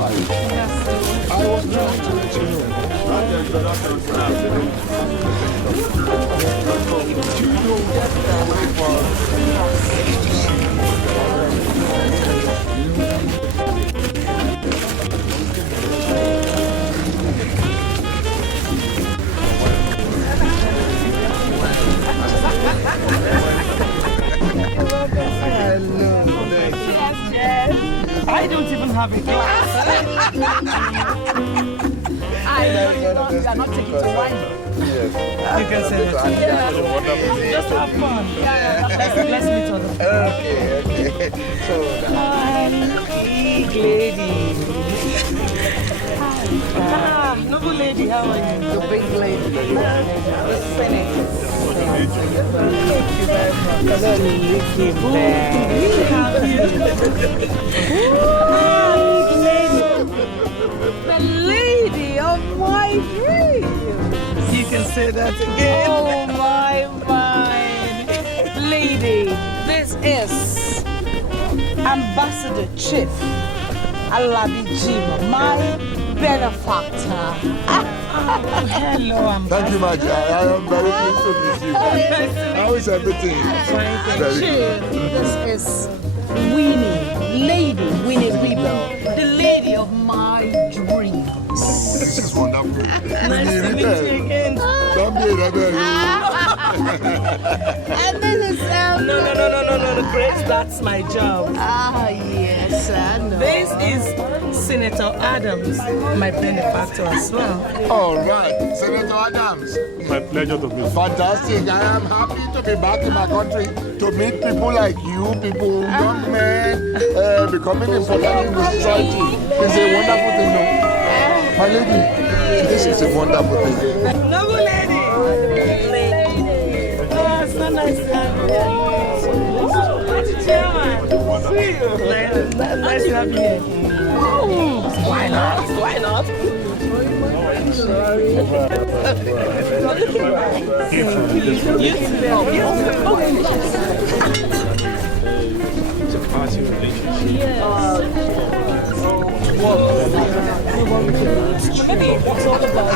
right. I was trying to let you know. I don't even have a glass. I know you are not taking to wine. Yes. You can say that. Just have fun. Let's meet on the floor. Okay. So, big lady. Noble lady, how are you? The big lady. The Senate. Thank you very much. The lady of my dreams. You can say that again. Oh my mind. Lady, this is Ambassador Chief Alabi Jima, my benefactor. Hello, Ambassador. thank you, my dear. I am very pleased to meet you. How is everything? Very good. This is Winnie, Lady Winnie Rebel, the lady of my dreams. This is wonderful. Nice to meet you again. Don't be a rebel. And this is no, Grace, that's my job. Ah, yes, I know. This is Senator Adams, my benefactor as well. All right, Senator Adams. My pleasure to meet you. Fantastic. I am happy to be back in my country to meet people like you, people, young men, becoming important in the society. It's a wonderful thing, no? My lady, this is a wonderful thing. Noble lady. Oh, it's so nice to have you here. Chairman, see you. Nice to have you here. Why not? Why not? Sorry. It's a party relationship. It's all about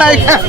I got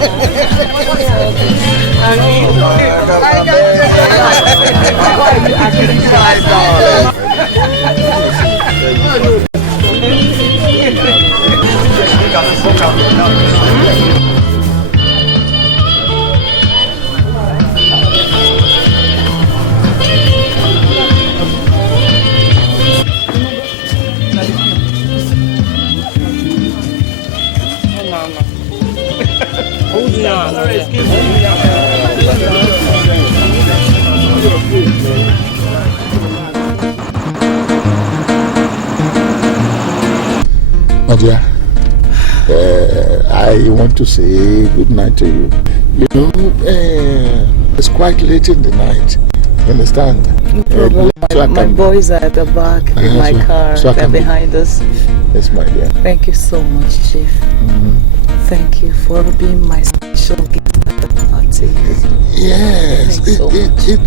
dear, I want to say good night to you. You know, it's quite late in the night. You understand? No problem. My boys are at the back in my car. They're behind us. Yes, my dear. Thank you so much, Chief. Thank you for being my special guest at the party. Yes,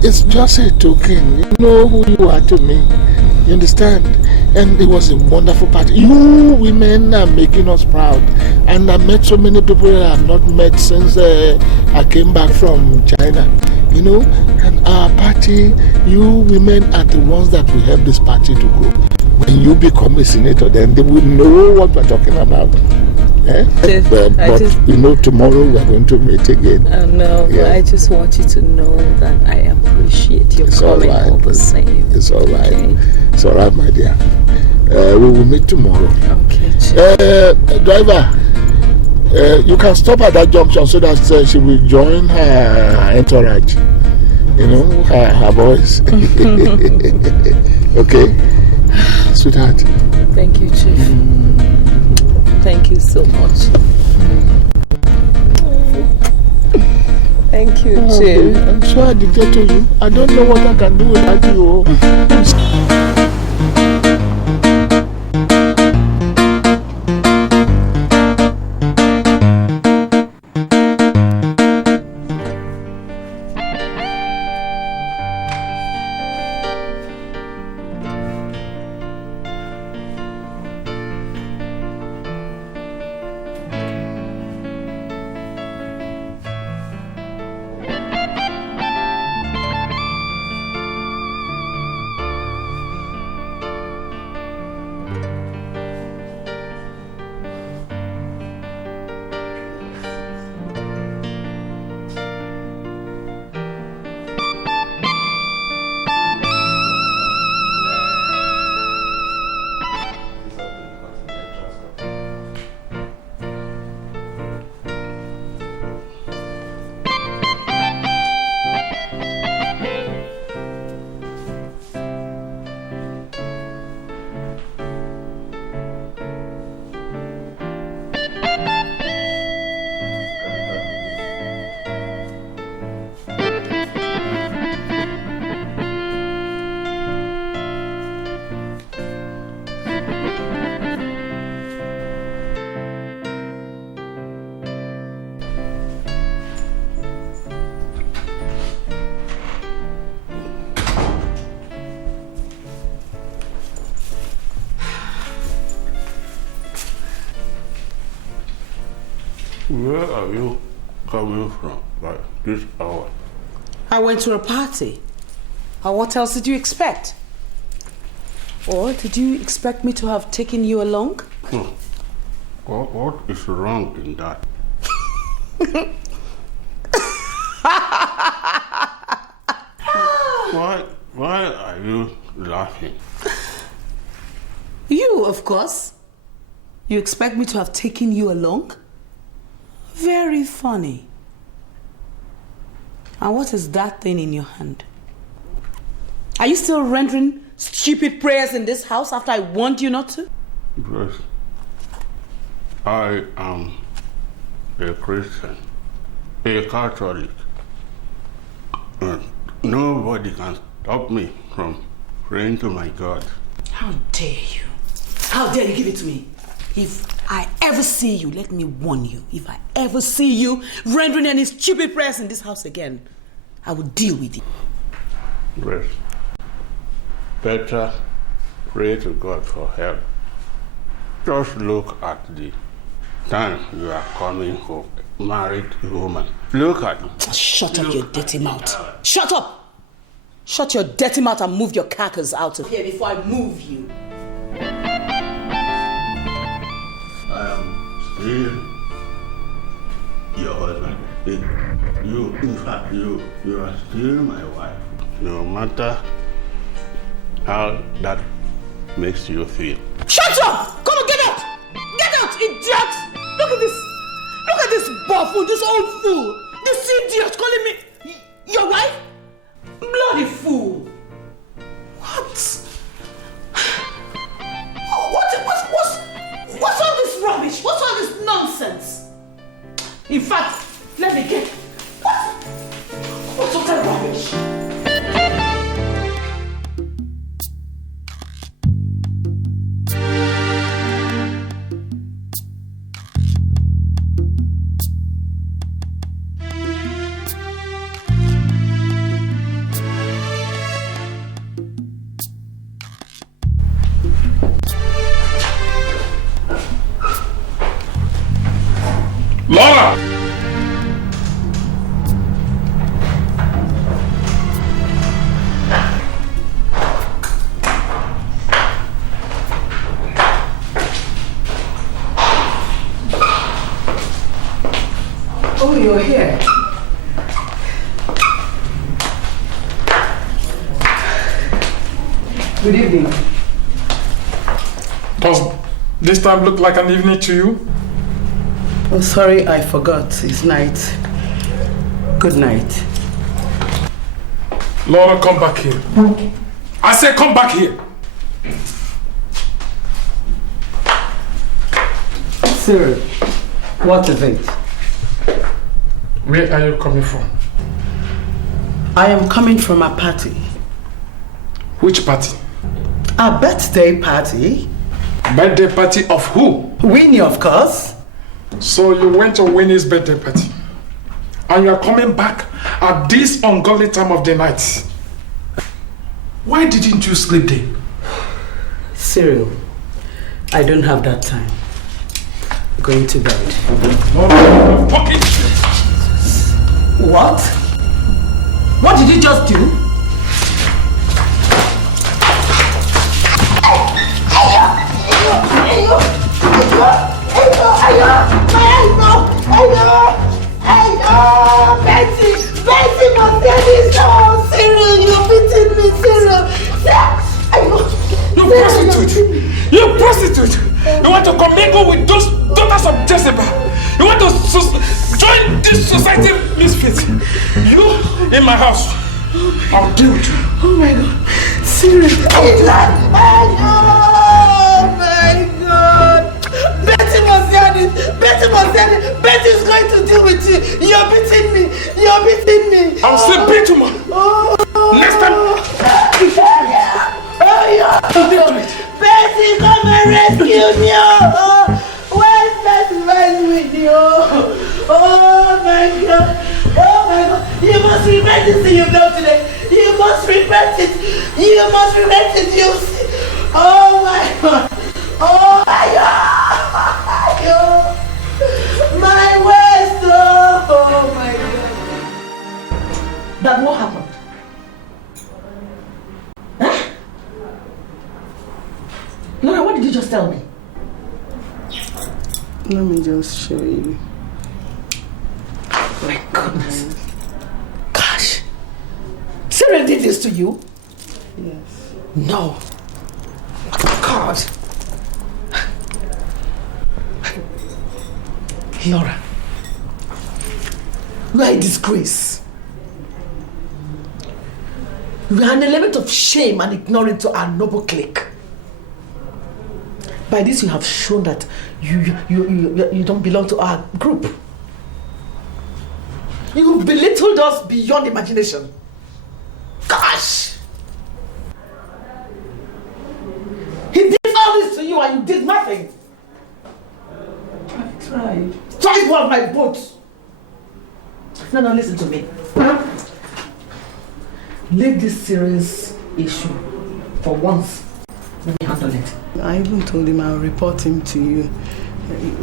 it's just a token. You know who you are to me. You understand? And it was a wonderful party. You women are making us proud. And I met so many people that I have not met since I came back from China. You know? And our party, you women are the ones that will help this party to grow. When you become a senator, then they will know what we're talking about. But you know, tomorrow we're going to meet again. I know, but I just want you to know that I appreciate your coming all the same. It's all right. Okay? It's all right, my dear. We will meet tomorrow. Okay, driver, you can stop at that junction so that she will join her entourage. You know, her boys. Okay? Sweetheart. Thank you, Chief. Thank you so much. Thank you, Chief. I'm so addicted to you. I don't know what I can do without you. Where are you coming from by this hour? I went to a party. What else did you expect? Or did you expect me to have taken you along? What is wrong in that? Why are you laughing? You, of course. You expect me to have taken you along? Very funny. And what is that thing in your hand? Are you still rendering stupid prayers in this house after I warned you not to? Yes. I am a Christian, a Catholic, and nobody can stop me from praying to my God. How dare you? How dare you give it to me? If I ever see you, let me warn you, if I ever see you rendering any stupid prayers in this house again, I will deal with you. Yes. Better pray to God for help. Just look at the time you are coming home, married woman. Look at me. Shut up your dirty mouth. Shut up! Shut your dirty mouth and move your carcass out of here before I move you. I am still your husband. You, in fact, you are still my wife. No matter how that makes you feel. Shut up! Come on, get out! Get out, idiot! Look at this! Look at this buffoon, this old fool! This idiot calling me your wife? Bloody fool! What? What's all this In fact, let me get... What total rubbish? Laura! Oh, you're here. Good evening. Does this time look like an evening to you? Oh, sorry, I forgot. It's night. Good night. Laura, come back here. I say come back here. Sir, what is it? Where are you coming from? I am coming from a party. Which party? A birthday party. Birthday party of who? Winnie, of course. So you went to Winnie's birthday party. And you are coming back at this ungodly time of the night. Why didn't you sleep there? Cyril, I don't have that time. Going to bed. Pocket. What? What did you just do? Betty, must hear this now. Cyril, you're beating me, Cyril. You prostitute! You prostitute! You want to commingle with those daughters of Jezebel? You want to join this society misfit? You in my house. I'll deal with you. Oh my God. Cyril. Oh my God. Betty must hear this. Betty must hear this. Betty's going to deal with you. You're beating me. You're beating me. I'll say bitumen. Next time. Betty, come and rescue me. Where's Betty? Where's with you? Oh my God. Oh my God. You must regret this thing you've done today. You must regret it. You must regret it. You see. Oh my God. Oh my God. My waist. Oh my God. That what happened? Huh? Laura, what did you just tell me? Let me just show you. My goodness. Gosh. Cyril did this to you? Yes. No. God. Laura. You are a disgrace. You are an element of shame and ignorance to our noble clique. By this you have shown that you don't belong to our group. You belittled us beyond imagination. Gosh! He did all this to you and you did nothing. I tried. Tried what, my boat? No, listen to me. Leave this serious issue for once. Let me handle it. I even told him I'll report him to you.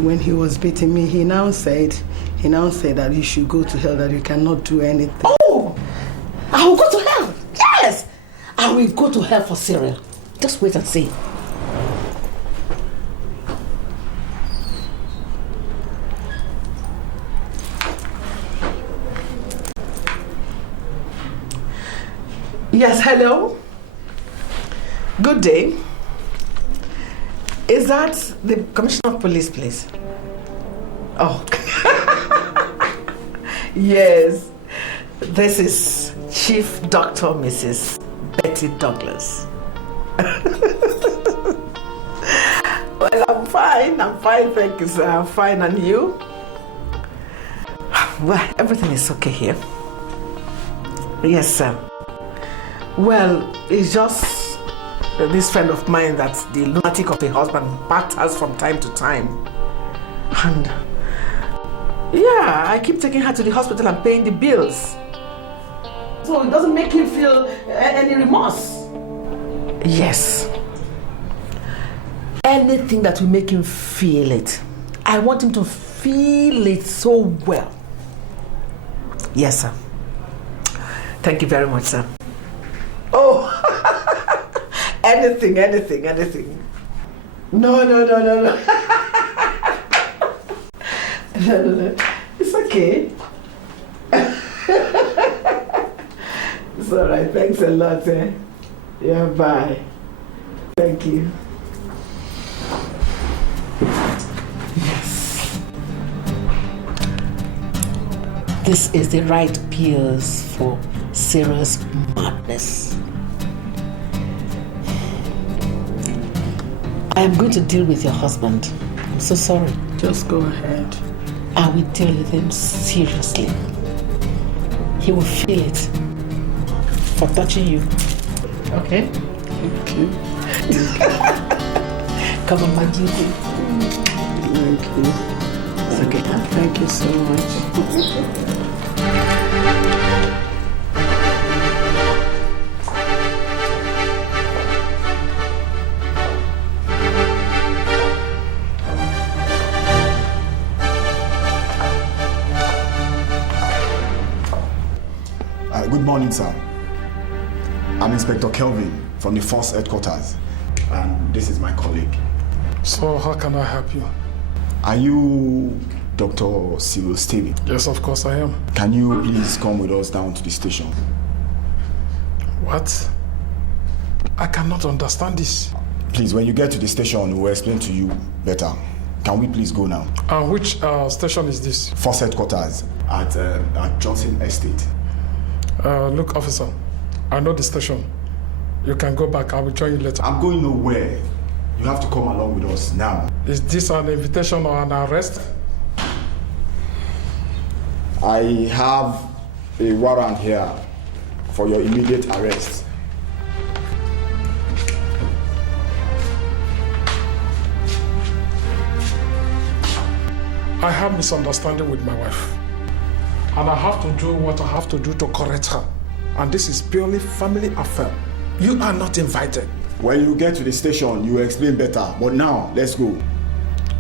When he was beating me, he now said that you should go to hell, that you cannot do anything. Oh! I will go to hell! Yes! I will go to hell for Cyril. Just wait and see. Yes, hello? Good day. Is that the Commissioner of Police, please? Oh. Yes. This is Chief Dr. Mrs. Betty Douglas. Well, I'm fine, thank you, sir. I'm fine, and you? Well, everything is okay here. Yes, sir. Well, it's just this friend of mine that the lunatic of a husband batters from time to time. And yeah, I keep taking her to the hospital and paying the bills. So it doesn't make him feel any remorse. Yes. Anything that will make him feel it. I want him to feel it so well. Yes, sir. Thank you very much, sir. Oh, anything. No. No. It's okay. It's all right. Thanks a lot. Yeah, bye. Thank you. Yes. This is the right pills for serious madness. I am going to deal with your husband. I'm so sorry. Just go ahead. I will deal with him seriously. He will feel it for touching you. Okay? Thank you. Come on, my duty. Thank you. It's okay, huh? Thank you so much. Good morning, sir. I'm Inspector Kelvin from the Force Headquarters, and this is my colleague. So, how can I help you? Are you Dr. Cyril Stevie? Yes, of course I am. Can you please come with us down to the station? What? I cannot understand this. Please, when you get to the station, we'll explain to you better. Can we please go now? Which station is this? Force Headquarters at Johnson Estate. Look, officer, I know the station. You can go back. I will join you later. I'm going nowhere. You have to come along with us now. Is this an invitation or an arrest? I have a warrant here for your immediate arrest. I have misunderstanding with my wife. And I have to do what I have to do to correct her. And this is purely family affair. You are not invited. When you get to the station, you will explain better. But now, let's go.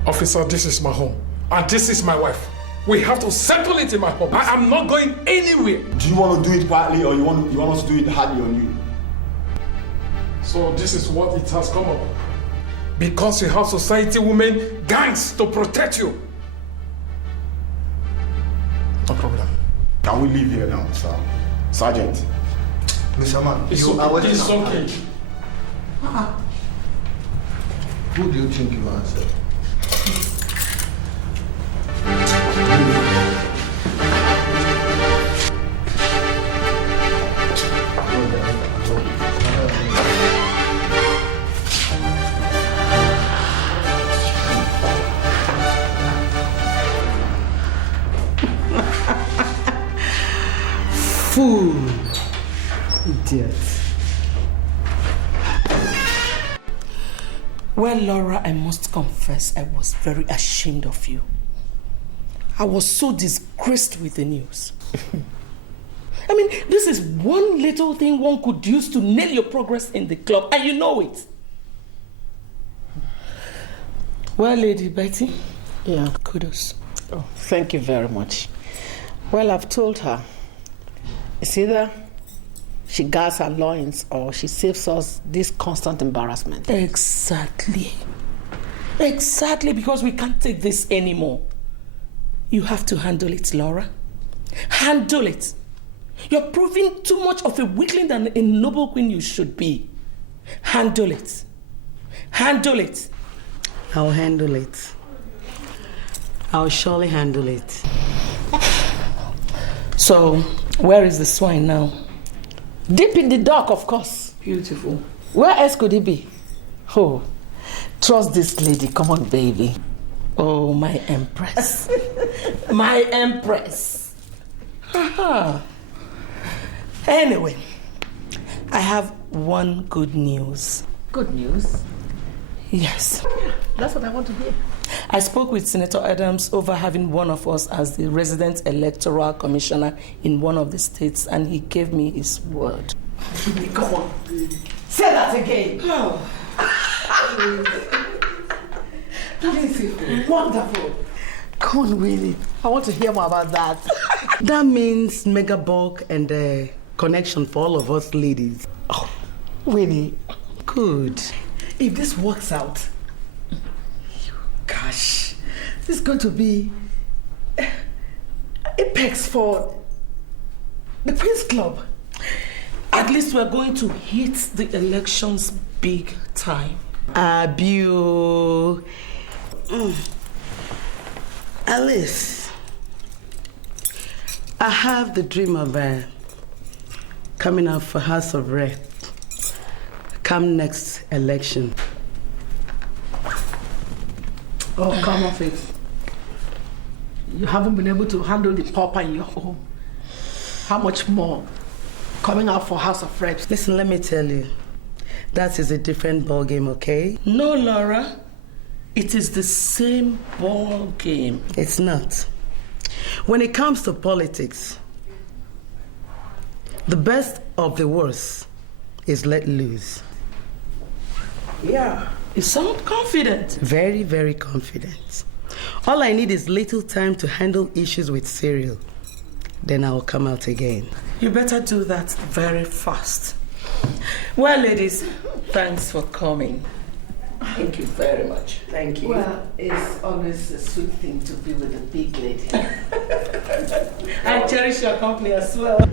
Officer, this is my home. And this is my wife. We have to settle it in my home. I am not going anywhere. Do you want to do it quietly or you want us to do it hardly on you? So this is what it has come up. Because you have society women, gangs to protect you. No problem. Can we leave here now, sir? Sergeant. Mr. Man, It's okay. Who do you think you are, sir? Fool. Idiot. Well, Laura, I must confess I was very ashamed of you. I was so disgraced with the news. I mean, this is one little thing one could use to nail your progress in the club, and you know it. Well, Lady Betty. Yeah. Kudos. Oh, thank you very much. Well, I've told her. It's either she guards her loins or she saves us this constant embarrassment. Exactly. Exactly, because we can't take this anymore. You have to handle it, Laura. Handle it. You're proving too much of a weakling than a noble queen you should be. Handle it. Handle it. I'll handle it. I'll surely handle it. So, where is the swine now? Deep in the dark, of course. Beautiful. Where else could it be? Oh, trust this lady. Come on, baby. Oh, my empress. My empress. Anyway, I have one good news. Good news? Yes. That's what I want to hear. I spoke with Senator Adams over having one of us as the resident electoral commissioner in one of the states, and he gave me his word. Come on. Say that again. Oh. That is wonderful. Come on, Willie. I want to hear more about that. That means mega bulk and connection for all of us ladies. Oh, Willie. Good. If this works out, gosh, this is going to be apex for the Queen's Club. At least we're going to hit the elections big time. Abu. Alice, I have the dream of coming out for House of Rep come next election. Oh, come off it. You haven't been able to handle the pauper in your home. How much more coming out for House of Reps? Listen, let me tell you, that is a different ball game, okay? No, Laura, it is the same ball game. It's not. When it comes to politics, the best of the worst is let loose. Yeah. You sound confident. Very, very confident. All I need is little time to handle issues with cereal. Then I'll come out again. You better do that very fast. Well, ladies, thanks for coming. Thank you very much. Thank you. Well, it's always a sweet thing to be with a big lady. I cherish your company as well.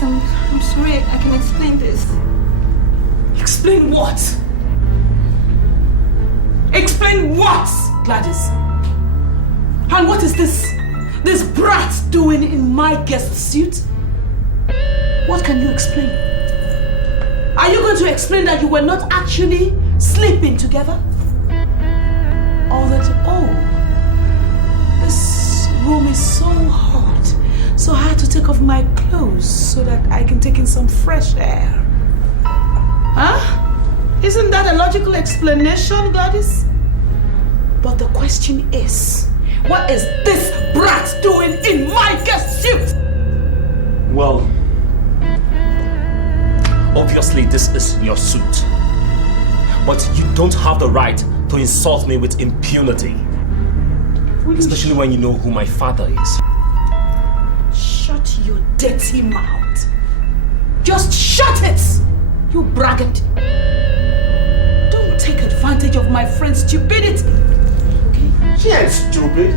I'm sorry, I can explain this. Explain what? Explain what, Gladys? And what is this brat doing in my guest suit? What can you explain? Are you going to explain that you were not actually sleeping together? Or that, oh, this room is so hot, so I had to take off my clothes so that I can take in some fresh air? Huh? Isn't that a logical explanation, Gladys? But the question is, what is this brat doing in my guest suit? Well, obviously this is your suit. But you don't have the right to insult me with impunity. Especially when you know who my father is. Shut your dirty mouth. Just shut it, you braggart. Don't take advantage of my friend's stupidity. Okay? She ain't stupid.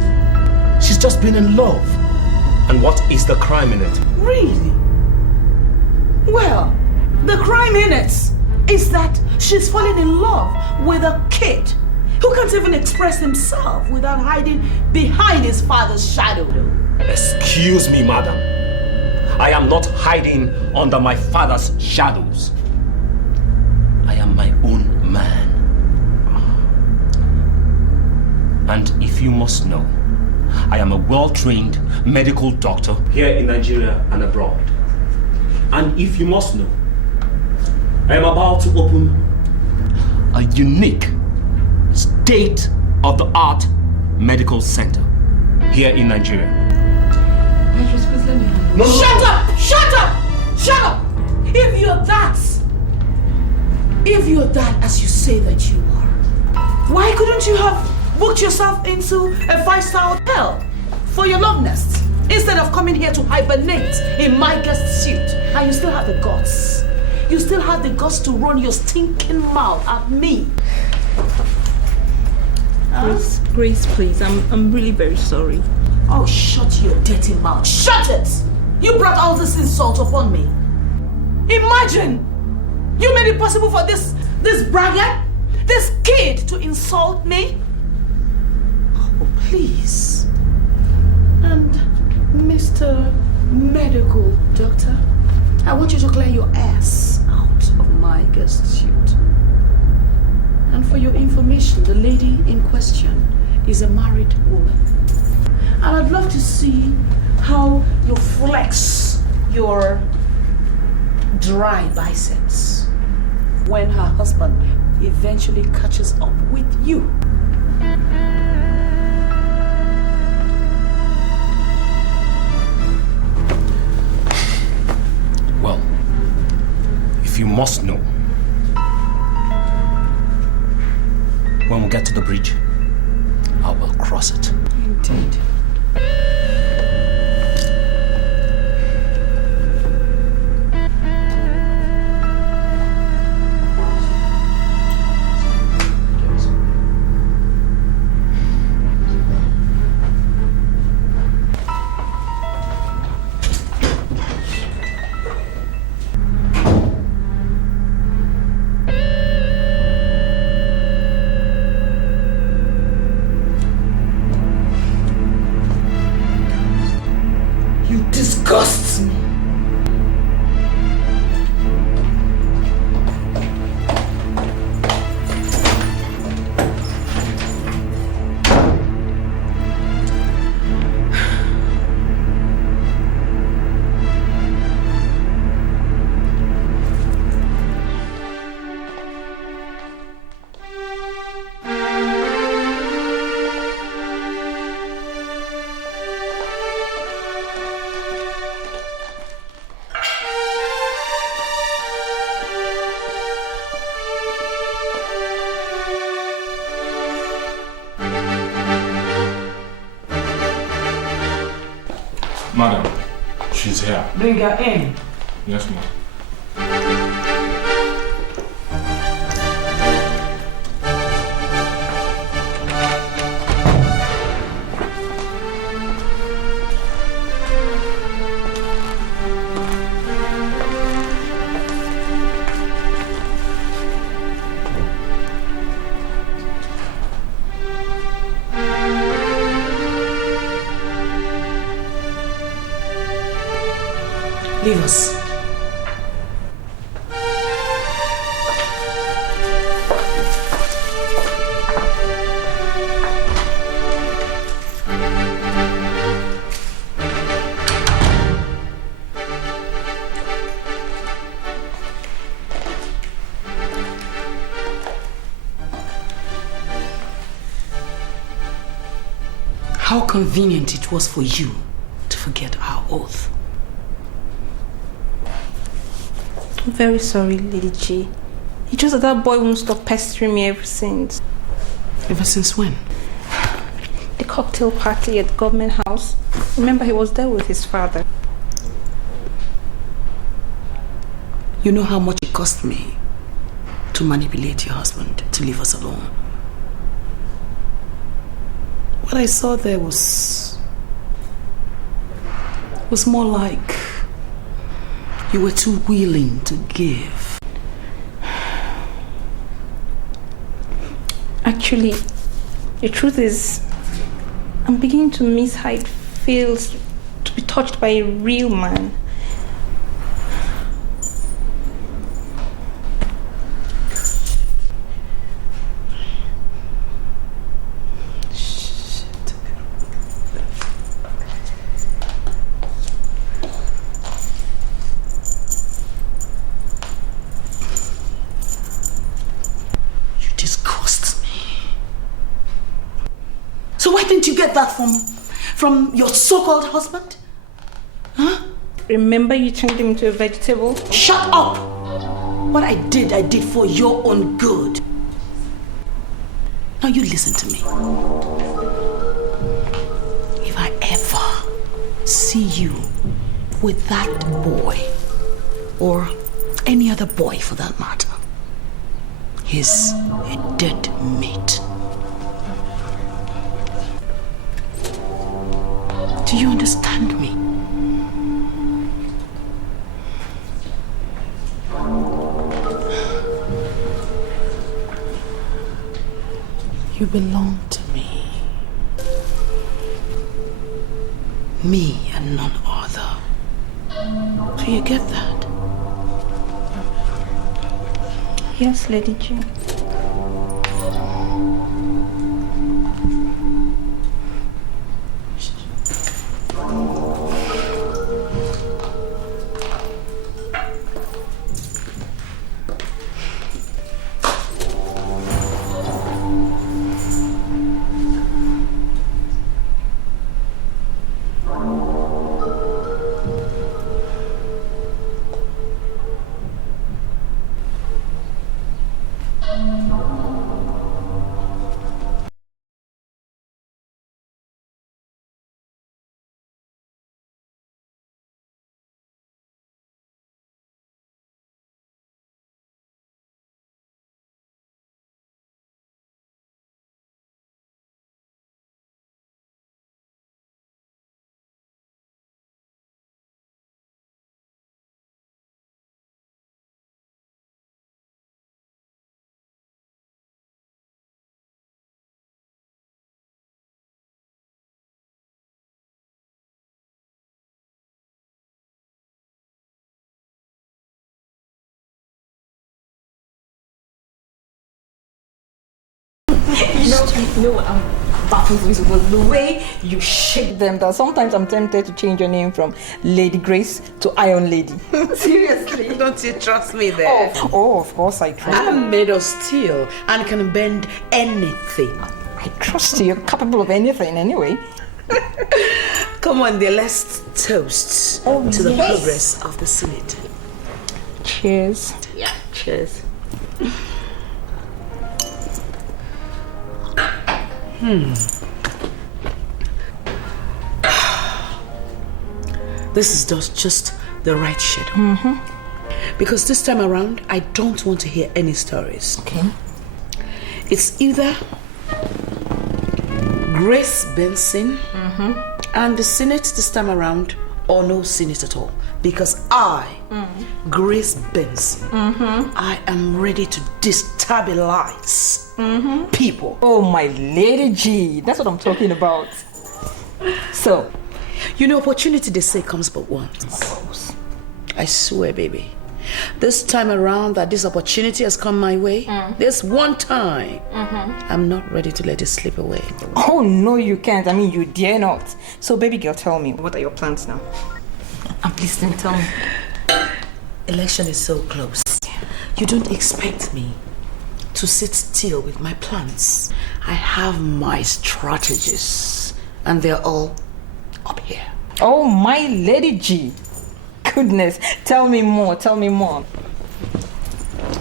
She's just been in love. And what is the crime in it? Really? Well, the crime in it is that she's fallen in love with a kid who can't even express himself without hiding behind his father's shadow. Excuse me, madam. I am not hiding under my father's shadows. I am my own man. And if you must know, I am a well-trained medical doctor here in Nigeria and abroad. And if you must know, I am about to open a unique state-of-the-art medical center here in Nigeria. No, shut up! Shut up! Shut up! If you're that as you say that you are, why couldn't you have booked yourself into a 5-star hotel for your love nest instead of coming here to hibernate in my guest suite? And you still have the guts. You still have the guts to run your stinking mouth at me. Grace, please. I'm really very sorry. Oh, shut your dirty mouth. Shut it! You brought all this insult upon me. Imagine! You made it possible for this braggart, this kid to insult me? Oh, please. And Mr. Medical Doctor, I want you to clear your ass out of my guest suite. And for your information, the lady in question is a married woman. And I'd love to see how you flex your dry biceps when her husband eventually catches up with you. Well, if you must know, when we get to the bridge, I will cross it. Indeed. Disgusts me. Madam, she's here. Bring her in. Yes, ma'am. Leave us. How convenient it was for you to forget our oath. I'm very sorry, Lady G. It's just that boy won't stop pestering me ever since. Ever since when? The cocktail party at the government house. Remember, he was there with his father. You know how much it cost me to manipulate your husband to leave us alone. What I saw there was more like you were too willing to give. Actually, the truth is, I'm beginning to miss how it feels to be touched by a real man. So why didn't you get that from your so-called husband? Huh? Remember you turned him into a vegetable? Shut up! What I did for your own good. Now you listen to me. If I ever see you with that boy, or any other boy for that matter, he's a dead meat. Do you understand me? You belong to me. Me and none other. Do you get that? Yes, Lady G. You know what I'm baffled with was the way you shake them, that sometimes I'm tempted to change your name from Lady Grace to Iron Lady. Seriously. Don't you trust me there? Oh, of course I trust you. I'm made of steel and can bend anything. I trust you. You're capable of anything anyway. Come on dear, let's toast to the progress of the Senate. Cheers. Yeah, cheers. This is just the right schedule. Because this time around, I don't want to hear any stories. Okay. It's either Grace Benson and the Senate this time around, or no Senate at all. Because I, Grace Benson, I am ready to destabilize people. Oh, my Lady G. That's what I'm talking about. So, you know, opportunity, they say, comes but once. Of course. I swear, baby. This time around that this opportunity has come my way, this one time, I'm not ready to let it slip away. Oh, no, you can't. I mean, you dare not. So, baby girl, tell me, what are your plans now? I'm listening, tell me. Election is so close. You don't expect me to sit still with my plans. I have my strategies, and they're all up here. Oh, my Lady G. Goodness, tell me more, tell me more.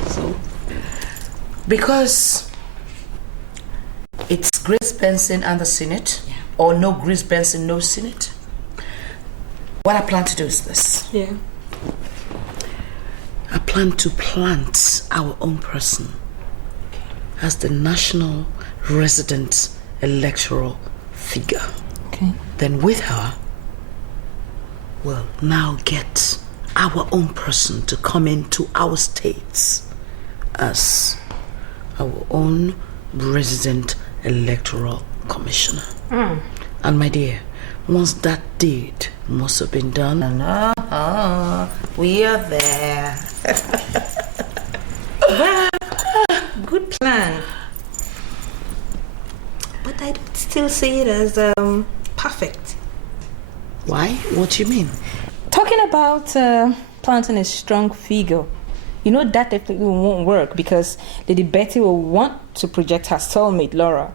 So, because it's Grace Benson and the Senate, or no Grace Benson, no Senate, what I plan to do is this. Yeah. I plan to plant our own person as the national resident electoral figure. Okay. Then with her, we'll now get our own person to come into our states as our own resident electoral commissioner. And my dear, once that deed must have been done, we are there. Good plan. But I don't still see it as perfect. Why? What do you mean? Talking about planting a strong figure, you know that definitely won't work because Lady Betty will want to project her soulmate Laura.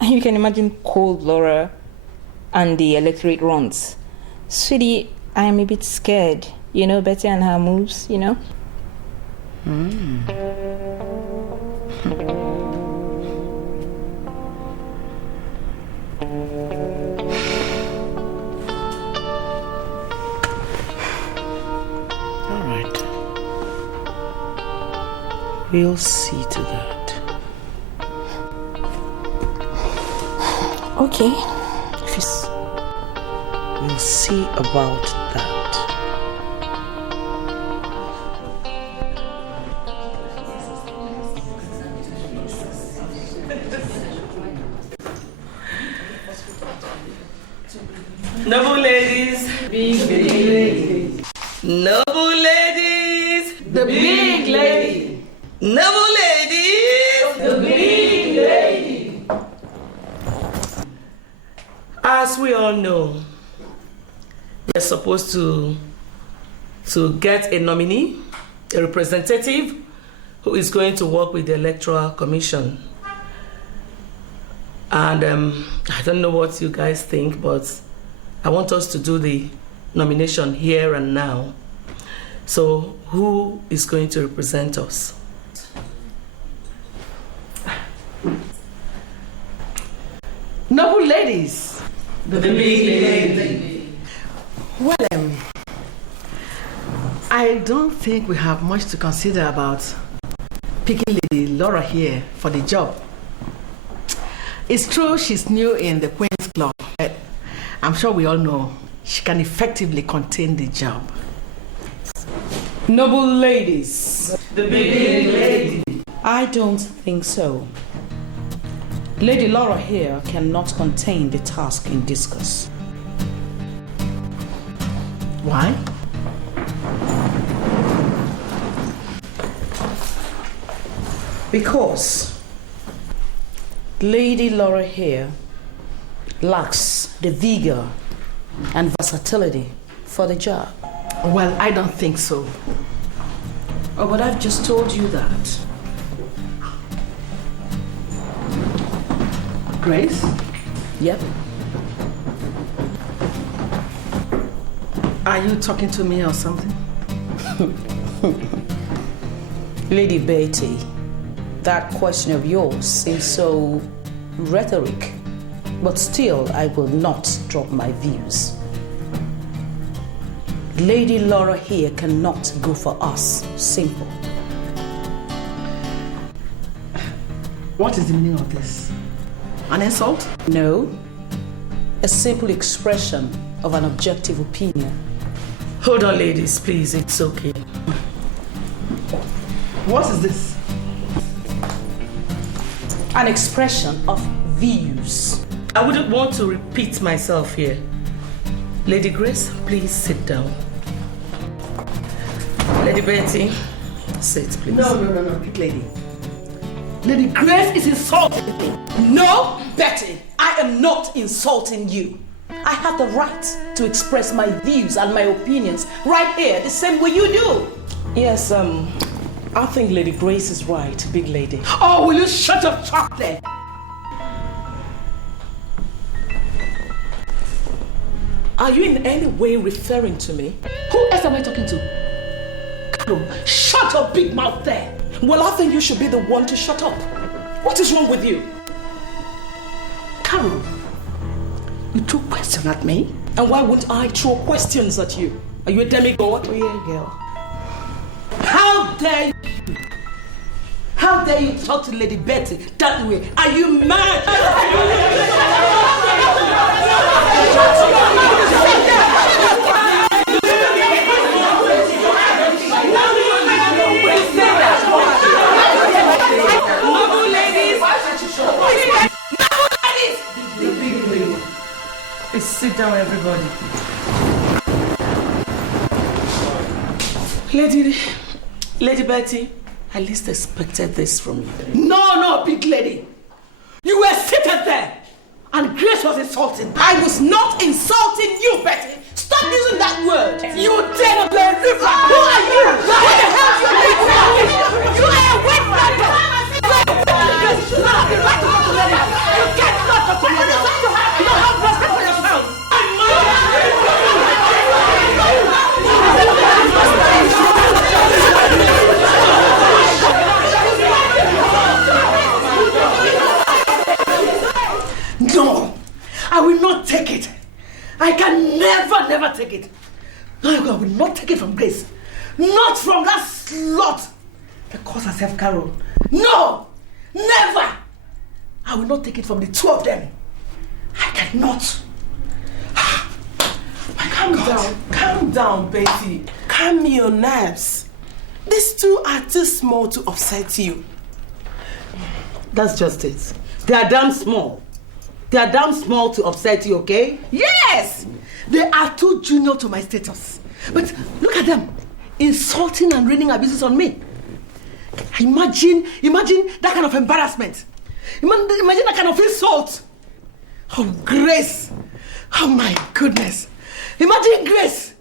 And you can imagine cold Laura and the electorate runs. Sweetie, I am a bit scared. You know Betty and her moves, you know? All right. We'll see to that. Okay. We'll see about that. Noble ladies, big lady. Noble ladies, the big lady. Noble ladies, the big lady. As we all know, we're supposed to get a nominee, a representative who is going to work with the Electoral Commission. And I don't know what you guys think, but I want us to do the nomination here and now. So who is going to represent us? Noble ladies, the big lady. Well, I don't think we have much to consider about picking Lady Laura here for the job. It's true she's new in the Queen's Club, but I'm sure we all know she can effectively contain the job. Noble ladies, The big lady. I don't think so. Lady Laura here cannot contain the task in discuss. Why? Because Lady Laura here lacks the vigor and versatility for the job. Well, I don't think so. Oh, but I've just told you that. Grace? Yep. Are you talking to me or something? Lady Betty, that question of yours seems so rhetoric, but still I will not drop my views. Lady Laura here cannot go for us. Simple. What is the meaning of this? An insult? No. A simple expression of an objective opinion. Hold on, ladies, please. It's okay. What is this? An expression of views. I wouldn't want to repeat myself here. Lady Grace, please sit down. Lady Betty, sit, please. No, big lady. Lady Grace is insulting me. No, Betty, I am not insulting you. I have the right to express my views and my opinions right here, the same way you do. Yes, I think Lady Grace is right, big lady. Oh, will you shut up shop there? Are you in any way referring to me? Who else am I talking to? Shut up, big mouth there. Well, I think you should be the one to shut up. What is wrong with you? Carol, you threw questions at me? And why wouldn't I throw questions at you? Are you a demigod? Oh, yeah, girl. How dare you? How dare you talk to Lady Betty that way? Are you mad? Lady Betty, I least expected this from you. No, big lady. You were seated there, and Grace was insulting. I was not insulting you, Betty. Stop using that word. You dare not play riff. Who are you? What the hell are you doing? You are a wet member. You don't have the right to talk to ladies. You cannot talk to ladies. You don't have respect for yourself. No, I will not take it. I can never take it. No, I will not take it from Grace. Not from that slut that calls herself Carol. No, never. I will not take it from the two of them. I cannot. Calm down, Betty. Calm your nerves. These two are too small to upset you. That's just it. They are damn small. They are damn small to upset you, okay? Yes! They are too junior to my status. But look at them, insulting and raining abuses on me. Imagine that kind of embarrassment. Imagine that kind of insult. Oh, Grace. Oh, my goodness. Imagine Grace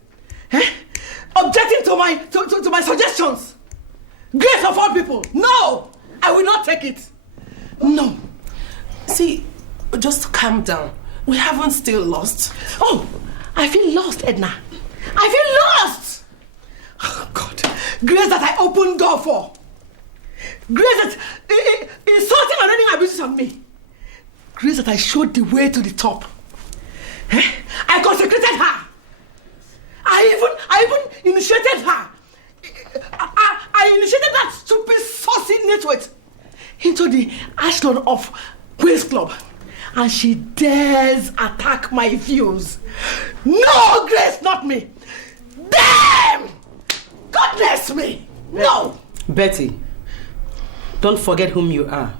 objecting to my suggestions. Grace of all people. No, I will not take it. No. See, just calm down. We haven't still lost. Oh, I feel lost, Edna. I feel lost. Oh, God. Grace that I opened door for. Grace that insulting and raining abuses on me. Grace that I showed the way to the top. I consecrated her. I even initiated her. I initiated that stupid saucy network into the echelon of Queen's Club. And she dares attack my views. No, Grace, not me. Damn! Goodness me! No! Betty, don't forget whom you are.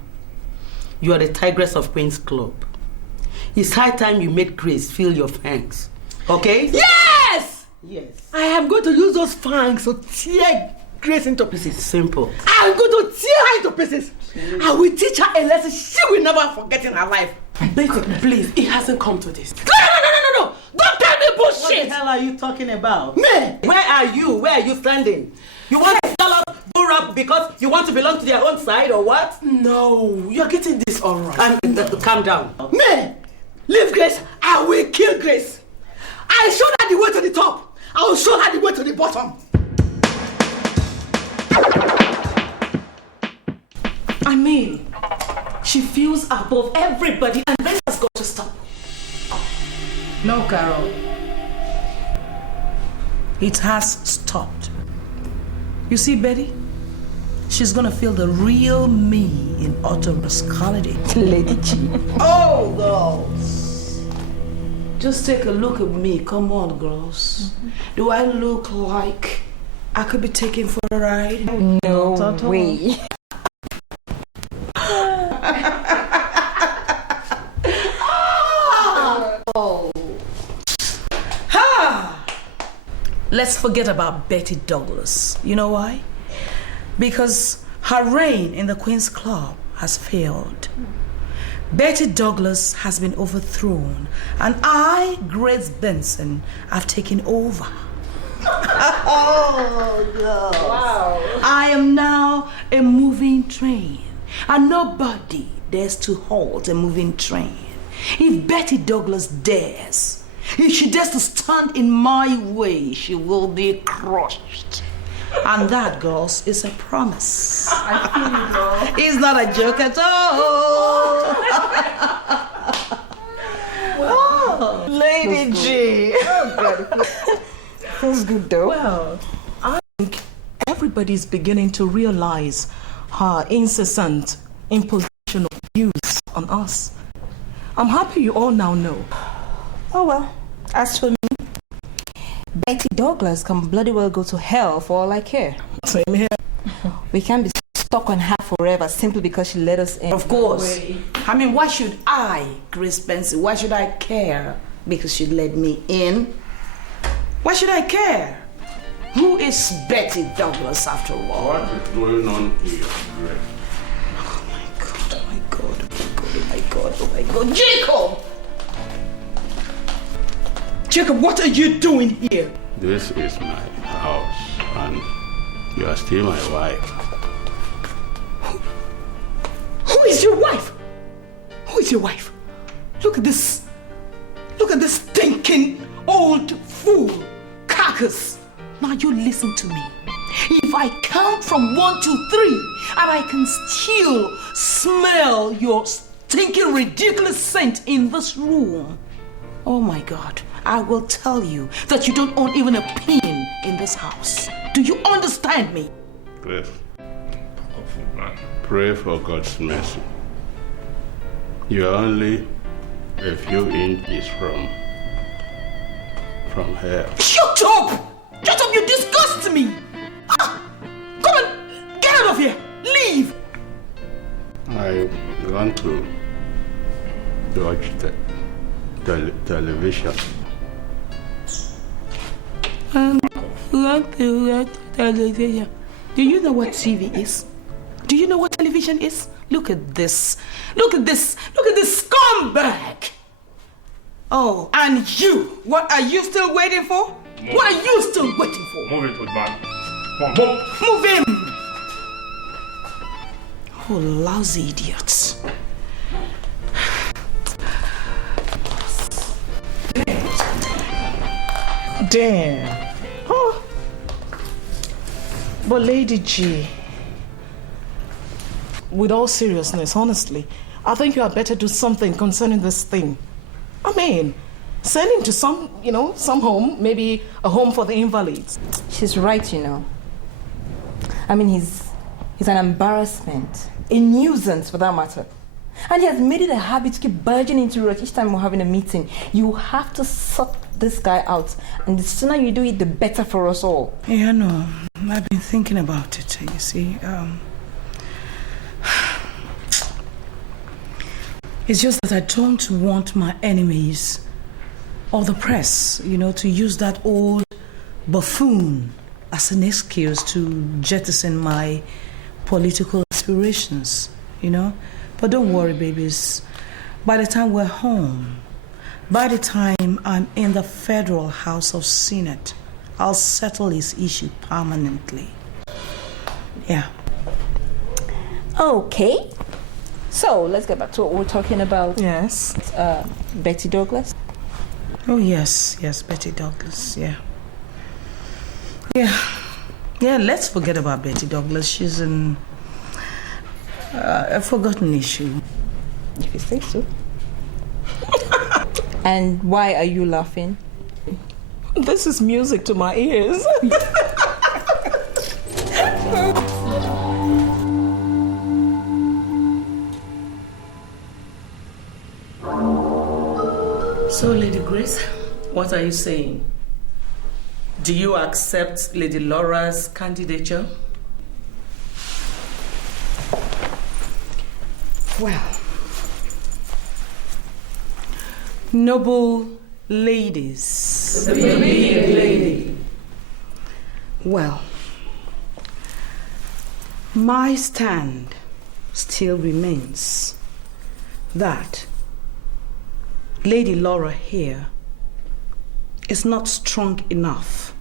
You are the tigress of Queen's Club. It's high time you made Grace feel your fangs. Okay? Yes! Yes. I am going to use those fangs to tear Grace into pieces. Simple. I am going to tear her into pieces. I will teach her a lesson she will never forget in her life. Betty, please, it hasn't come to this. No! Don't tell me bullshit! What the hell are you talking about? Me? Where are you? Where are you standing? You want to tell us bull up because you want to belong to their own side or what? No, you're getting this all right. Calm down. Me? Leave Grace, I will kill Grace. I showed her the way to the top. I will show her the way to the bottom. I mean, she feels above everybody and this has got to stop. No, Carol. It has stopped. You see, Betty? She's gonna feel the real me in utter rascality. Lady G. Oh, girls. Just take a look at me. Come on, girls. Do I look like I could be taken for a ride? No way. Let's forget about Betty Douglas. You know why? Because her reign in the Queen's Club has failed. Betty Douglas has been overthrown, and I, Grace Benson, have taken over. Oh, God. Wow. I am now a moving train, and nobody dares to halt a moving train. If Betty Douglas dares, if she dares to stand in my way, she will be crushed. And that, girls, is a promise. I feel you, girl. It's not a joke at all. Oh, Lady G. That's good, though. Well, I think everybody's beginning to realize her incessant imposition of views on us. I'm happy you all now know. Oh, well. As for me, Betty Douglas can bloody well go to hell for all I care. Same here. We can't be stuck on her forever simply because she let us in. Of course. I mean, why should I, Grace Benson, why should I care because she let me in. Why should I care? Who is Betty Douglas after all? What is going on here, Grace? Oh my God, oh my God, oh my God, oh my God, oh my God. Jacob! Jacob, what are you doing here? This is my house, and you are still my wife. Who is your wife? Who is your wife? Look at this. Look at this stinking old fool carcass. Now you listen to me. If I count from 1 to 3 and I can still smell your stinking ridiculous scent in this room, oh my God, I will tell you that you don't own even a pin in this house. Do you understand me? Grace, pray for God's mercy. You are only a few inches from hell. Shut up! Shut up, you disgust me! Ah, come on, get out of here! Leave! I want to watch the television. Television. Do you know what TV is? Do you know what television is? Look at this. Look at this. Look at this scumbag. Oh, and you. What are you still waiting for? Move. What are you still waiting for? Move it, old man. Move. Move him. Oh, lousy idiots. Damn. Oh. But Lady G, with all seriousness, honestly, I think you had better do something concerning this thing. I mean, send him to some home, maybe a home for the invalids. She's right, you know. I mean, he's an embarrassment, a nuisance for that matter. And he has made it a habit to keep barging into us each time we're having a meeting. You have to sort this guy out, and the sooner you do it, the better for us all. Yeah, no, I've been thinking about it, you see. It's just that I don't want my enemies or the press, to use that old buffoon as an excuse to jettison my political aspirations, But don't worry, babies. By the time we're home, by the time I'm in the Federal House of Senate, I'll settle this issue permanently. Yeah. Okay. So, let's get back to what we're talking about. Yes. Betty Douglas. Oh, yes, Betty Douglas, yeah. Yeah, let's forget about Betty Douglas. She's a forgotten issue. If you say so. And why are you laughing? This is music to my ears. So, Lady Grace, what are you saying? Do you accept Lady Laura's candidature? Well, noble ladies. The big lady. Well, my stand still remains that Lady Laura here is not strong enough.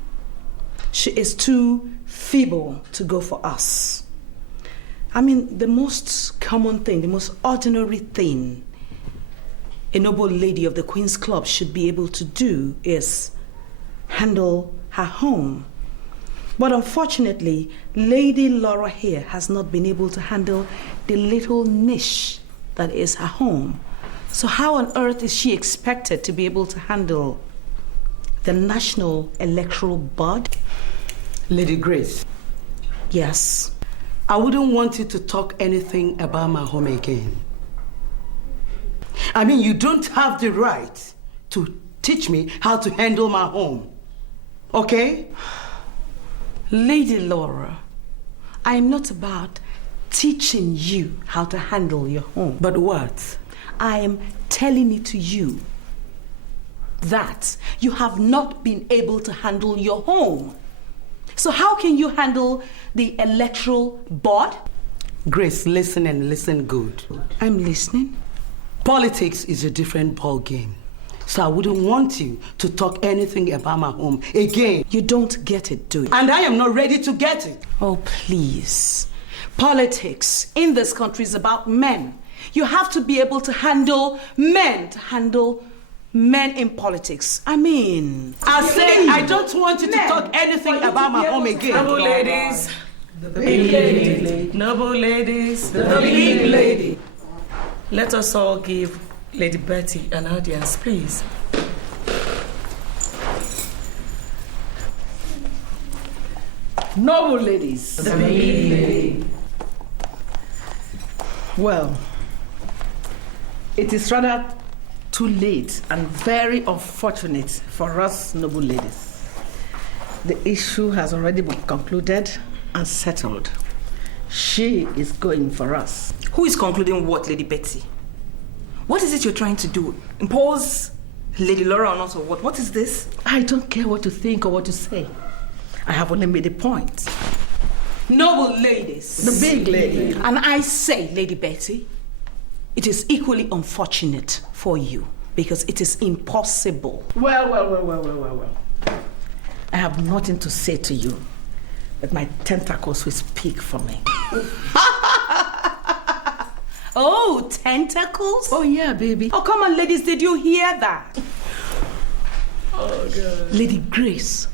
She is too feeble to go for us. I mean, the most common thing, the most ordinary thing a noble lady of the Queen's Club should be able to do is handle her home. But unfortunately, Lady Laura here has not been able to handle the little niche that is her home. So how on earth is she expected to be able to handle the National Electoral Board? Lady Grace. Yes. I wouldn't want you to talk anything about my home again. I mean, you don't have the right to teach me how to handle my home. Okay? Lady Laura, I'm not about teaching you how to handle your home. But what? I am telling it to you that you have not been able to handle your home. So how can you handle the electoral board? Grace, listen and listen good. I'm listening. Politics is a different ball game. So I wouldn't want you to talk anything about my home again. You don't get it, do you? And I am not ready to get it. Oh, please. Politics in this country is about men. You have to be able to handle men, in politics. I mean... I said I don't want you to talk anything about my home again. Noble ladies, the big lady. Noble ladies, the big lady. Let us all give Lady Betty an audience, please. Noble ladies, the big lady. Well, it is rather too late and very unfortunate for us noble ladies. The issue has already been concluded and settled. She is going for us. Who is concluding what, Lady Betty? What is it you're trying to do? Impose Lady Laura on us or what? What is this? I don't care what to think or what to say. I have only made a point. Noble ladies. The big lady. And I say, Lady Betty, it is equally unfortunate for you because it is impossible. Well. I have nothing to say to you, but my tentacles will speak for me. Oh, tentacles? Oh, yeah, baby. Oh, come on, ladies, did you hear that? Oh, God. Lady Grace,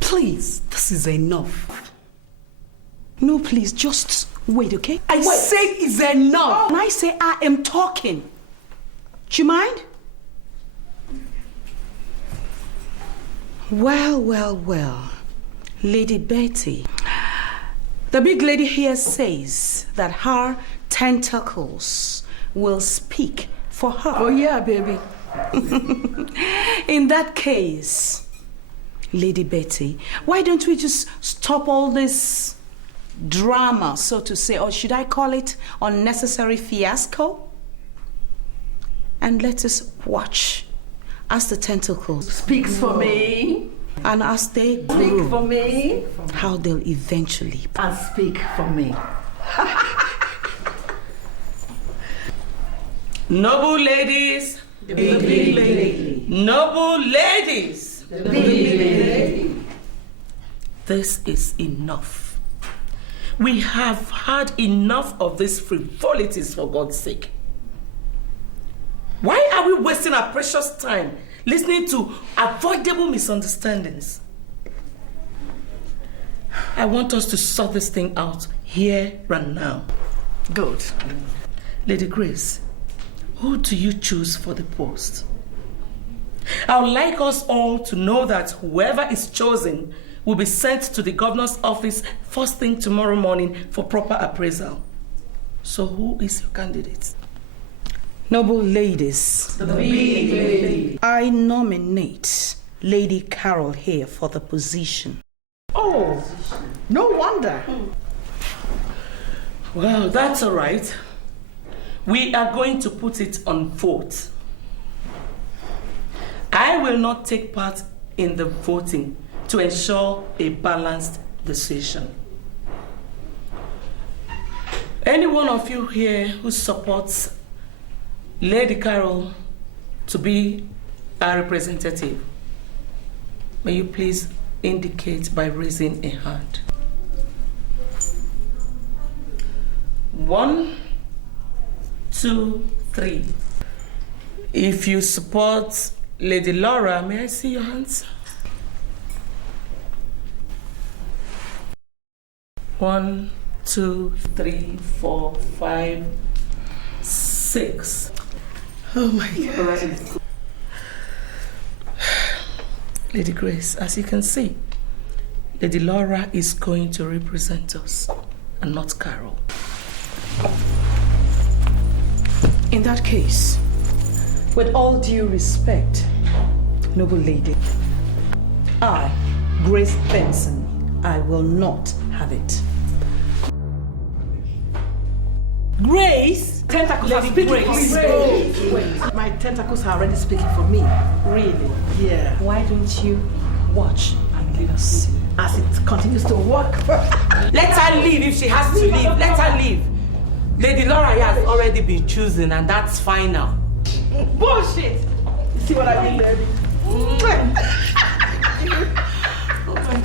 please, this is enough. No, please, just wait, okay? I say it's enough. When I say I am talking, do you mind? Well. Lady Betty, the big lady here says that her tentacles will speak for her. Oh, yeah, baby. In that case, Lady Betty, why don't we just stop all this drama, so to say, or should I call it unnecessary fiasco? And let us watch as the tentacles speaks for me. And as they grow, speak for me. How they'll eventually and speak for me. Noble ladies, the big lady. Noble ladies, the big lady. This is enough. We have had enough of these frivolities, for God's sake. Why are we wasting our precious time listening to avoidable misunderstandings? I want us to sort this thing out here and now. Good. Lady Grace, who do you choose for the post? I would like us all to know that whoever is chosen will be sent to the governor's office first thing tomorrow morning for proper appraisal. So who is your candidate? Noble ladies, the big lady. I nominate Lady Carol here for the position. Oh, no wonder. Well, that's all right. We are going to put it on vote. I will not take part in the voting to ensure a balanced decision. Any one of you here who supports Lady Carol to be our representative, may you please indicate by raising a hand. 1, 2, 3. If you support Lady Laura, may I see your hands? 1, 2, 3, 4, 5, 6. Oh my God. Lady Grace, as you can see, Lady Laura is going to represent us and not Carol. In that case, with all due respect, noble lady, I, Grace Benson, I will not have it. Grace? Tentacles are speaking for me. Wait. My tentacles are already speaking for me. Really? Yeah. Why don't you watch and let us see? As it continues to work. Let her leave if she has to leave. Let her leave. Lady Laura has already been chosen and that's final. Bullshit! You see what I mean, baby? Oh my God.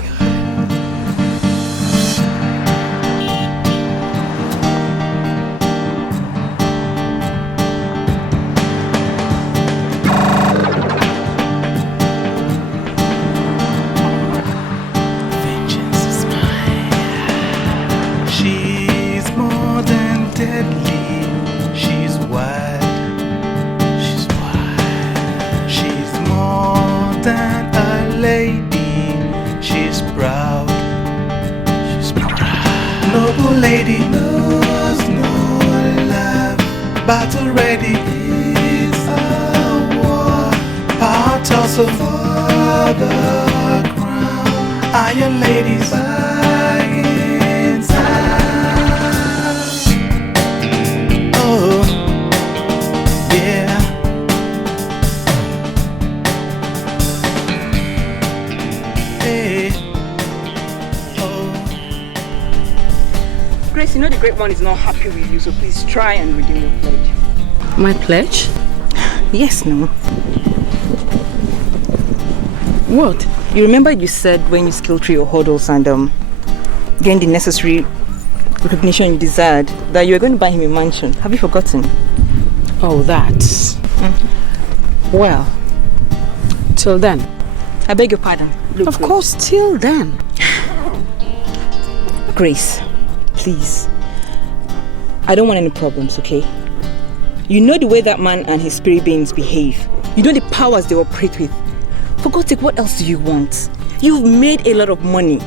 She's more than deadly. She's wild. She's wild. She's more than a lady. She's proud. She's proud. Noble lady knows no love. Battle ready is a war. Power tussle for the crown. Iron ladies buying time. Oh, yeah. Hey. Oh. Grace, you know the Great One is not happy with you, so please try and redeem your pledge. My pledge? Yes, no. What? You remember you said when you scaled through your hurdles and gained the necessary recognition you desired that you were going to buy him a mansion. Have you forgotten? Oh, that. Well, till then. I beg your pardon. Look, of course, till then. Grace, please. I don't want any problems, okay? You know the way that man and his spirit beings behave. You know the powers they operate with. For God's sake, what else do you want? You've made a lot of money.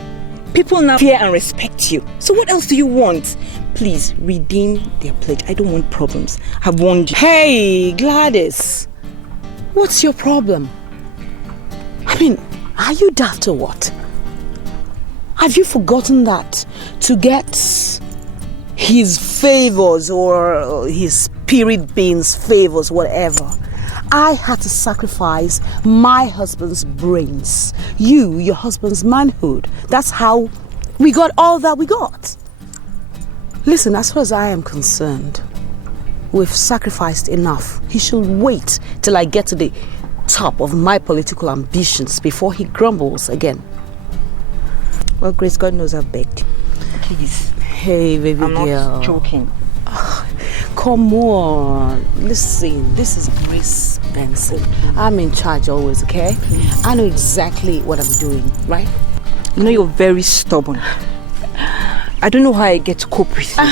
People now fear and respect you. So what else do you want? Please, redeem their pledge. I don't want problems. I've warned you. Hey, Gladys. What's your problem? I mean, are you daft or what? Have you forgotten that to get his favors or his spirit beings favors, whatever, I had to sacrifice my husband's brains. You, your husband's manhood. That's how we got all that we got. Listen, as far as I am concerned, we've sacrificed enough. He should wait till I get to the top of my political ambitions before he grumbles again. Well, Grace, God knows I've begged. Please. Hey, baby girl. I'm not joking. Come on. Listen, this is Grace Benson. I'm in charge always, okay? I know exactly what I'm doing, right? You know you're very stubborn. I don't know how I get to cope with you.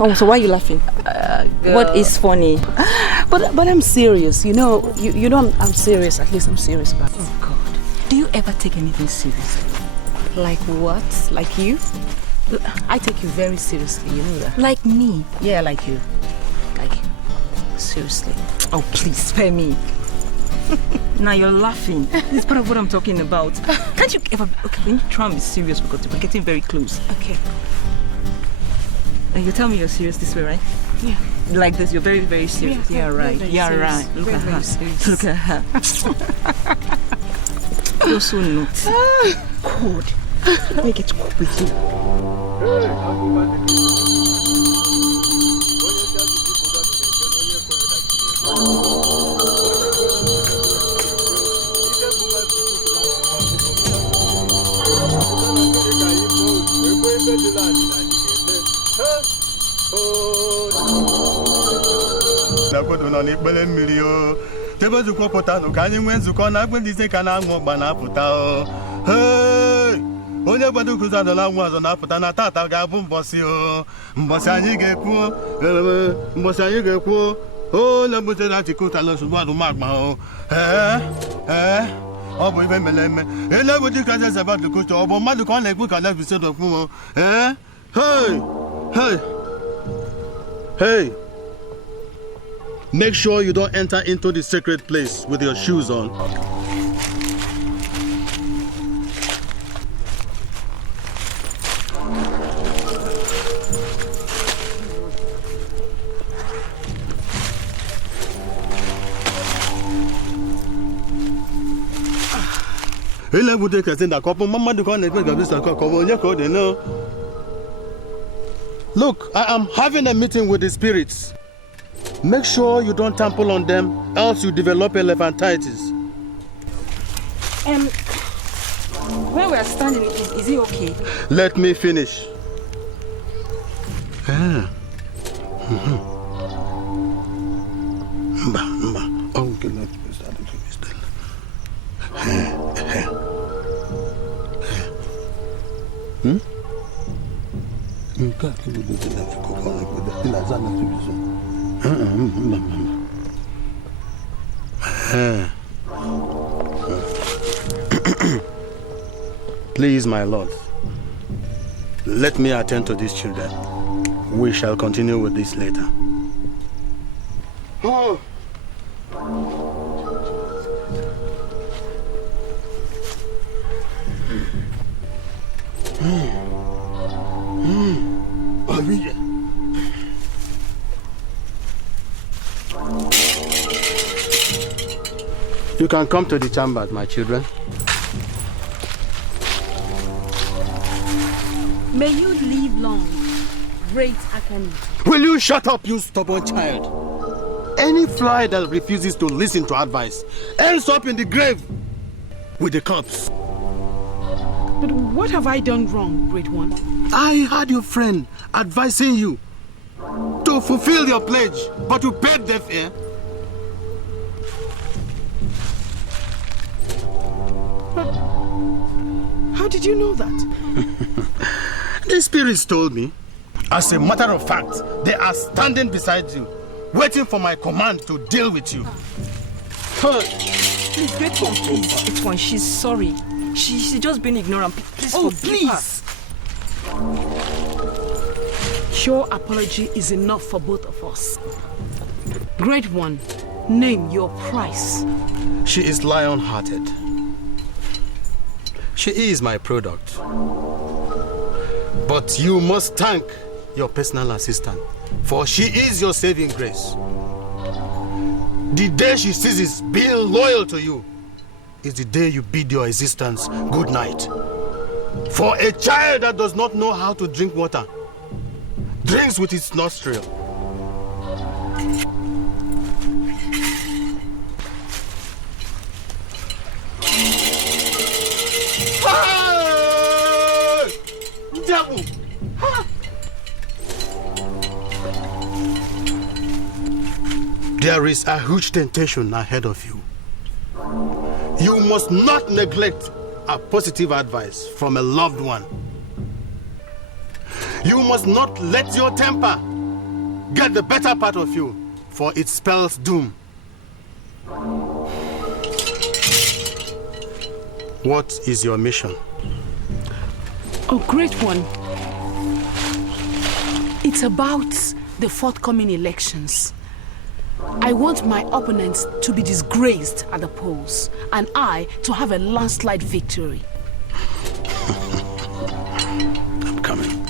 Oh, so why are you laughing? What is funny? But I'm serious. You know I'm serious. At least I'm serious about it. Oh God. Do you ever take anything seriously? Like what? Like you? I take you very seriously, you know that. Like me? Yeah, like you. Like you. Seriously. Oh, please spare me. Now you're laughing. This is part of what I'm talking about. Can't you ever... Okay, when you try and be serious, we're getting very close. Okay. And you tell me you're serious this way, right? Yeah. Like this, you're very, very serious. Yeah, right. Yeah, right. Look at her. Look at her. You're so naughty. God. Let me get to cope with you. nọ n'ikpere mmiri o tebe nzukọ pụtanụ ka anyị nwee nzukọ na agbendize ka na-anwụ ọgba na-apụta o onye gbado nkụzi azọ na-anwụ azọ na-apụta na tata ga-abụ mbọsị o mbọsị anyị ga-ekwu o na-egbute na chikụta n'osugbo adụmagba o ọ bụ ibe mere eme na-egbu dịka jezebel kocha ọ bụ mmadụ ka ọ na-ekwu ka na-ebisedokwu o hey, make sure you don't enter into the sacred place with your shoes on. Elenuwa can that couple, Mama do not expect this couple. No. Look, I am having a meeting with the spirits. Make sure you don't trample on them, else you develop elephantitis. Where we are standing, is it okay? Let me finish. Oh, good night. Please, my lord, let me attend to these children. We shall continue with this later. Oh. You can come to the chamber, my children. May you live long, great Akani. Will you shut up, you stubborn child? Any fly that refuses to listen to advice ends up in the grave with the corpse. But what have I done wrong, Great One? I had your friend advising you to fulfill your pledge, but you paid deaf ear. But how did you know that? The spirits told me. As a matter of fact, they are standing beside you, waiting for my command to deal with you. Please, Great One, please. Great One, she's sorry. She's just been ignorant. Please forgive her. Your apology is enough for both of us. Great One, name your price. She is lion-hearted. She is my product. But you must thank your personal assistant, for she is your saving grace. The day she ceases being loyal to you is the day you bid your existence good night. For a child that does not know how to drink water drinks with its nostril. There is a huge temptation ahead of you. You must not neglect a positive advice from a loved one. You must not let your temper get the better part of you, for it spells doom. What is your mission? Oh, Great One. It's about the forthcoming elections. I want my opponents to be disgraced at the polls, and I to have a landslide victory. I'm coming.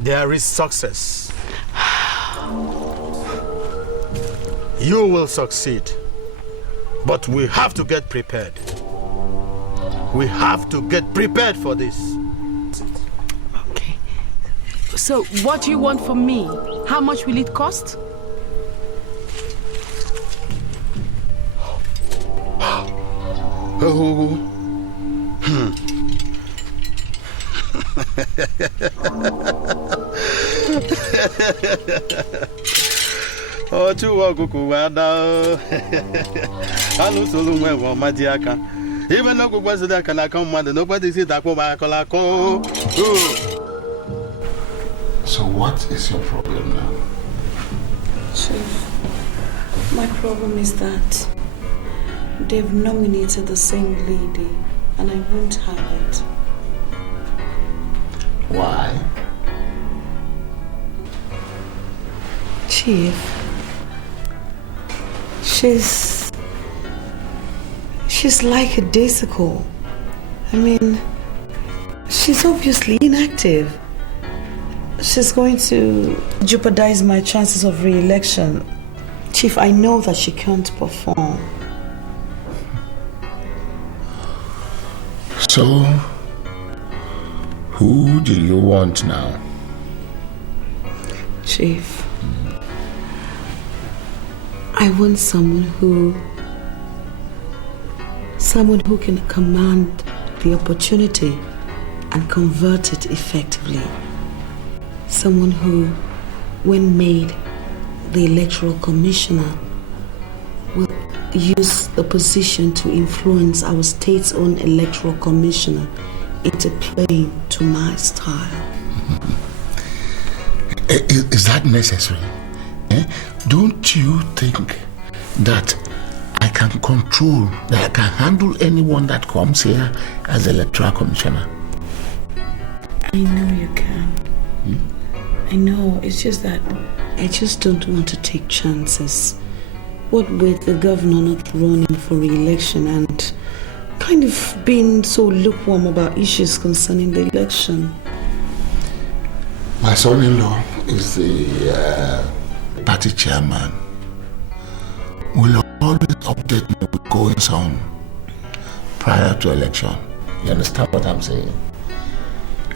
There is success. You will succeed. But we have to get prepared. We have to get prepared for this. Okay. So, what do you want from me? How much will it cost? Even though nobody see that So what is your problem now? Chief, my problem is that they've nominated the same lady and I won't have it. Why? Chief, she's like a daisical. I mean, she's obviously inactive. She's going to jeopardize my chances of re-election. Chief, I know that she can't perform. So, who do you want now? Chief, I want someone who can command the opportunity and convert it effectively. Someone who, when made the electoral commissioner, will use the position to influence our state's own electoral commissioner into playing to my style. Is that necessary? Don't you think that I can control, that I can handle anyone that comes here as electoral commissioner? I know you can. I know, it's just that I just don't want to take chances. What with the governor not running for re-election and kind of being so lukewarm about issues concerning the election. My son-in-law is the party chairman. Will always update me with goings on prior to election. You understand what I'm saying?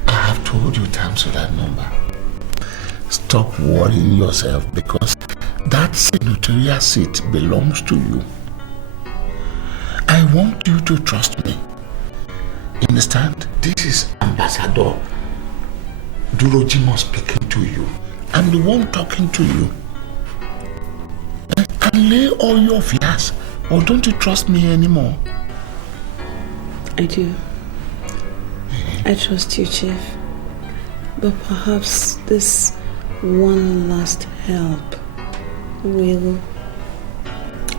I have told you times with that number. Stop worrying yourself because that senatorial seat belongs to you. I want you to trust me. You understand? This is Ambassador Durojimo speaking to you. I'm the one talking to you. And lay all your fears, or don't you trust me anymore? I do. I trust you, Chief. But perhaps this one last help will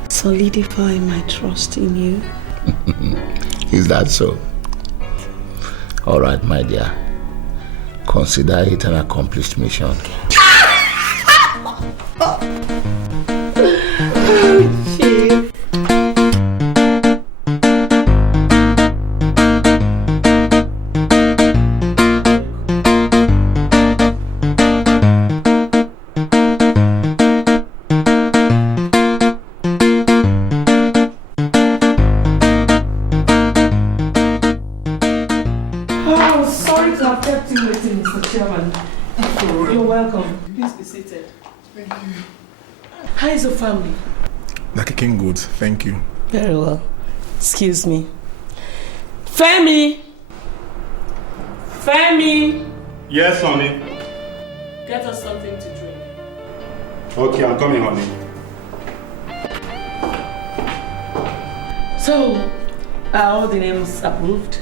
solidify my trust in you. Is that so? All right, my dear. Consider it an accomplished mission. Chief. How is your family? They're kicking good, thank you. Very well. Excuse me. Femi! Femi! Yes, honey. Get us something to drink. Okay, I'm coming, honey. So, are all the names approved?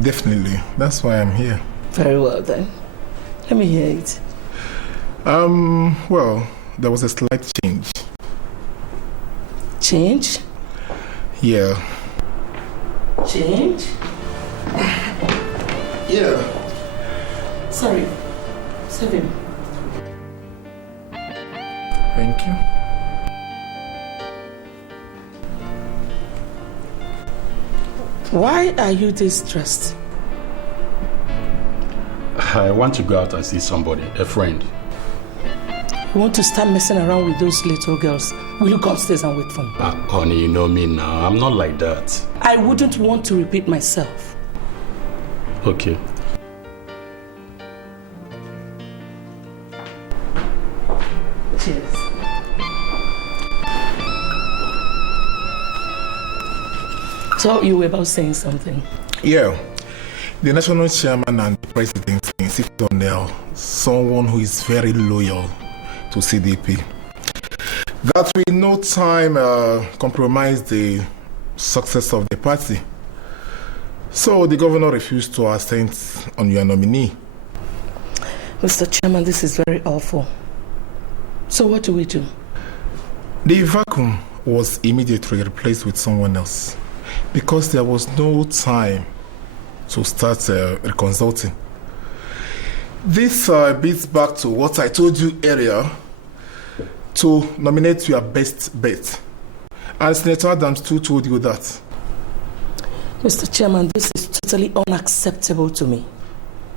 Definitely. That's why I'm here. Very well then. Let me hear it. Well, there was a slight change. Change? Yeah. Change? Yeah. Sorry. 7. Thank you. Why are you distressed? I want to go out and see somebody, a friend. You want to start messing around with those little girls? Will you come upstairs and wait for me? Honey, you know me now. I'm not like that. I wouldn't want to repeat myself. Okay. Cheers. So you were about saying something? Yeah. The national chairman and the president insist on someone who is very loyal to CDP. That will in no time compromise the success of the party. So the governor refused to assent on your nominee. Mr. Chairman, this is very awful. So what do we do? The vacuum was immediately replaced with someone else because there was no time to start reconsulting. This beats back to what I told you earlier, to nominate your best bet. And Senator Adams too told you that. Mr. Chairman, this is totally unacceptable to me.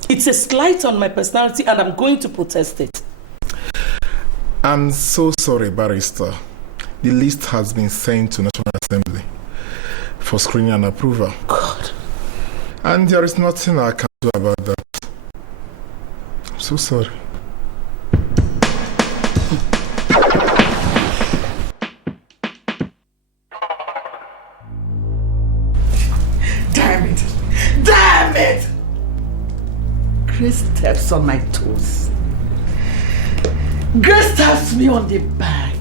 It's a slight on my personality and I'm going to protest it. I'm so sorry, Barrister. The list has been sent to National Assembly for screening and approval. God. And there is nothing I can do about that. I'm so sorry. Damn it! Damn it! Grace steps on my toes. Grace taps me on the back.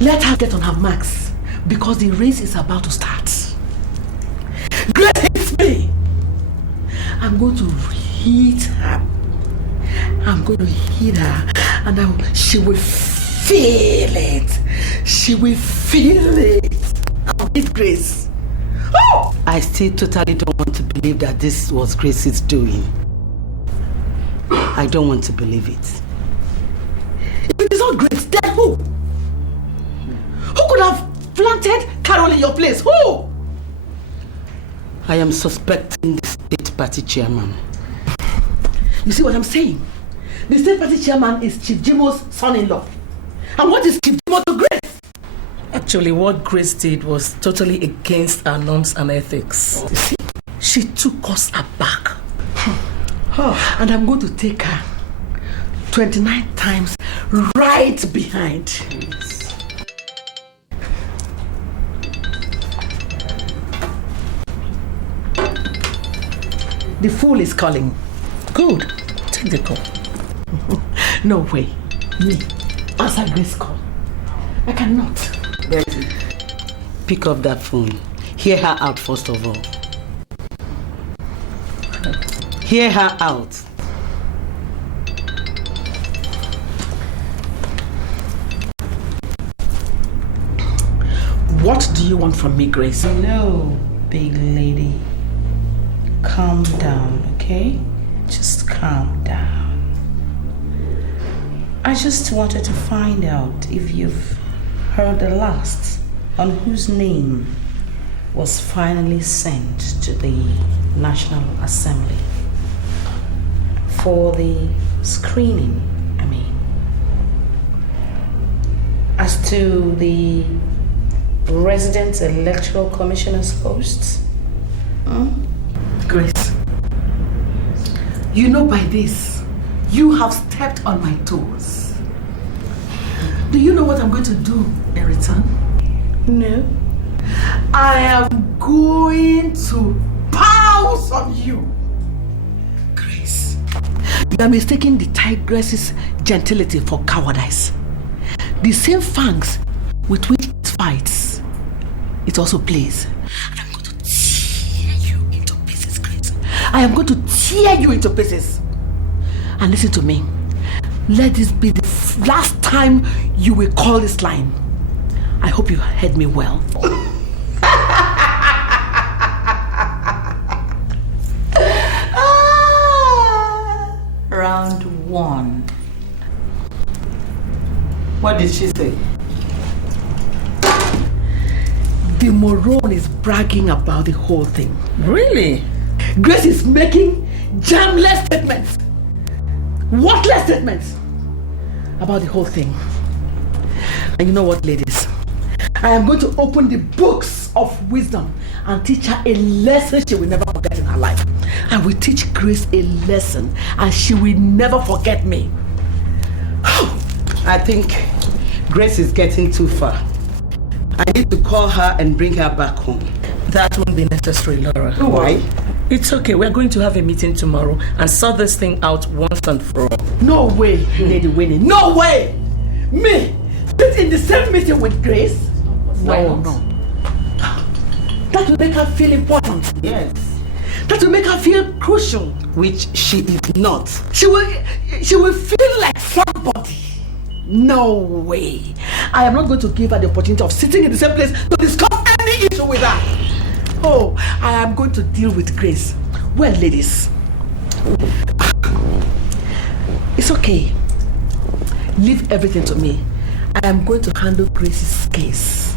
Let her get on her marks because the race is about to start. Grace hits me. I'm going to hit her. I'm going to hit her and she will feel it. She will feel it. I'll hit Grace. Oh! I still totally don't want to believe that this was Grace's doing. I don't want to believe it. If it is not Grace, then who? Who could have planted Carol in your place? Who? I am suspecting the state party chairman. You see what I'm saying? The state party chairman is Chief Jimo's son-in-law. And what is Chief Jimo to Grace? Actually, what Grace did was totally against our norms and ethics. You see? She took us aback. Oh, and I'm going to take her 29 times right behind. The fool is calling. Good. Take the call. No way. Me. Answer Grace's call. I cannot. Betty, pick up that phone. Hear her out first of all. Hear her out. What do you want from me, Grace? No, big lady. Calm down, okay? Just calm down. I just wanted to find out if you've heard the last on whose name was finally sent to the National Assembly for the screening, I mean. As to the resident electoral commissioner's posts. Grace, you know by this, you have stepped on my toes. Do you know what I'm going to do in return? No. I am going to pounce on you. Grace, you are mistaking the tigress's gentility for cowardice. The same fangs with which it fights, it also plays. And I'm going to tear you into pieces, Grace. I am going to tear you into pieces. And listen to me. Let this be the last time you will call this line. I hope you heard me well. Round one. What did she say? The moron is bragging about the whole thing. Really? Grace is making jamless statements, worthless statements about the whole thing. And you know what, ladies? I am going to open the books of wisdom and teach her a lesson she will never forget in her life. I will teach Grace a lesson and she will never forget me. I think Grace is getting too far. I need to call her and bring her back home. That won't be necessary, Laura. Why? It's okay. We're going to have a meeting tomorrow and sort this thing out once and for all. No way, Lady Winnie. No way! Me! Sit in the same meeting with Grace? No. That will make her feel important. Yes. That will make her feel crucial. Which she is not. She will feel like somebody. No way. I am not going to give her the opportunity of sitting in the same place to discuss any issue with her. Oh, I am going to deal with Grace. Well, ladies, it's okay. Leave everything to me. I am going to handle Grace's case.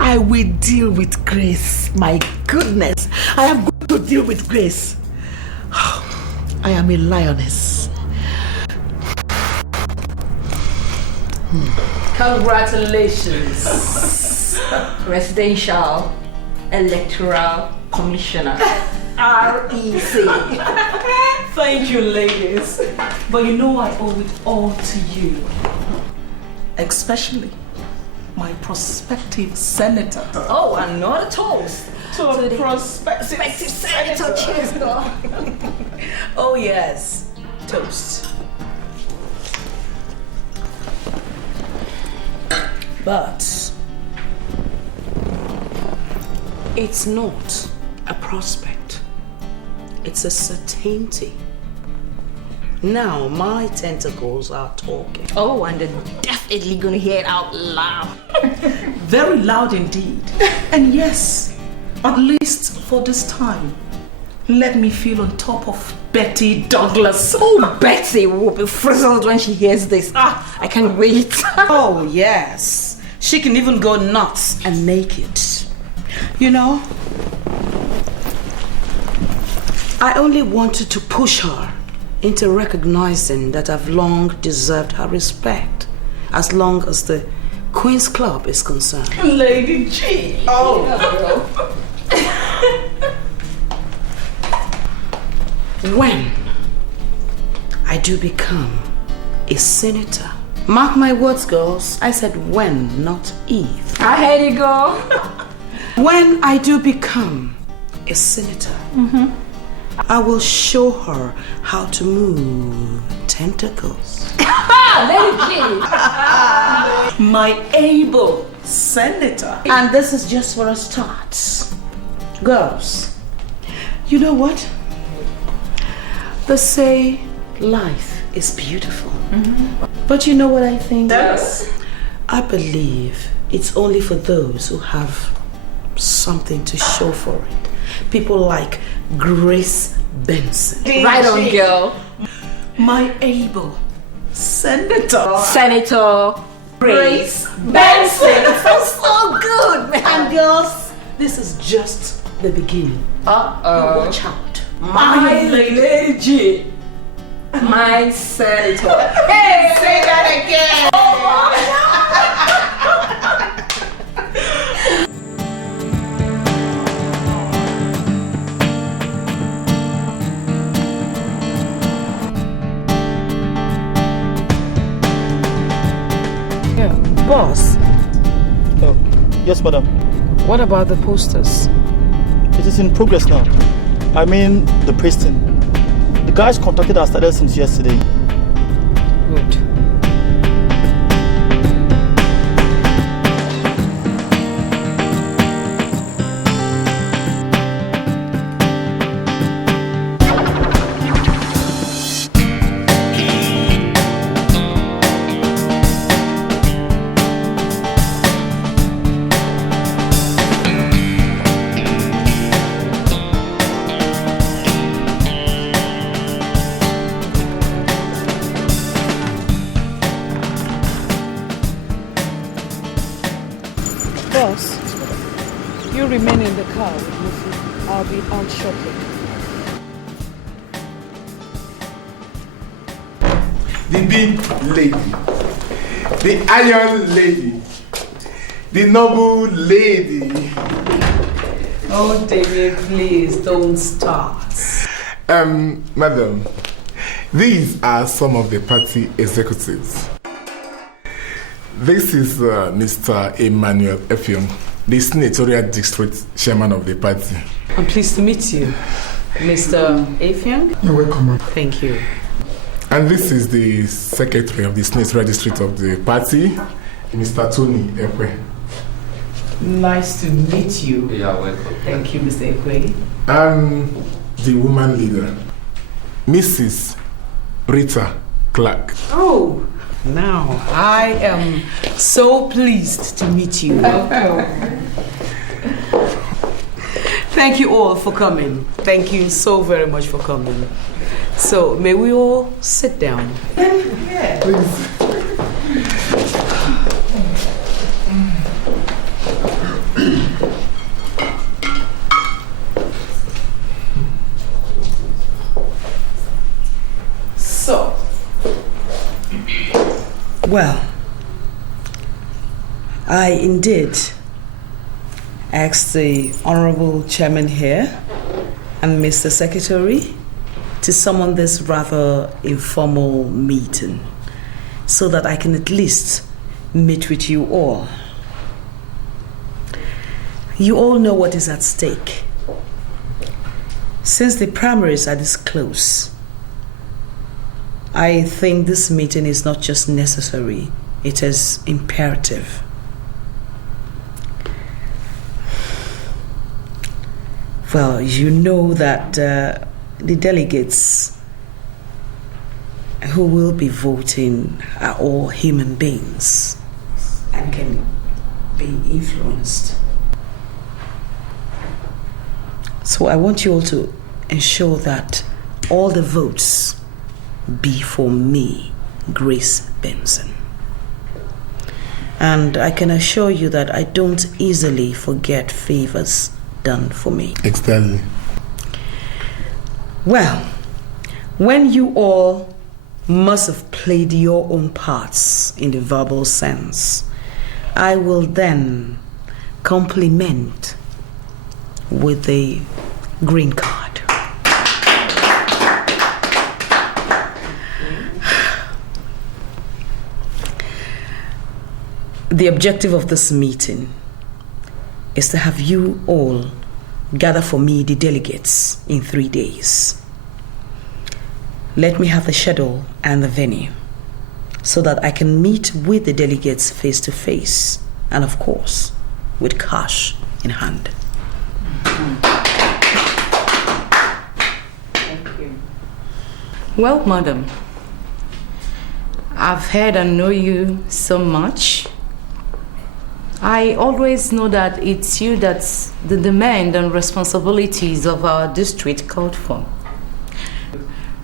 I will deal with Grace. My goodness, I am going to deal with Grace. I am a lioness. Congratulations, Residential Electoral Commissioner, REC. Thank you, ladies. But you know I owe it all to you. Especially my prospective senator. Oh, another toast. To a prospective senator. Cheers, girl. Oh, yes. Toast. But it's not a prospect. It's a certainty. Now my tentacles are talking. Oh, and they're definitely gonna hear it out loud. Very loud indeed. And yes, at least for this time, let me feel on top of Betty Douglas. Oh, Betty will be frizzled when she hears this. I can't wait. Oh, yes. She can even go nuts and naked. You know, I only wanted to push her into recognizing that I've long deserved her respect, as long as the Queen's Club is concerned. Lady G. Oh. When I do become a senator, mark my words, girls, I said when, not if. I heard you go. When I do become a senator, I will show her how to move tentacles. Lady G. My able senator. And this is just for a start. Girls, you know what? They say life is beautiful. But you know what I think? Yes. I believe it's only for those who have something to show for it. People like Grace Benson. Right on, girl. My able senator. Senator Grace Benson. It feels so good, man. And girls, this is just the beginning. Watch out. My lady. My senator. Hey, say that again. Boss. Oh, yes, madam. What about the posters? It is in progress now. I mean, the pasting. The guys contacted us started since yesterday. Good. Remain in the car with Lucy. I'll be out shortly. The big lady, the iron lady, the noble lady. Oh, David, please don't start. Madam, these are some of the party executives. This is Mr. Emmanuel Effiong, the senatorial district chairman of the party. I'm pleased to meet you, Mr. Effiong. You're welcome. Thank you. And this is the secretary of the senatorial district of the party, Mr. Tony Ekwe. Nice to meet you. You are welcome. Thank you, Mr. Ekwe. I'm the woman leader, Mrs. Rita Clark. Oh, now I am so pleased to meet you. Thank you all for coming. Thank you so very much for coming. So, may we all sit down? Yeah. Please. So, well, I indeed asked the Honorable Chairman here and Mr. Secretary to summon this rather informal meeting so that I can at least meet with you all. You all know what is at stake. Since the primaries are this close, I think this meeting is not just necessary, it is imperative. Well, you know that the delegates who will be voting are all human beings and can be influenced. So I want you all to ensure that all the votes be for me, Grace Benson. And I can assure you that I don't easily forget favors done for me. Exactly. Well, when you all must have played your own parts in the verbal sense, I will then compliment with the green card. The objective of this meeting is to have you all gather for me the delegates in 3 days. Let me have the schedule and the venue so that I can meet with the delegates face to face and, of course, with cash in hand. Thank you. Well, madam, I've heard and know you so much. I always know that it's you that's the demand and responsibilities of our district called for.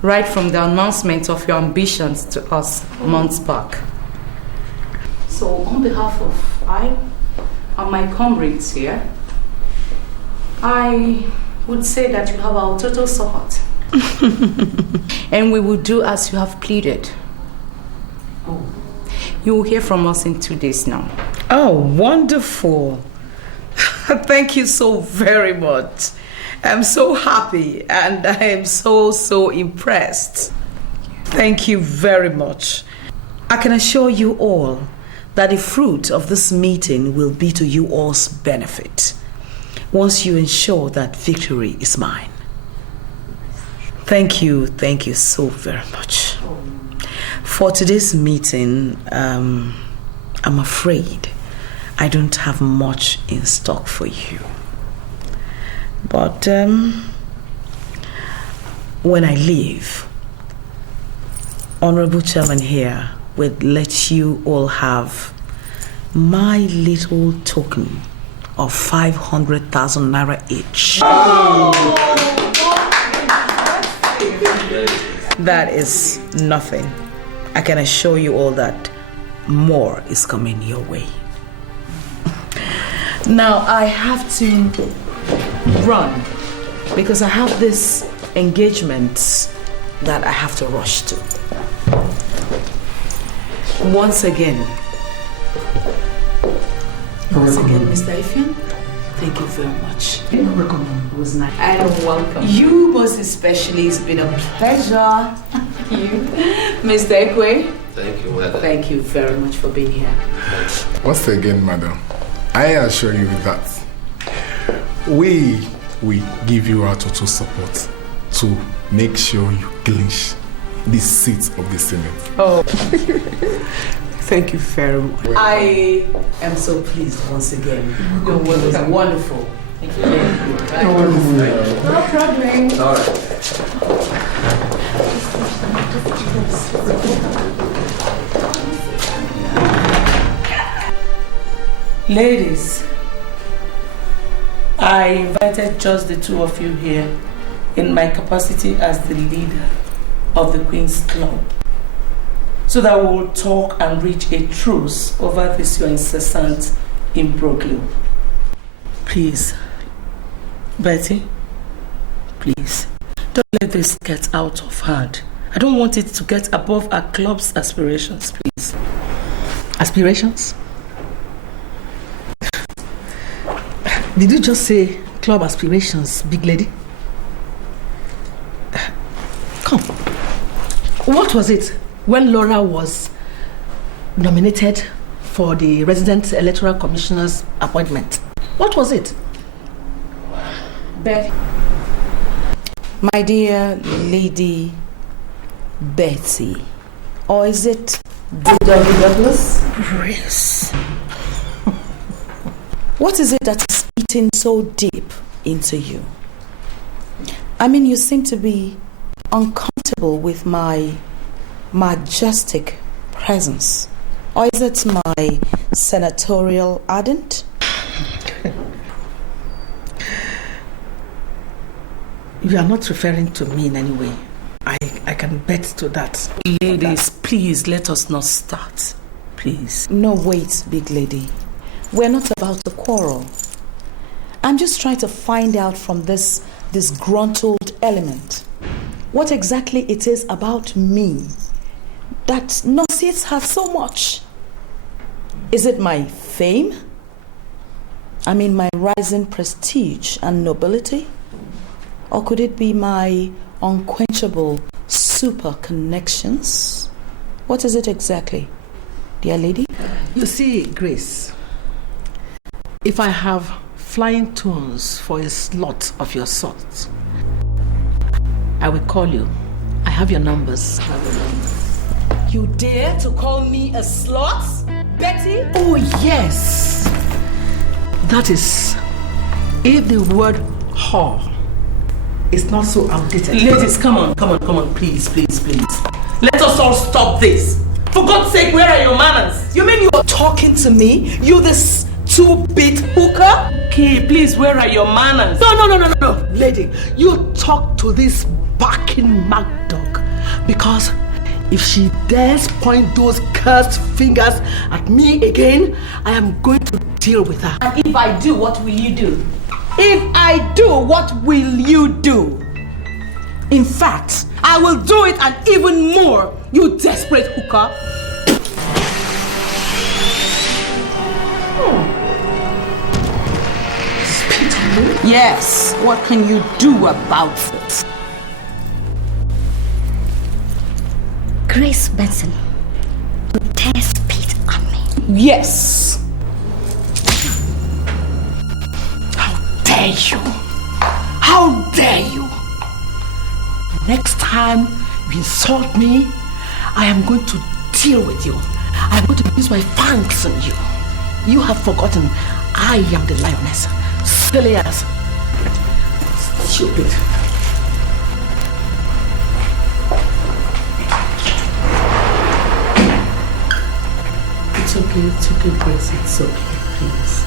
Right from the announcement of your ambitions to us months back. So on behalf of I and my comrades here, I would say that you have our total support. And we will do as you have pleaded. You will hear from us in 2 days now. Oh, wonderful. Thank you so very much. I'm so happy and I am so impressed. Thank you very much. I can assure you all that the fruit of this meeting will be to you all's benefit once you ensure that victory is mine. Thank you so very much. For today's meeting, I'm afraid I don't have much in stock for you. But when I leave, Honorable Chairman here would let you all have my little token of 500,000 naira each. That is nothing. I can assure you all that more is coming your way. Now I have to run because I have this engagement that I have to rush to. Once again, Mr. Efian, thank you very much. You're welcome. It was nice. And welcome. You most especially, it's been a pleasure. Thank you. Mr. Ekwe. Thank you, madam. Thank you very much for being here. Once again, madam, I assure you that we will give you our total support to make sure you clinch the seat of the Senate. Oh. Thank you very much. I am so pleased once again. Your work was wonderful. Thank you. No problem. All right. Ladies, I invited just the two of you here in my capacity as the leader of the Queen's Club, so that we will talk and reach a truce over this your incessant imbroglio. Please, Betty, please, don't let this get out of hand. I don't want it to get above our club's aspirations, please. Aspirations? Did you just say club aspirations, big lady? Come. What was it when Laura was nominated for the resident electoral commissioner's appointment? What was it? Betty. My dear Lady Betty. Or is it Douglas? Grace. What is it that is eating so deep into you? I mean, you seem to be uncomfortable with my majestic presence. Or is it my senatorial ardent? You are not referring to me in any way. I can bet to that. Ladies, please let us not start. Please. No, wait, big lady. We're not about to quarrel. I'm just trying to find out from this disgruntled element what exactly it is about me that nauseates her so much. Is it my fame? I mean, my rising prestige and nobility? Or could it be my unquenchable super connections? What is it exactly, dear lady? You see, Grace, if I have flying tones for a slot of your sort, I will call you. I have your numbers. You dare to call me a slut, Betty? Oh, yes. That is, if the word whore is not so outdated. Ladies, come on, please. Let us all stop this. For God's sake, where are your manners? You mean you're talking to me? You this two-bit hooker? Okay, please, where are your manners? No. Lady, you talk to this barking mad dog, because if she dares point those cursed fingers at me again, I am going to deal with her. And if I do, what will you do? If I do, what will you do? In fact, I will do it and even more, you desperate hooker. Spit on me? Yes, what can you do about it? Grace Benson, you dare spit on me? Yes. Dare you? How dare you? Next time you insult me, I am going to deal with you. I am going to use my fangs on you. You have forgotten I am the lioness. Silly ass. Stupid. It's okay, Grace. It's okay, please.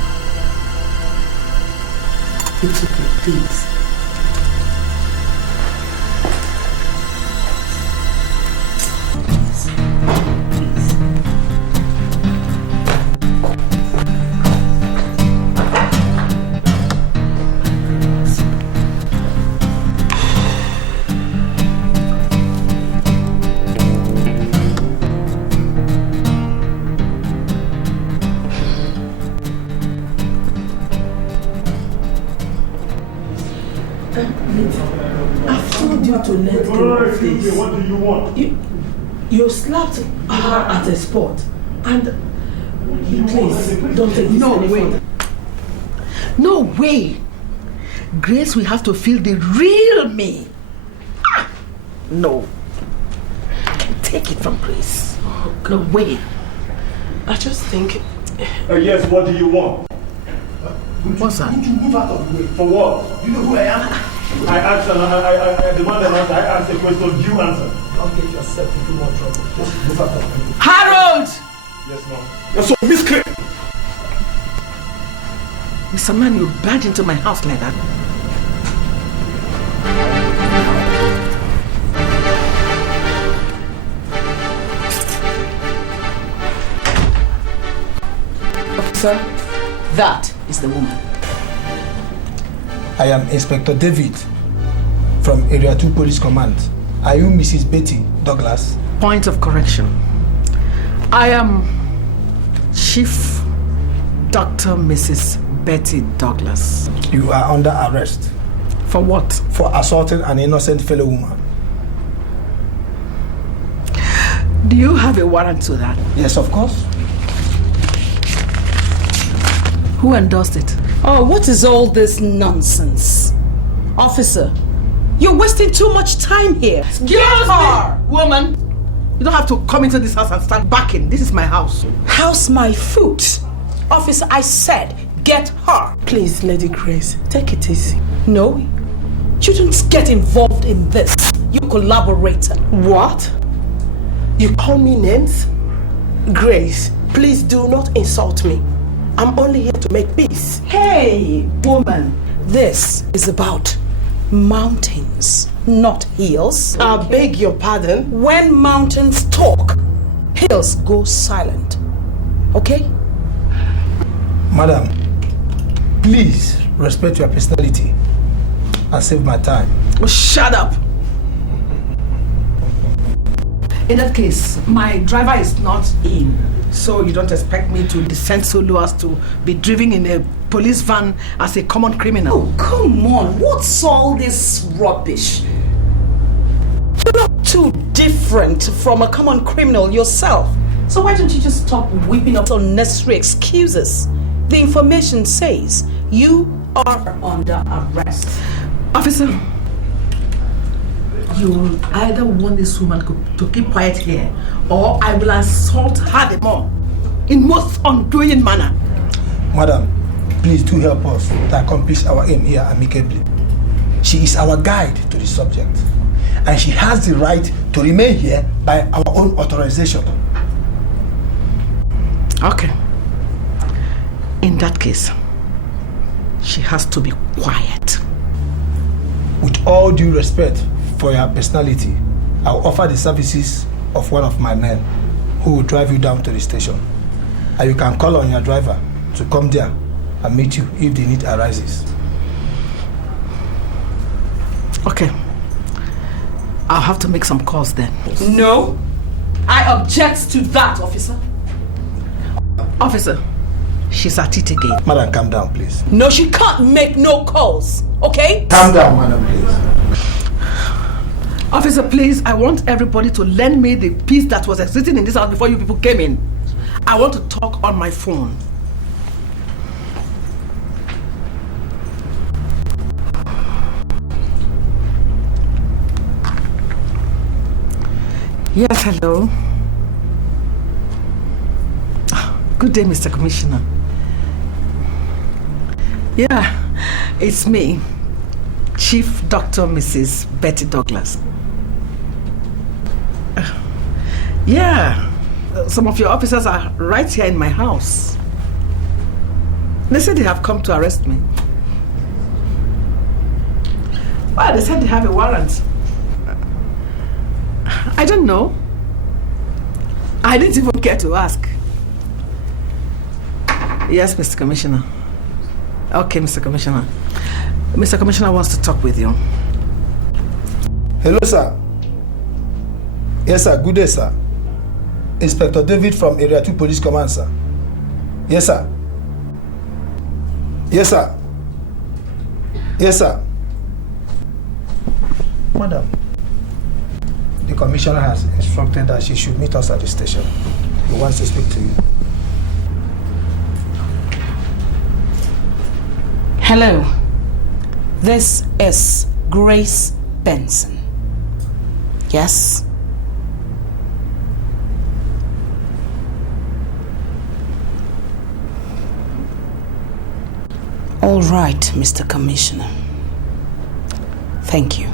It's okay, please. What do you want? You slapped her at a spot, and please don't take this No any way. further. No way. Grace will have to feel the real me. No. Take it from Grace. No way. I just think... Yes, what do you want? What's that? Move out of the way. For what? You know who I am? I asked and I demand an answer. I asked a question, you answer. Don't get yourself into more trouble. Just move out of the way. Harold! Yes, ma'am. You're so miscreant! Mr. Man, you barged into my house like that. Officer, that is the woman. I am Inspector David from Area 2 Police Command. Are you Mrs. Betty Douglas? Point of correction. I am Chief Dr. Mrs. Betty Douglas. You are under arrest. For what? For assaulting an innocent fellow woman. Do you have a warrant to that? Yes, of course. Who endorsed it? Oh, what is all this nonsense? Officer, you're wasting too much time here. Excuse me, woman. You don't have to come into this house and start backing. This is my house. House my foot. Officer, I said, get her. Please, Lady Grace, take it easy. No, you don't get involved in this. You collaborator. What? You call me names? Grace, please do not insult me. I'm only here to make peace. Hey, woman, this is about mountains, not hills. I beg your pardon? When mountains talk, hills go silent. Okay? Madam, please respect your personality and save my time. Oh, shut up! In that case, my driver is not in, so you don't expect me to descend so low as to be driven in a police van as a common criminal. Oh, come on. What's all this rubbish? You're not too different from a common criminal yourself. So why don't you just stop whipping up unnecessary excuses? The information says you are under arrest. Officer, you will either want this woman to keep quiet here, or I will assault her the more in most undoing manner. Madam, please do help us to accomplish our aim here amicably. She is our guide to the subject, and she has the right to remain here by our own authorization. Okay. In that case, she has to be quiet. With all due respect for your personality, I'll offer the services of one of my men who will drive you down to the station. And you can call on your driver to come there and meet you if the need arises. Okay. I'll have to make some calls then. No. I object to that, officer. Officer, she's at it again. Madam, calm down, please. No, she can't make no calls, okay? Calm down, madam, please. Officer, please, I want everybody to lend me the piece that was existing in this house before you people came in. I want to talk on my phone. Yes, hello. Good day, Mr. Commissioner. Yeah, it's me, Chief Dr. Mrs. Betty Douglas. Yeah, some of your officers are right here in my house. They said they have come to arrest me. Well, they said they have a warrant. I don't know. I didn't even care to ask. Yes, Mr. Commissioner. Okay, Mr. Commissioner. Mr. Commissioner wants to talk with you. Hello, sir. Yes, sir. Good day, sir. Inspector David from Area 2 Police Command, sir. Yes, sir. Yes, sir. Yes, sir. Madam, the commissioner has instructed that she should meet us at the station. He wants to speak to you. Hello. This is Grace Benson. Yes? All right, Mr. Commissioner. Thank you.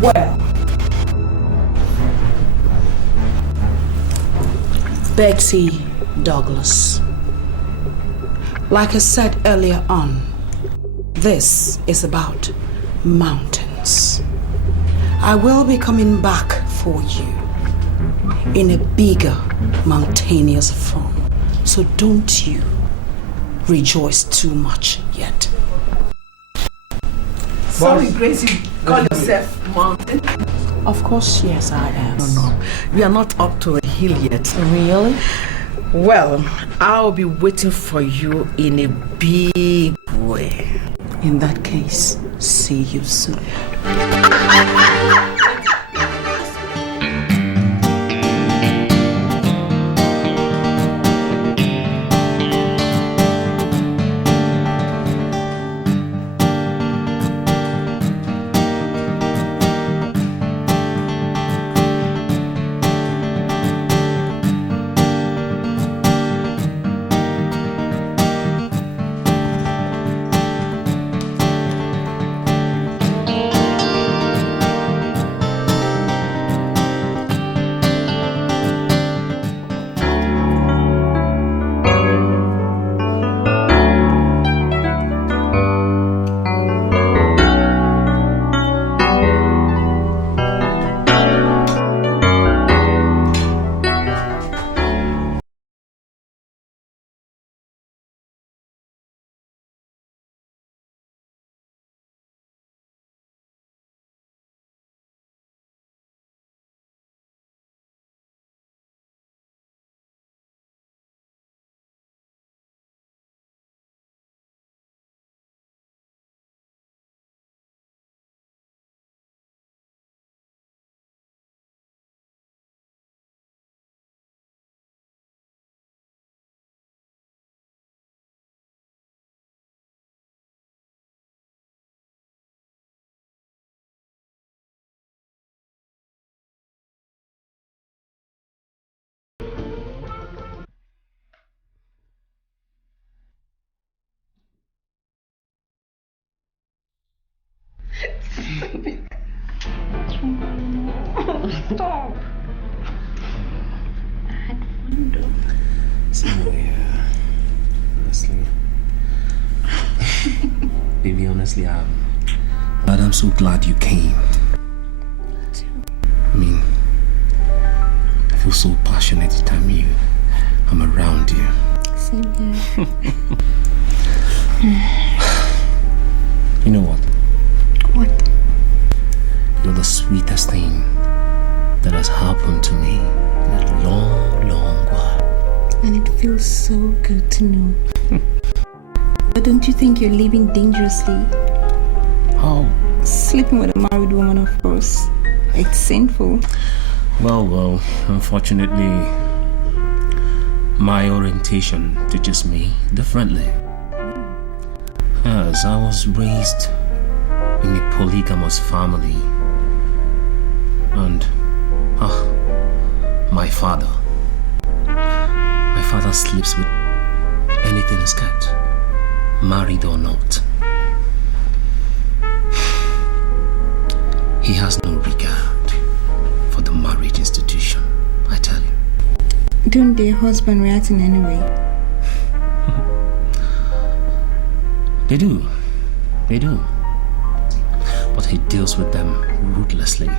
Well, Betsy Douglas, like I said earlier on, this is about mountains. I will be coming back for you in a bigger mountainous form, so don't you rejoice too much yet. Sorry, Grace, you call yourself mountain? Of course, yes, I am. No, we are not up to a hill yet. Really? Well, I'll be waiting for you in a big way. In that case, see you soon. Stop. I had fun though. So, yeah. Honestly. Baby, honestly, I'm so glad you came. I mean, I feel so passionate each time I'm around you. Same here. You know what? What? You're the sweetest thing that has happened to me in a long, long while. And it feels so good to know. But don't you think you're living dangerously? How? Sleeping with a married woman, of course. It's sinful. Well, unfortunately, my orientation teaches me differently. As I was raised in a polygamous family, and my father sleeps with anything he's got, married or not. He has no regard for the marriage institution, I tell you. Don't their husband react in any way? They do. But he deals with them ruthlessly.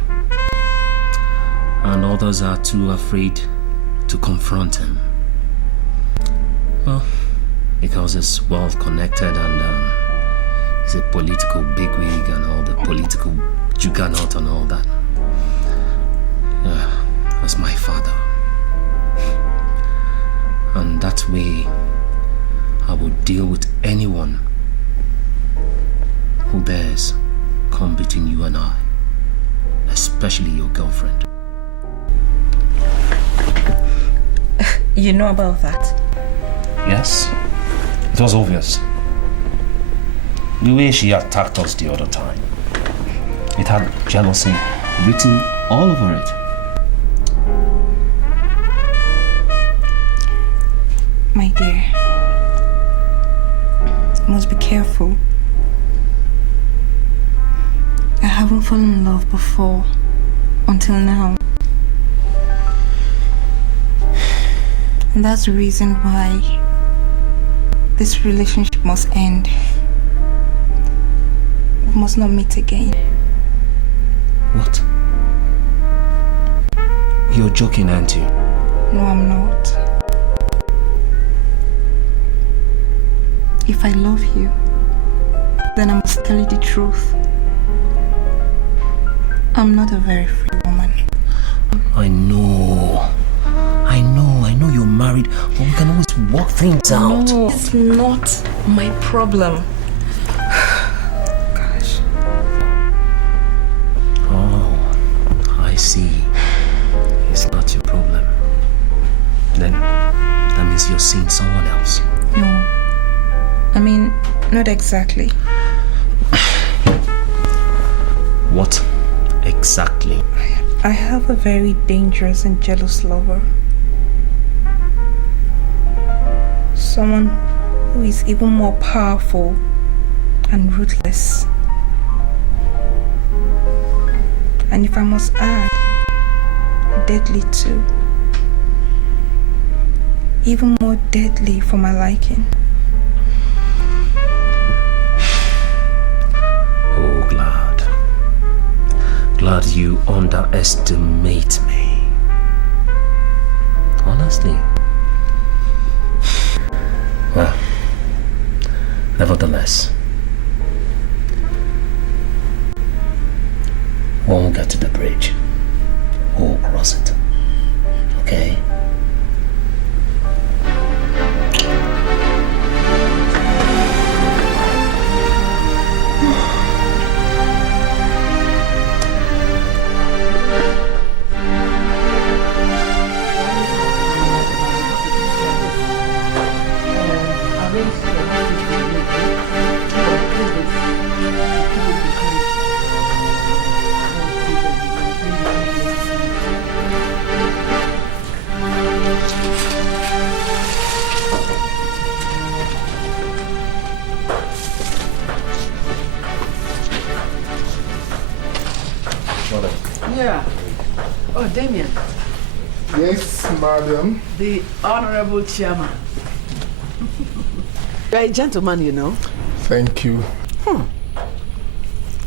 And others are too afraid to confront him. Well, because he's well connected and he's a political bigwig and all the political juggernaut and all that. Yeah, that's my father. And that way I will deal with anyone who dares come between you and I, especially your girlfriend. You know about that? Yes, it was obvious. The way she attacked us the other time, it had jealousy written all over it. My dear, you must be careful. I haven't fallen in love before, until now. And that's the reason why this relationship must end. We must not meet again. What? You're joking, aren't you? No, I'm not. If I love you, then I must tell you the truth. I'm not a very free woman. I know you're married, but we can always work things out. No, it's not my problem. Gosh. Oh, I see. It's not your problem. Then that means you're seeing someone else. No. I mean, not exactly. What exactly? I have a very dangerous and jealous lover. Someone who is even more powerful and ruthless. And if I must add, deadly too. Even more deadly for my liking. Oh, glad you underestimate me. Honestly. Well, nevertheless, when we get to the bridge, we'll cross it. Okay? Yeah. Oh, Damien. Yes, madam. The Honorable Chairman. You're a gentleman, you know. Thank you.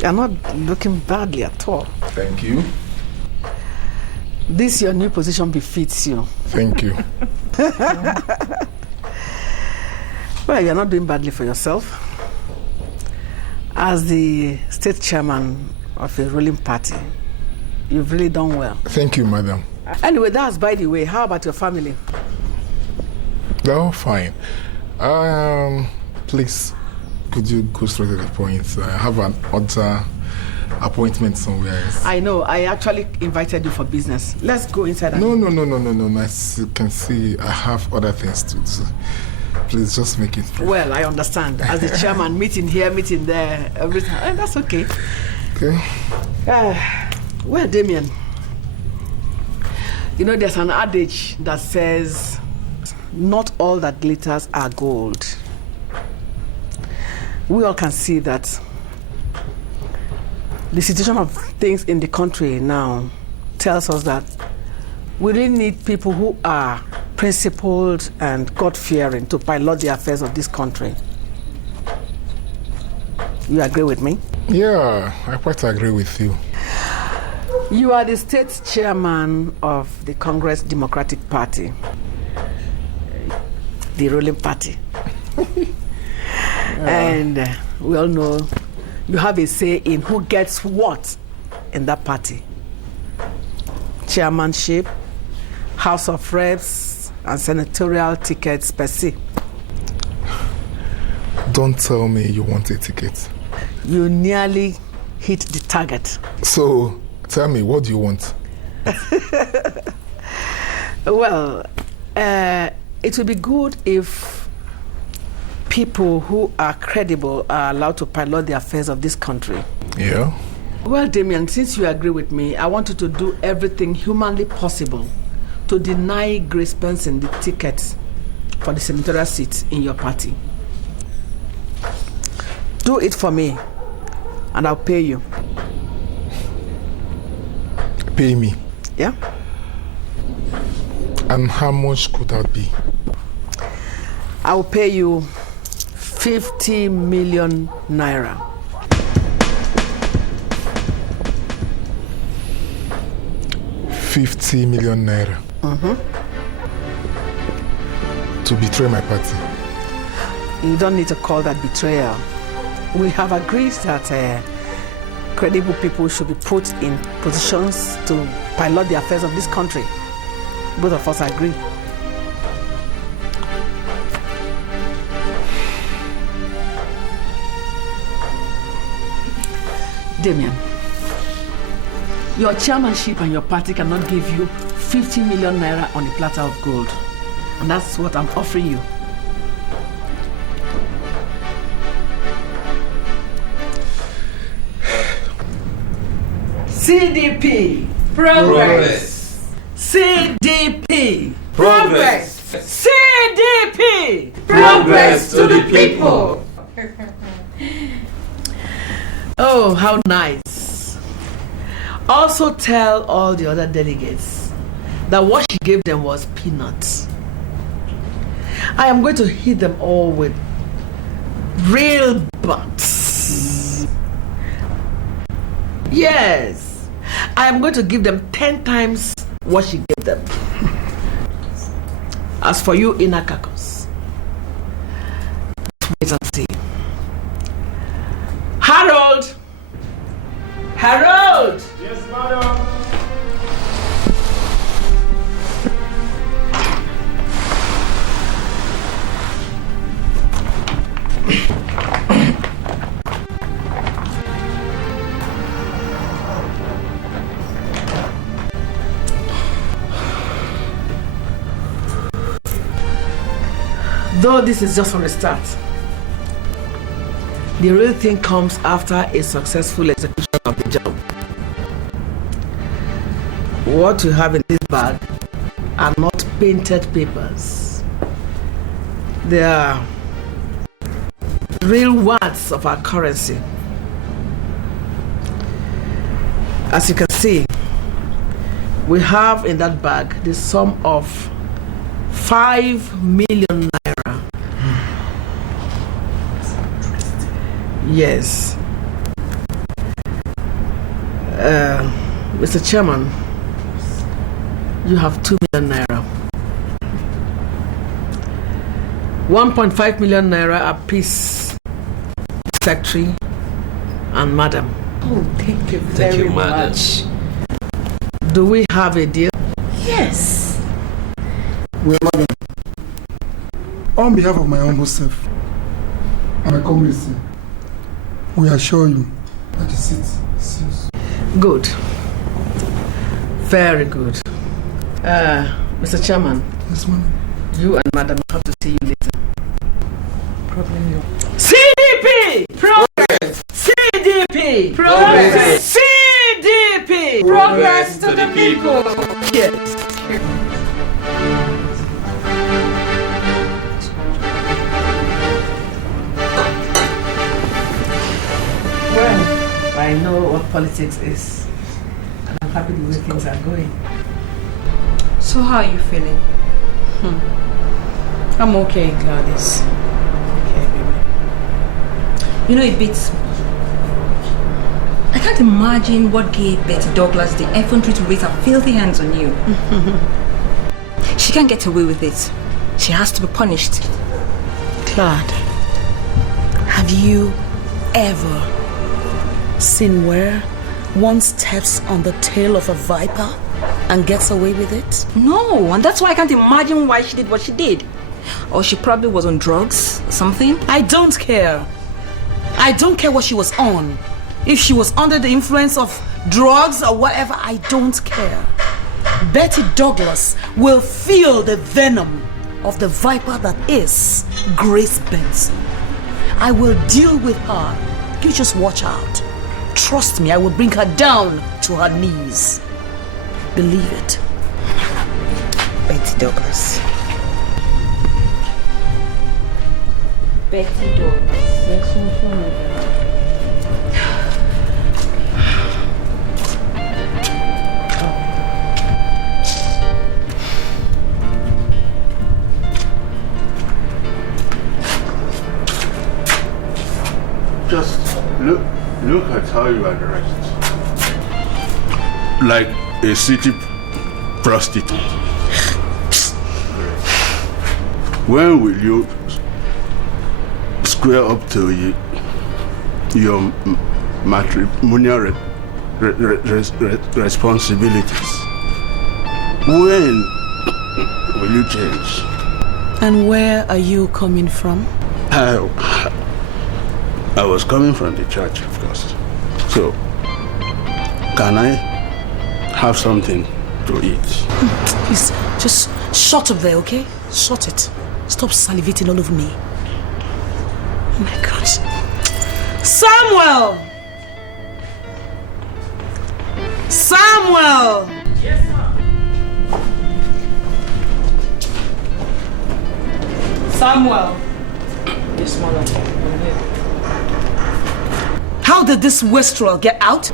You're not looking badly at all. Thank you. This your new position befits you. Thank you. Well, you're not doing badly for yourself. As the state chairman of a ruling party, you've really done well. Thank you, madam. Anyway, that's by the way. How about your family? They're all fine. Please, could you go straight to the point? I have an other appointment somewhere else. I know. I actually invited you for business. Let's go inside. No. As you can see, I have other things to do. Please, just make it brief. Well, I understand. As the chairman, meeting here, meeting there, everything. That's okay. Okay. Well, Damien, you know, there's an adage that says, not all that glitters are gold. We all can see that the situation of things in the country now tells us that we really need people who are principled and God-fearing to pilot the affairs of this country. You agree with me? Yeah, I quite agree with you. You are the state chairman of the Congress Democratic Party, the ruling party. And we all know you have a say in who gets what in that party. Chairmanship, House of Reps, and senatorial tickets per se. Don't tell me you want a ticket. You nearly hit the target. So, tell me, what do you want? Well, it would be good if people who are credible are allowed to pilot the affairs of this country. Yeah? Well, Damien, since you agree with me, I want you to do everything humanly possible to deny Grace Benson the ticket for the senatorial seat in your party. Do it for me, and I'll pay you. Pay me? Yeah. And how much could that be? I'll pay you 50 million naira. 50 million naira? To betray my party? You don't need to call that betrayal. We have agreed that credible people should be put in positions to pilot the affairs of this country. Both of us agree. Damien, your chairmanship and your party cannot give you 50 million naira on a platter of gold. And that's what I'm offering you. CDP. Progress. CDP. Progress. CDP. Progress to the people. Oh, how nice. Also tell all the other delegates that what she gave them was peanuts. I am going to hit them all with real butts. Yes, I am going to give them 10 times what she gave them. As for you, Inakakos, wait and see. Harold! Harold! Yes, madam. Though this is just for a start, the real thing comes after a successful execution of the job. What you have in this bag are not painted papers. They are real words of our currency. As you can see, we have in that bag the sum of 5 million naira. Yes. Mr. Chairman, you have 2 million naira. 1.5 million naira apiece, Secretary and Madam. Oh, thank you very much. Do we have a deal? Yes. Well, madam, on behalf of my humble self and my community, we assure you that the seat is yours. Good. Very good. Mr. Chairman. Yes, madam. You and Madam have to see you later. Problem no. CDP! Progress! CDP! Progress! CDP! Progress to the people. Yes. Well, I know what politics is, and I'm happy the way things are going. So how are you feeling? I'm okay, Gladys. Okay, baby. You know, it beats me. I can't imagine what gave Betty Douglas the effrontery to raise her filthy hands on you. She can't get away with it. She has to be punished. Claude, have you ever seen where one steps on the tail of a viper and gets away with it? No, and that's why I can't imagine why she did what she did. Or she probably was on drugs or something. I don't care. I don't care what she was on. If she was under the influence of drugs or whatever, I don't care. Betty Douglas will feel the venom of the viper that is Grace Benson. I will deal with her. You just watch out. Trust me, I will bring her down to her knees. Believe it. Betty Douglas. Betty Douglas. Just look at how you are dressed. Like a city prostitute. When will you square up to your matrimonial responsibilities? When will you change? And where are you coming from? I was coming from the church, of course. So, can I have something to eat? Please, just shut up there, okay? Shut it. Stop salivating all over me. Oh my God. Samuel! Samuel! Yes, ma'am. Samuel! Yes, madam. I'm here. How did this wastrel get out?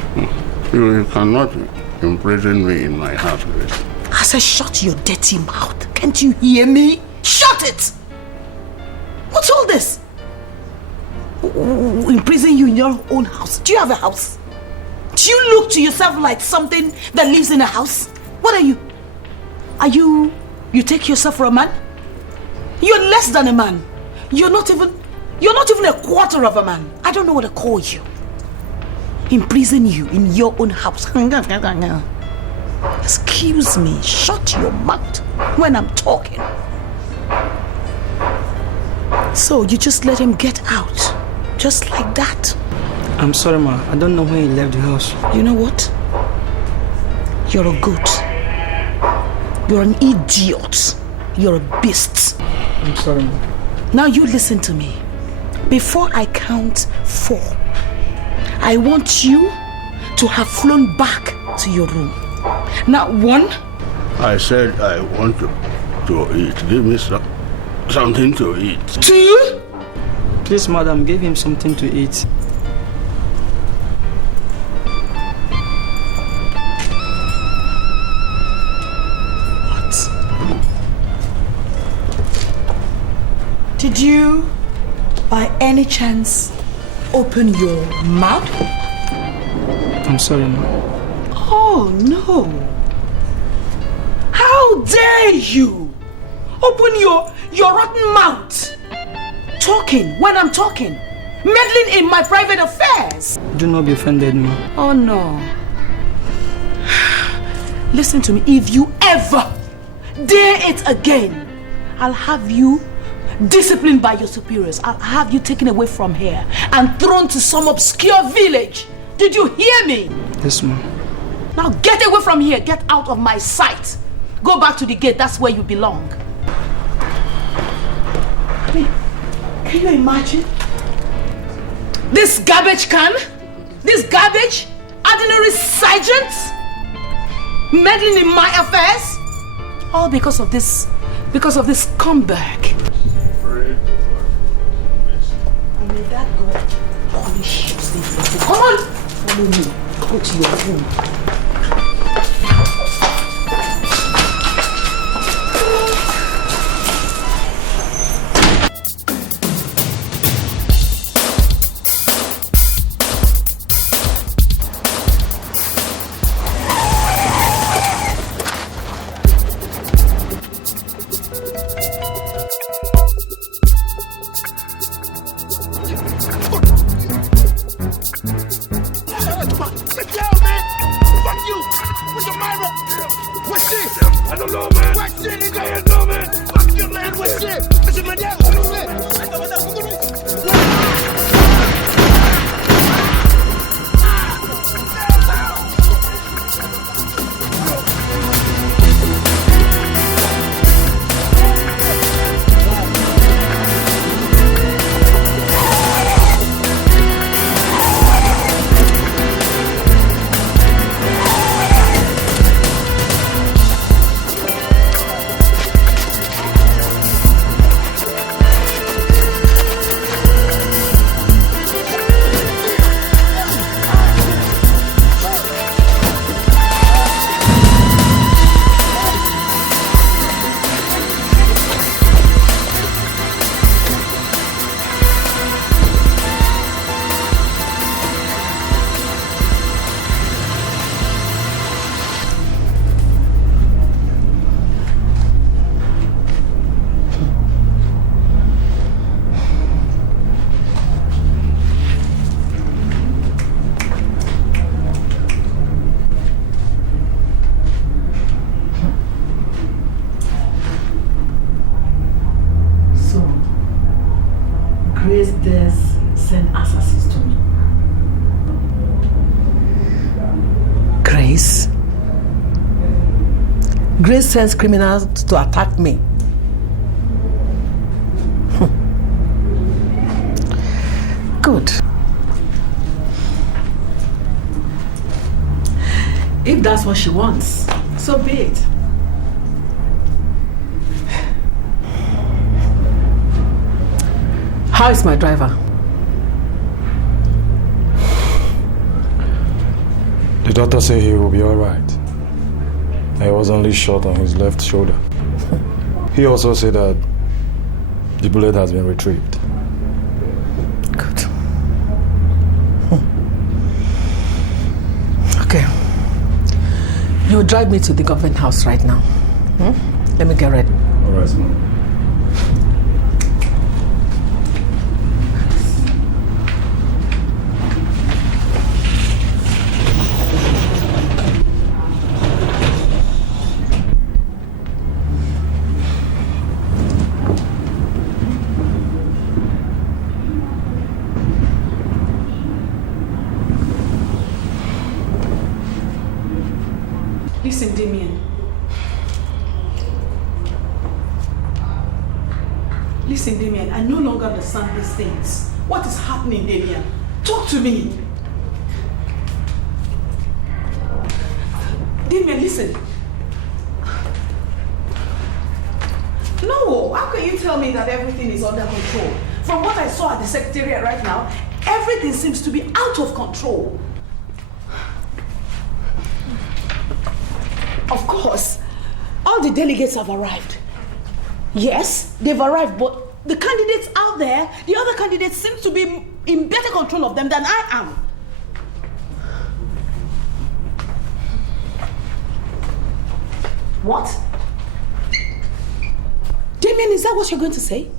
You cannot imprison me in my house, Grace. I said, shut your dirty mouth. Can't you hear me? Shut it! What's all this? Imprison you in your own house. Do you have a house? Do you look to yourself like something that lives in a house? What are you? You take yourself for a man? You're less than a man. You're not even a quarter of a man. I don't know what to call you. Imprison you in your own house. Excuse me, shut your mouth when I'm talking. So you just let him get out, just like that. I'm sorry, ma. I don't know when he left the house. You know what? You're a goat. You're an idiot. You're a beast. I'm sorry, ma. Now you listen to me. Before I count 4, I want you to have flown back to your room. Now 1. I said I want to eat. Give me something to eat. 2. Please, madam, give him something to eat. What? Did you, by any chance, open your mouth? I'm sorry, ma. Oh, no. How dare you open your rotten mouth? Talking when I'm talking. Meddling in my private affairs. Do not be offended, ma. Oh, no. Listen to me. If you ever dare it again, I'll have you disciplined by your superiors. I'll have you taken away from here and thrown to some obscure village. Did you hear me? Yes, ma'am. Now get away from here. Get out of my sight. Go back to the gate. That's where you belong. I mean, can you imagine? This garbage can? This garbage? Ordinary sergeants? Meddling in my affairs? All because of this scumbag. And may that God punish you. Come on! Follow me. Go to your room. Grace. Grace sends criminals to attack me. Good. If that's what she wants, so be it. How is my driver? The doctor said he will be alright. He was only shot on his left shoulder. He also said that the bullet has been retrieved. Good. Okay. You drive me to the government house right now. Let me get ready. Alright, ma'am. Listen, Damien. Listen, Damien, I no longer understand these things. What is happening, Damien? Talk to me. Damien, listen. No, how can you tell me that everything is under control? From what I saw at the secretariat right now, everything seems to be out of control. Of course, all the delegates have arrived. Yes, they've arrived, but the candidates out there, the other candidates seem to be in better control of them than I am. What? Damien, is that what you're going to say?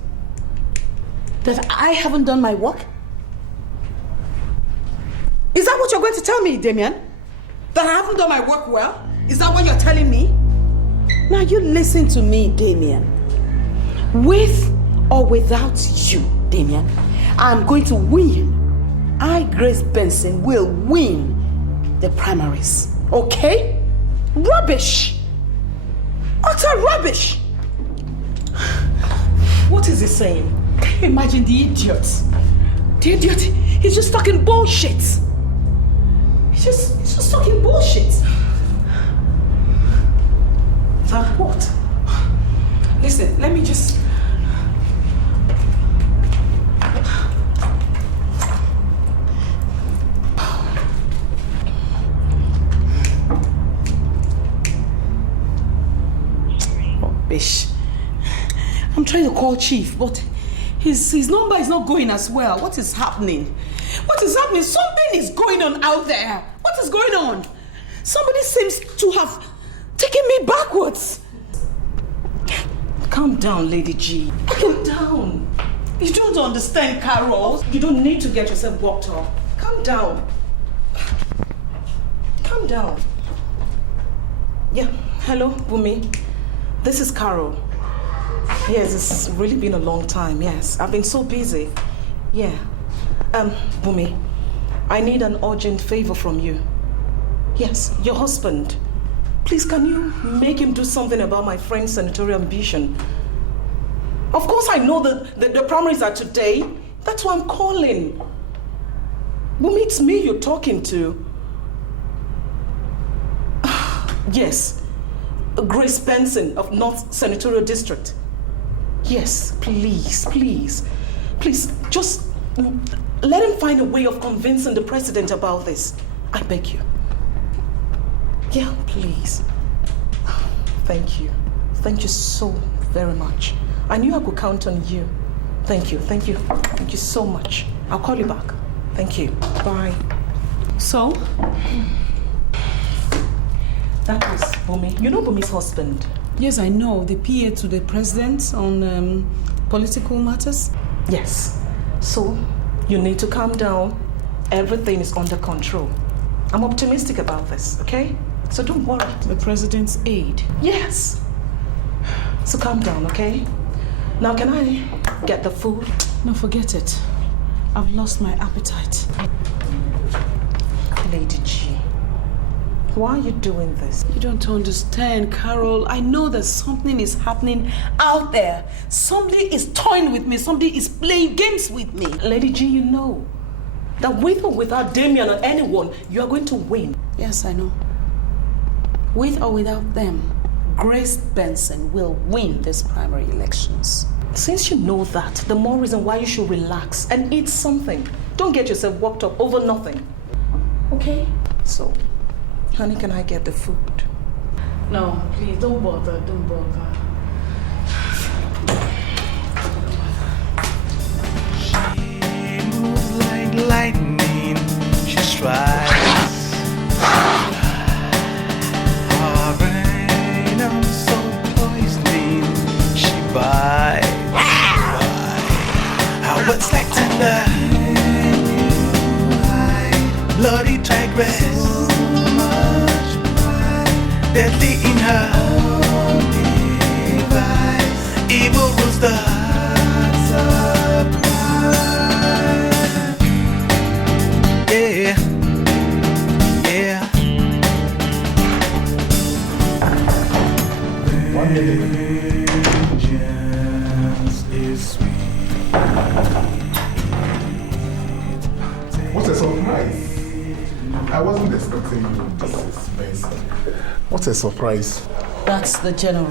That I haven't done my work? Is that what you're going to tell me, Damien? That I haven't done my work well? Is that what you're telling me? Now you listen to me, Damien. With or without you, Damien, I'm going to win. I, Grace Benson, will win the primaries. Okay? Rubbish! Utter rubbish! What is he saying? Can you imagine the idiot? The idiot, he's just talking bullshit. He's just talking bullshit. That what? Listen, let me just... Rubbish. I'm trying to call Chief, but his number is not going as well. What is happening? What is happening? Something is going on out there. What is going on? Somebody seems to have taken me backwards. Calm down, Lady G. Calm down. You don't understand, Carol. You don't need to get yourself worked up. Calm down. Calm down. Yeah, hello, Bumi. This is Carol. Yes, it's really been a long time, yes. I've been so busy. Yeah. Bumi, I need an urgent favor from you. Yes, your husband. Please, can you make him do something about my friend's senatorial ambition? Of course, I know that the primaries are today. That's why I'm calling. Bumi, it's me you're talking to. Yes, Grace Benson of North Senatorial District. Yes, please, please, please, just let him find a way of convincing the president about this. I beg you. Yeah, please. Thank you. Thank you so very much. I knew I could count on you. Thank you, thank you. Thank you so much. I'll call you back. Thank you. Bye. So, that was Bumi. You know Bumi's husband? Yes, I know. The PA to the president on political matters? Yes. So, you need to calm down. Everything is under control. I'm optimistic about this, okay? So don't worry. The president's aide? Yes. So calm down, okay? Now can I get the food? No, forget it. I've lost my appetite. Lady G, Why are you doing this? You don't understand, Carol. I know that something is happening out there. Somebody is toying with me. Somebody is playing games with me. Lady G, you know that with or without Damien or anyone, you are going to win. Yes, I know. With or without them, Grace Benson will win these primary elections. Since you know that, the more reason why you should relax and eat something. Don't get yourself worked up over nothing. Okay? So, honey, can I get the food? No, please, don't bother, don't bother. She moves like lightning, she strikes. Her rain, I'm so poisoning, she bites. Her words like thunder, bloody tigress. Deadly in her evil rooster. Yeah, yeah. Vengeance is sweet. What a surprise! I wasn't expecting you, Mrs. Benson. What a surprise. That's the general.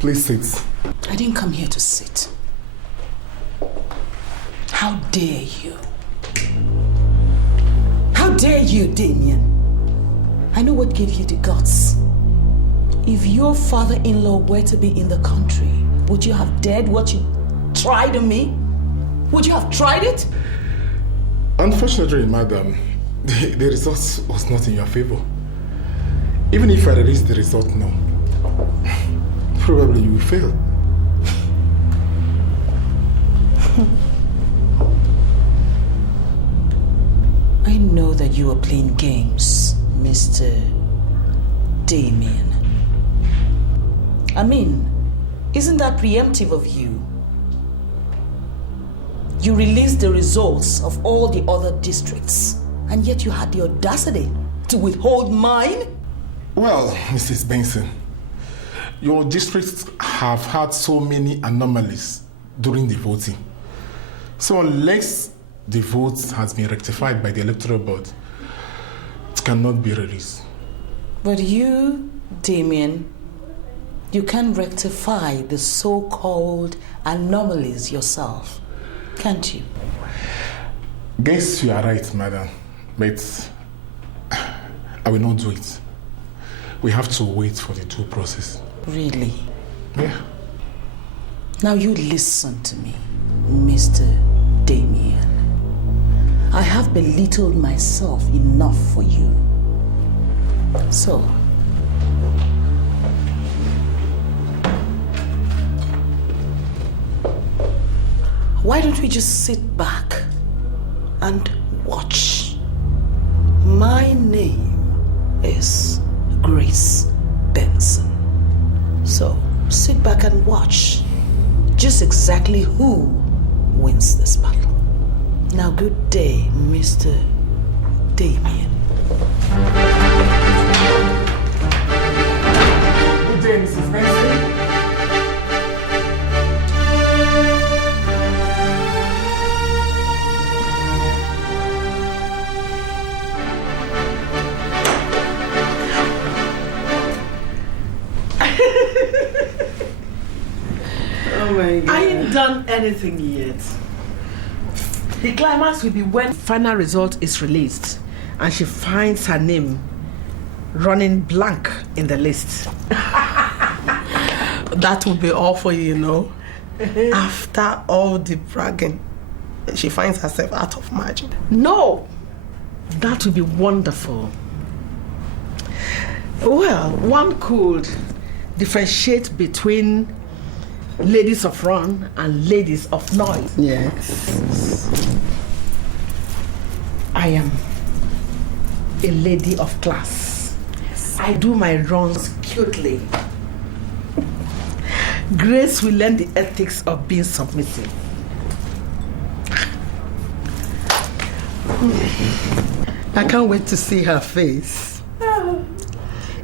Please sit. I didn't come here to sit. How dare you? How dare you, Damien? I know what gave you the guts. If your father-in-law were to be in the country, would you have dared what you tried on me? Would you have tried it? Unfortunately, madam, the result was not in your favor. Even if I release the result now, probably you will fail. I know that you are playing games, Mr. Damien. I mean, isn't that preemptive of you? You released the results of all the other districts, and yet you had the audacity to withhold mine? Well, Mrs. Benson, your districts have had so many anomalies during the voting. So unless the vote has been rectified by the electoral board, it cannot be released. But you, Damien, you can rectify the so-called anomalies yourself, can't you? Guess you are right, madam, but I will not do it. We have to wait for the due process. Really? Yeah. Now you listen to me, Mr. Damien. I have belittled myself enough for you. So, why don't we just sit back and watch? My name is Grace Benson. So, sit back and watch just exactly who wins this battle. Now, good day, Mr. Damien. Good day, Mrs. Benson. Oh my God. I ain't done anything yet. The climax will be when final result is released and she finds her name running blank in the list. That will be all for you, you know. After all the bragging, she finds herself out of margin. No! That would be wonderful. Well, one could differentiate between ladies of run and ladies of noise. Yes. I am a lady of class. Yes. I do my runs cutely. Grace will learn the ethics of being submissive. I can't wait to see her face.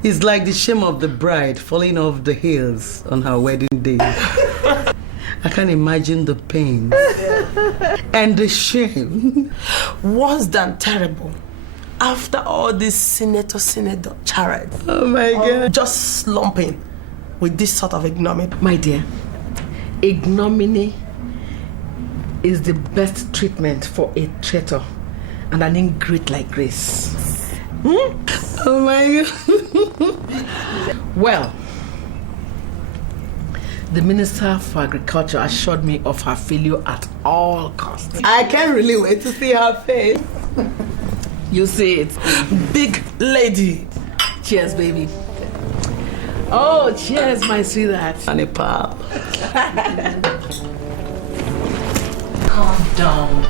It's like the shame of the bride falling off the hills on her wedding day. I can't imagine the pain and the shame. Worse than terrible. After all this senator charade. Oh my God. Just slumping with this sort of ignominy. My dear, ignominy is the best treatment for a traitor and an ingrate like Grace. Oh my God. Well, the Minister for Agriculture assured me of her failure at all costs. I can't really wait to see her face. You see it. Big lady. Cheers, baby. Oh, cheers, my sweetheart. And a pal. Calm down.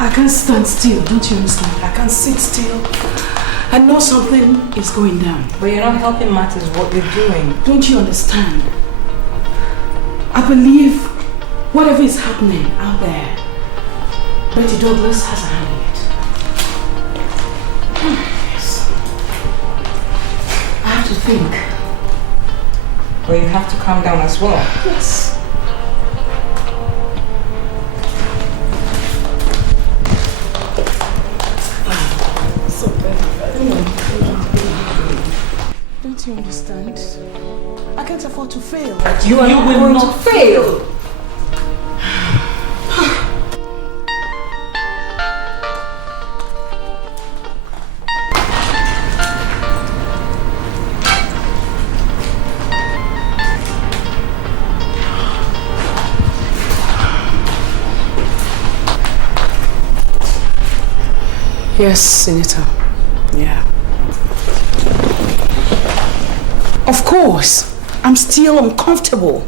I can't stand still, don't you understand? I can't sit still. I know something is going down. But you're not helping matters what you're doing. Don't you understand? I believe whatever is happening out there, Betty Douglas has a hand in it. Yes. I have to think. But you have to calm down as well. Yes. Don't you understand? I can't afford to fail. You will not fail. Yes, Senator. Yeah. Of course, I'm still uncomfortable.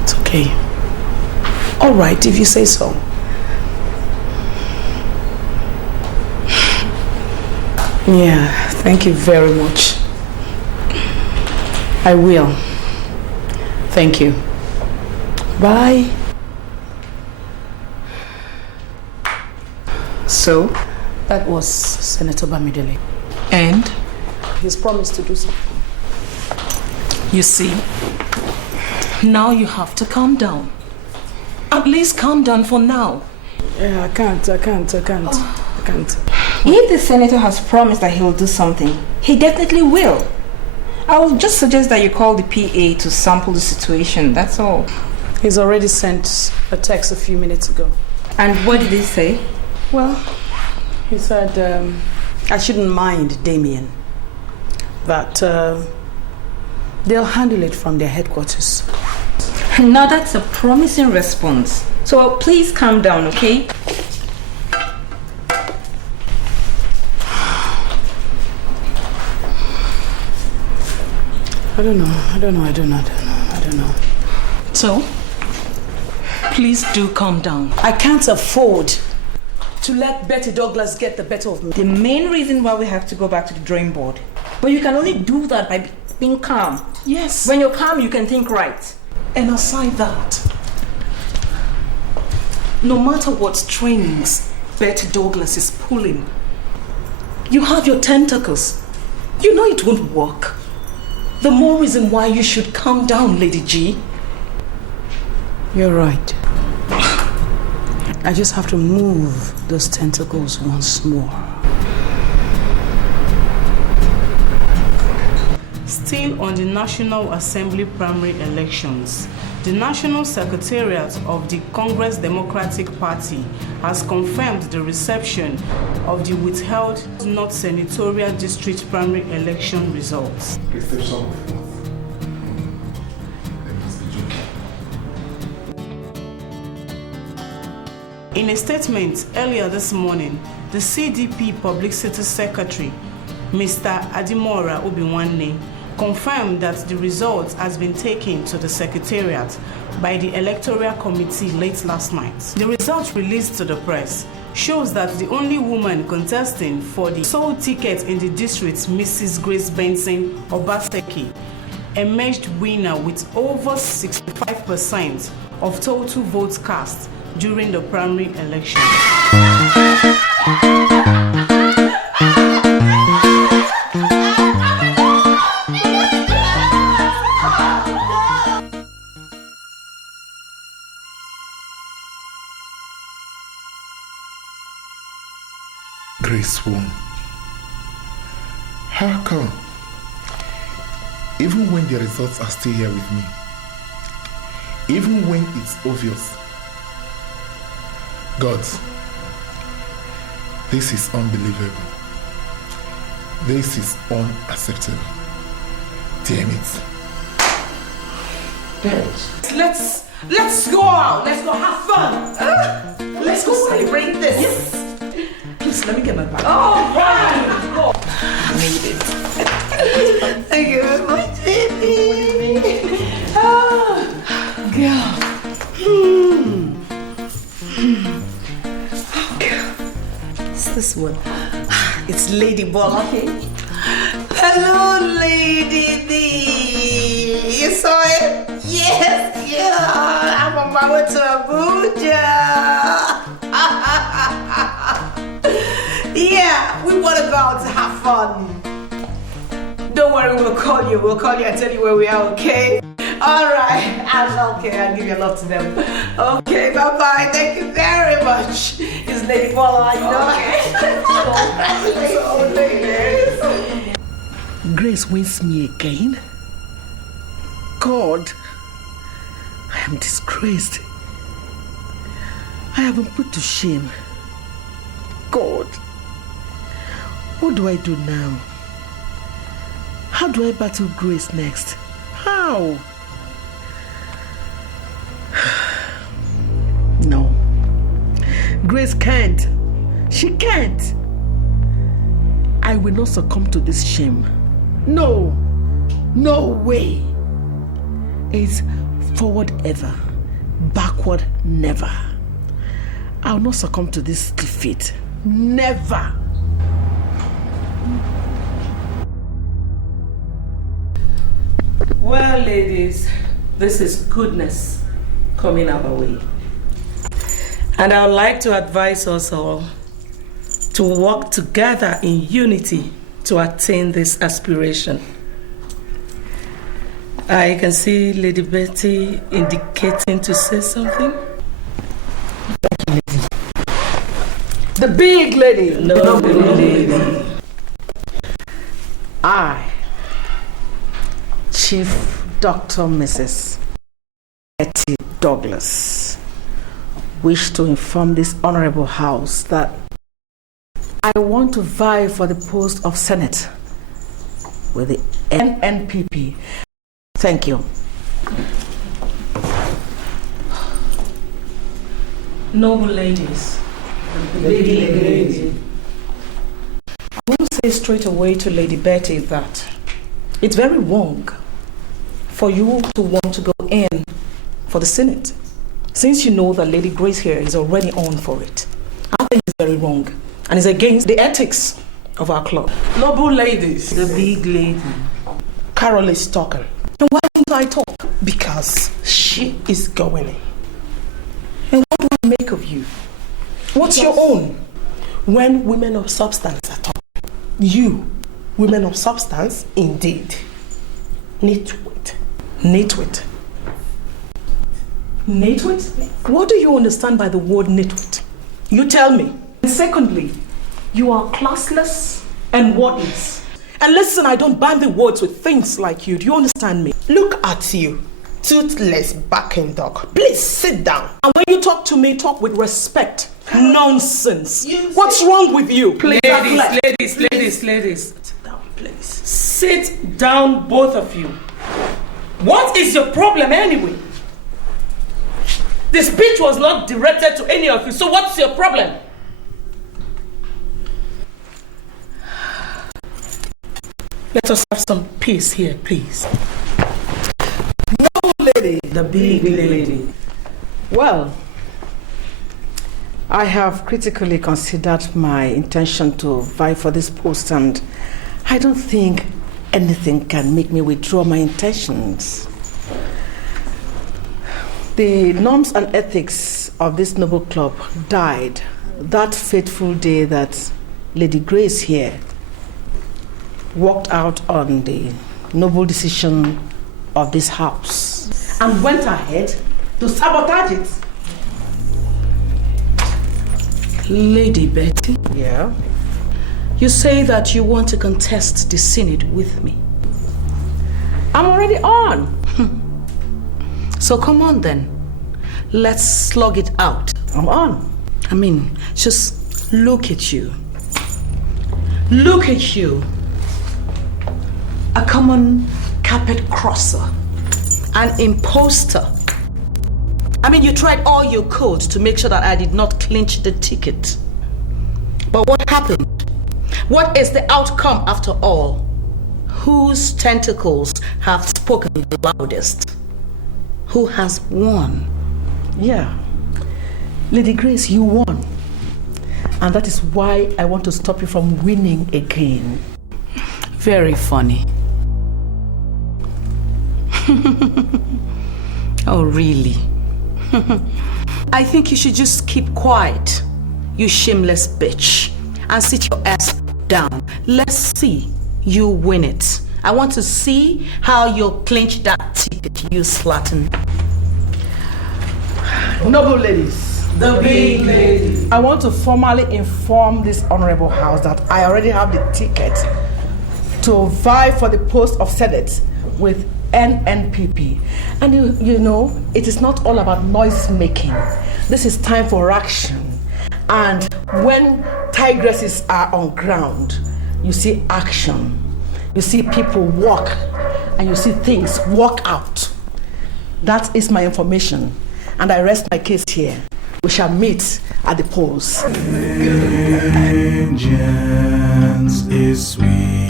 It's okay. All right, if you say so. Yeah, thank you very much. I will. Thank you. Bye. So, that was Senator Bamidele. And he's promised to do something. You see, now you have to calm down. At least calm down for now. Yeah, I can't. If the senator has promised that he'll do something, he definitely will. I will just suggest that you call the PA to sample the situation, that's all. He's already sent a text a few minutes ago. And what did he say? Well, he said I shouldn't mind Damien. That they'll handle it from their headquarters. Now that's a promising response. So please calm down, okay? I don't know. So, please do calm down. I can't afford to let Betty Douglas get the better of me. The main reason why we have to go back to the drawing board. But you can only do that by being calm. Yes. When you're calm, you can think right. And aside that, no matter what strings Betty Douglas is pulling, you have your tentacles. You know it won't work. The more reason why you should calm down, Lady G. You're right. I just have to move those tentacles once more. Still on the National Assembly primary elections, the National Secretariat of the Congress Democratic Party has confirmed the reception of the withheld North Senatorial District primary election results. In a statement earlier this morning, the CDP Publicity Secretary, Mr. Adimora Obiwanne, confirmed that the result has been taken to the Secretariat by the Electoral Committee late last night. The result released to the press shows that the only woman contesting for the sole ticket in the district, Mrs. Grace Benson Obaseki, emerged winner with over 65% of total votes cast during the primary election. Grace won. How come? Even when the results are still here with me, even when it's obvious. God, this is unbelievable. This is unacceptable. Damn it. Let's go out. Let's go have fun. Let's go celebrate this. Yes. Please, let me get my bag. Oh, right. Go. I need it. Thank you very much, baby. Oh, girl. Oh, girl. It's this one. It's Lady Bola. Hello, Lady D. You saw it? Yes, yeah. I'm on my way to Abuja. Yeah, we want to go out to have fun. Don't worry, we'll call you. We'll call you and tell you where we are, okay? Alright, I'll give you a love to them. Okay, bye-bye. Thank you very much. It's Lady Paula, you know. Okay. Grace wins me again. God, I am disgraced. I have been put to shame. God, what do I do now? How do I battle Grace next? How? No. Grace can't. She can't. I will not succumb to this shame. No. No way. It's forward ever, backward never. I'll not succumb to this defeat. Never. Well, ladies, this is goodness coming our way. And I would like to advise us all to work together in unity to attain this aspiration. I can see Lady Betty indicating to say something. Thank you, lady. The big lady. No, the lady. I, Chief Dr. Mrs. Betty Douglas, wish to inform this honorable house that I want to vie for the post of Senate with the NNPP. Thank you. Noble ladies, lady. I want to say straight away to Lady Betty that it's very wrong for you to want to go in for the Senate, since you know that Lady Grace here is already on for it. I think it's very wrong and it's against the ethics of our club. Noble ladies. The big lady. Carol is talking. And why don't I talk? Because she is going in. And what do I make of you? What's your own? When women of substance are talking, you, women of substance, indeed, nitwit. Nitwit. Nitwit? What do you understand by the word nitwit? You tell me. And secondly, you are classless and worthless. And listen, I don't bind the words with things like you. Do you understand me? Look at you, toothless backing dog. Please sit down. And when you talk to me, talk with respect. Nonsense. What's wrong with you? Ladies. Sit down, please. Sit down, both of you. What is your problem anyway? The speech was not directed to any of you, so what's your problem? Let us have some peace here, please. No, lady. The big lady. Well, I have critically considered my intention to vie for this post, and I don't think anything can make me withdraw my intentions. The norms and ethics of this noble club died that fateful day that Lady Grace here walked out on the noble decision of this house and went ahead to sabotage it. Lady Betty? Yeah? You say that you want to contest the Synod with me. I'm already on. So come on then. Let's slug it out. I'm on. I mean, just look at you. Look at you. A common carpet crosser. An imposter. I mean, you tried all you could to make sure that I did not clinch the ticket. But what happened? What is the outcome after all? Whose tentacles have spoken the loudest? Who has won? Yeah. Lady Grace, you won. And that is why I want to stop you from winning again. Very funny. Oh, really? I think you should just keep quiet, you shameless bitch, and sit your ass down. Let's see you win it. I want to see how you'll clinch that ticket, you slattern. Noble ladies, the big lady, I want to formally inform this honorable house that I already have the ticket to vie for the post of Senate with NNPP. And you know, it is not all about noise making. This is time for action. And when tigresses are on ground, you see action. You see people walk and you see things walk out. That is my information. And I rest my case here. We shall meet at the polls. Vengeance is sweet.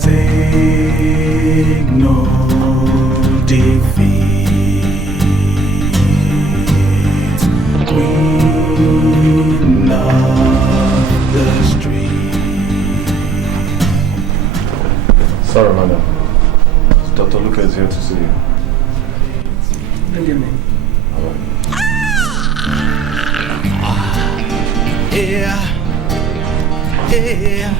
Take no defeat. Queen of the street. Sorry, madam. Dr. Luca is here to see you. Good evening. Yeah. Yeah.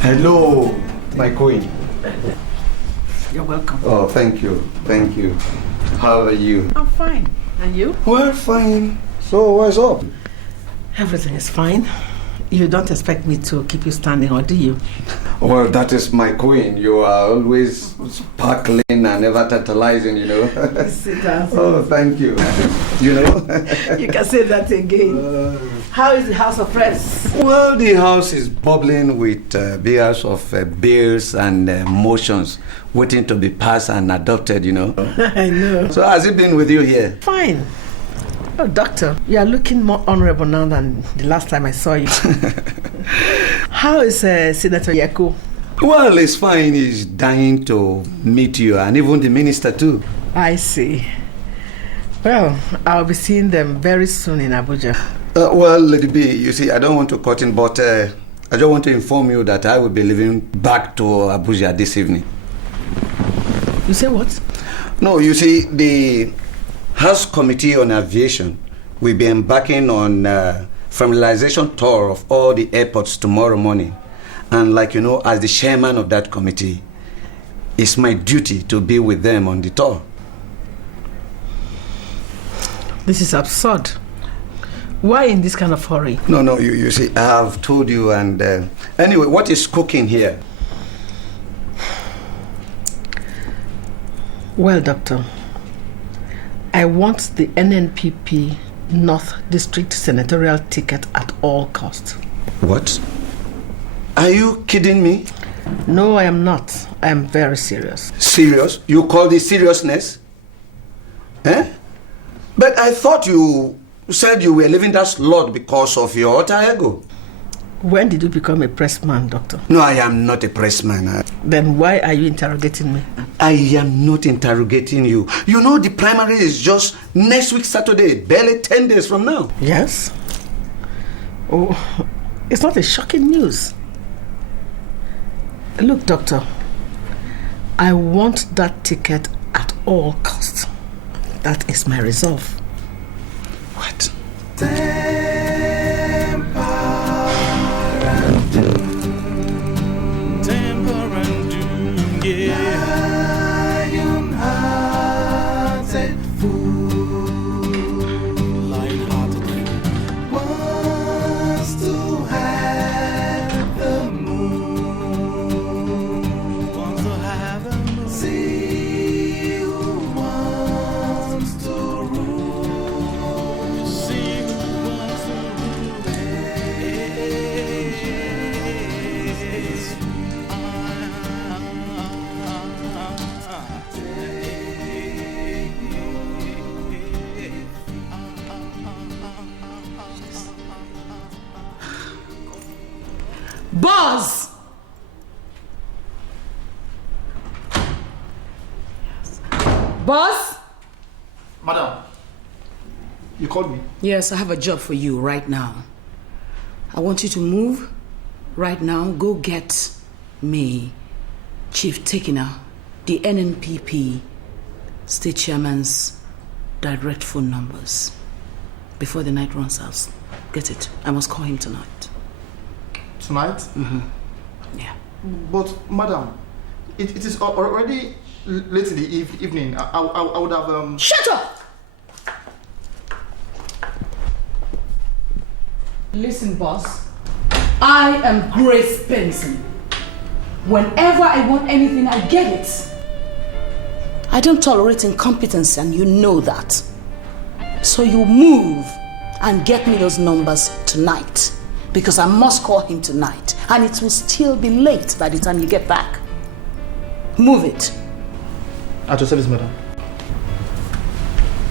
Hello, my queen. You're welcome. Oh, thank you. Thank you. How are you? I'm fine. And you? Well, fine. So, what's up? Everything is fine. You don't expect me to keep you standing, or do you? Well, that is my queen. You are always sparkling and ever tantalizing, you know. Sit down. Oh, thank you. You know. You can say that again. How is the house of friends? Well, the house is bubbling with beers of beers and motions waiting to be passed and adopted, you know. I know. So, has it been with you here? Fine. Oh, doctor, you are looking more honorable now than the last time I saw you. How is Senator Yako? Well, it's fine. He's dying to meet you, and even the minister too. I see. Well, I'll be seeing them very soon in Abuja. Well, Lady B, you see, I don't want to cut in, but I just want to inform you that I will be leaving back to Abuja this evening. You say what? No, you see, the House Committee on Aviation will be embarking on familiarization tour of all the airports tomorrow morning. And like you know, as the chairman of that committee, it's my duty to be with them on the tour. This is absurd. Why in this kind of hurry? No, you see, I have told you, and anyway, what is cooking here? Well, doctor, I want the NNPP North District senatorial ticket at all costs. What? Are you kidding me? No, I am not. I am very serious. Serious? You call this seriousness? Eh? But I thought you said you were leaving that slot because of your alter ego. When did you become a pressman, doctor? No, I am not a pressman. Then why are you interrogating me? I am not interrogating you. You know the primary is just next week Saturday, barely 10 days from now. Yes. Oh, it's not a shocking news. Look, doctor, I want that ticket at all costs. That is my resolve. What? Lion-hearted fool, lion-hearted wants to have the moon, wants to have the moon. See who wants to rule. See who wants to Boss! Boss? Madam, you called me? Yes, I have a job for you right now. I want you to move right now. Go get me Chief Tekina, the NNPP State Chairman's direct phone numbers before the night runs out. Get it. I must call him tonight. Tonight? Mm-hmm. Yeah. But, madam, it is already late in the evening. I would have... Shut up! Listen, boss. I am Grace Benson. Whenever I want anything, I get it. I don't tolerate incompetence, and you know that. So you move and get me those numbers tonight. Because I must call him tonight. And it will still be late by the time you get back. Move it. At your service, madam.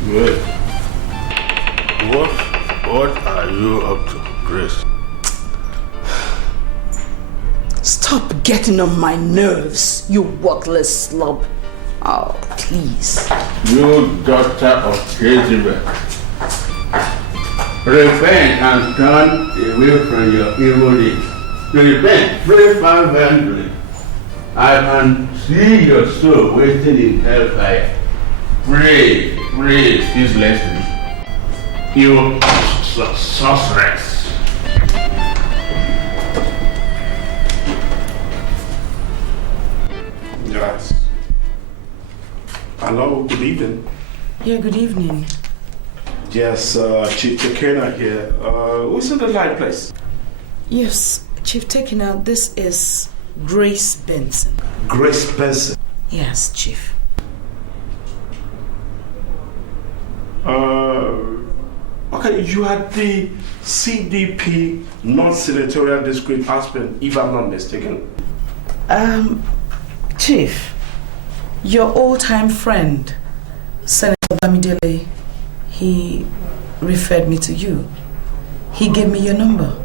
Good. What are you up to, Grace? Stop getting on my nerves, you worthless slob. Oh, please. You daughter of Jezebel. Repent and turn away from your evil deeds. Repent, pray fervently. I can see your soul waiting in hellfire. Pray ceaselessly. You sorceress. Yes. Hello, good evening. Yeah, good evening. Yes, Chief Tekena here. Who's in the light place? Yes, Chief Tekina, this is Grace Benson. Grace Benson? Yes, Chief. Okay, you are the CDP non-senatorial district aspirant, if I'm not mistaken. Chief, your old-time friend, Senator Bamidele, he referred me to you. He gave me your number.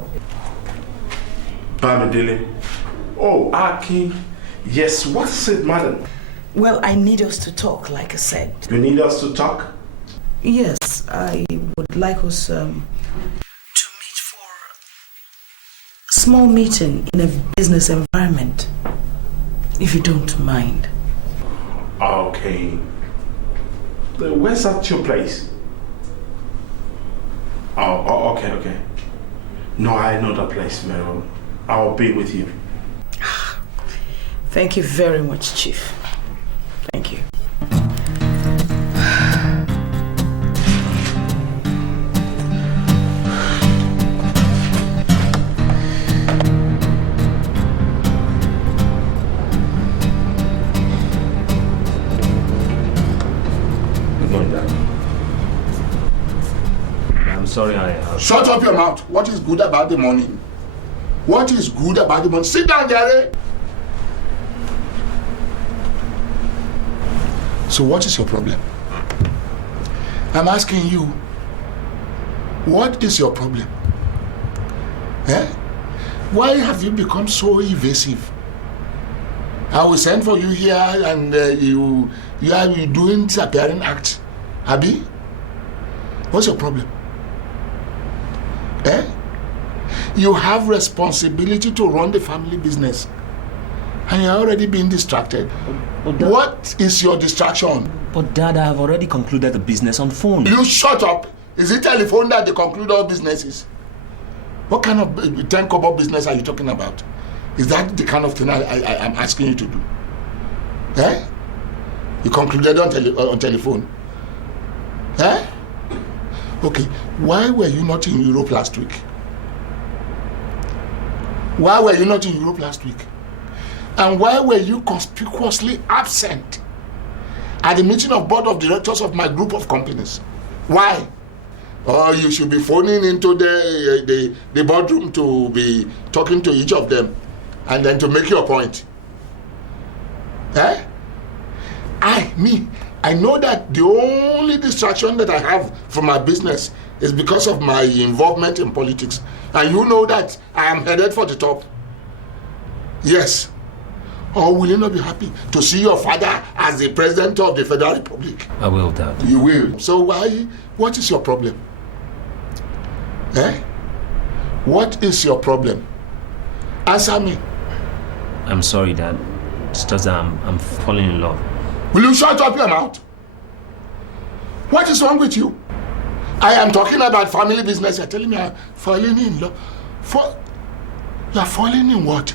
Bamidele? Oh, Aki. Yes, what is it, madam? Well, I need us to talk, like I said. You need us to talk? Yes, I would like us to meet for a small meeting in a business environment, if you don't mind. Okay. Where's that your place? Oh, okay. No, I know that place very well. I'll be with you. Thank you very much, Chief. Thank you. Sorry, Shut up your mouth. What is good about the morning? What is good about the morning? Sit down, Gary. So what is your problem? I'm asking you, what is your problem? Eh? Why have you become so evasive? I will send for you here and you are doing disappearing act. Abi? What's your problem? Eh? You have responsibility to run the family business. And you're already being distracted. What is your distraction? But Dad, I have already concluded the business on phone. You shut up. Is it telephone that they conclude all businesses? What kind of 10 kobo business are you talking about? Is that the kind of thing I'm asking you to do? Eh? You concluded on telephone? Eh? Okay, why were you not in Europe last week? Why were you not in Europe last week? And why were you conspicuously absent at the meeting of board of directors of my group of companies? Why? Or you should be phoning into the boardroom to be talking to each of them and then to make your point. Eh? I know that the only distraction that I have from my business is because of my involvement in politics. And you know that I am headed for the top. Yes. Or will you not be happy to see your father as the president of the Federal Republic? I will, Dad. You will. So what is your problem? Eh? What is your problem? Answer me. I'm sorry, Dad. It's just that I'm falling in love. Will you shut up your mouth? What is wrong with you? I am talking about family business. You're telling me I'm falling in love. You're falling in what?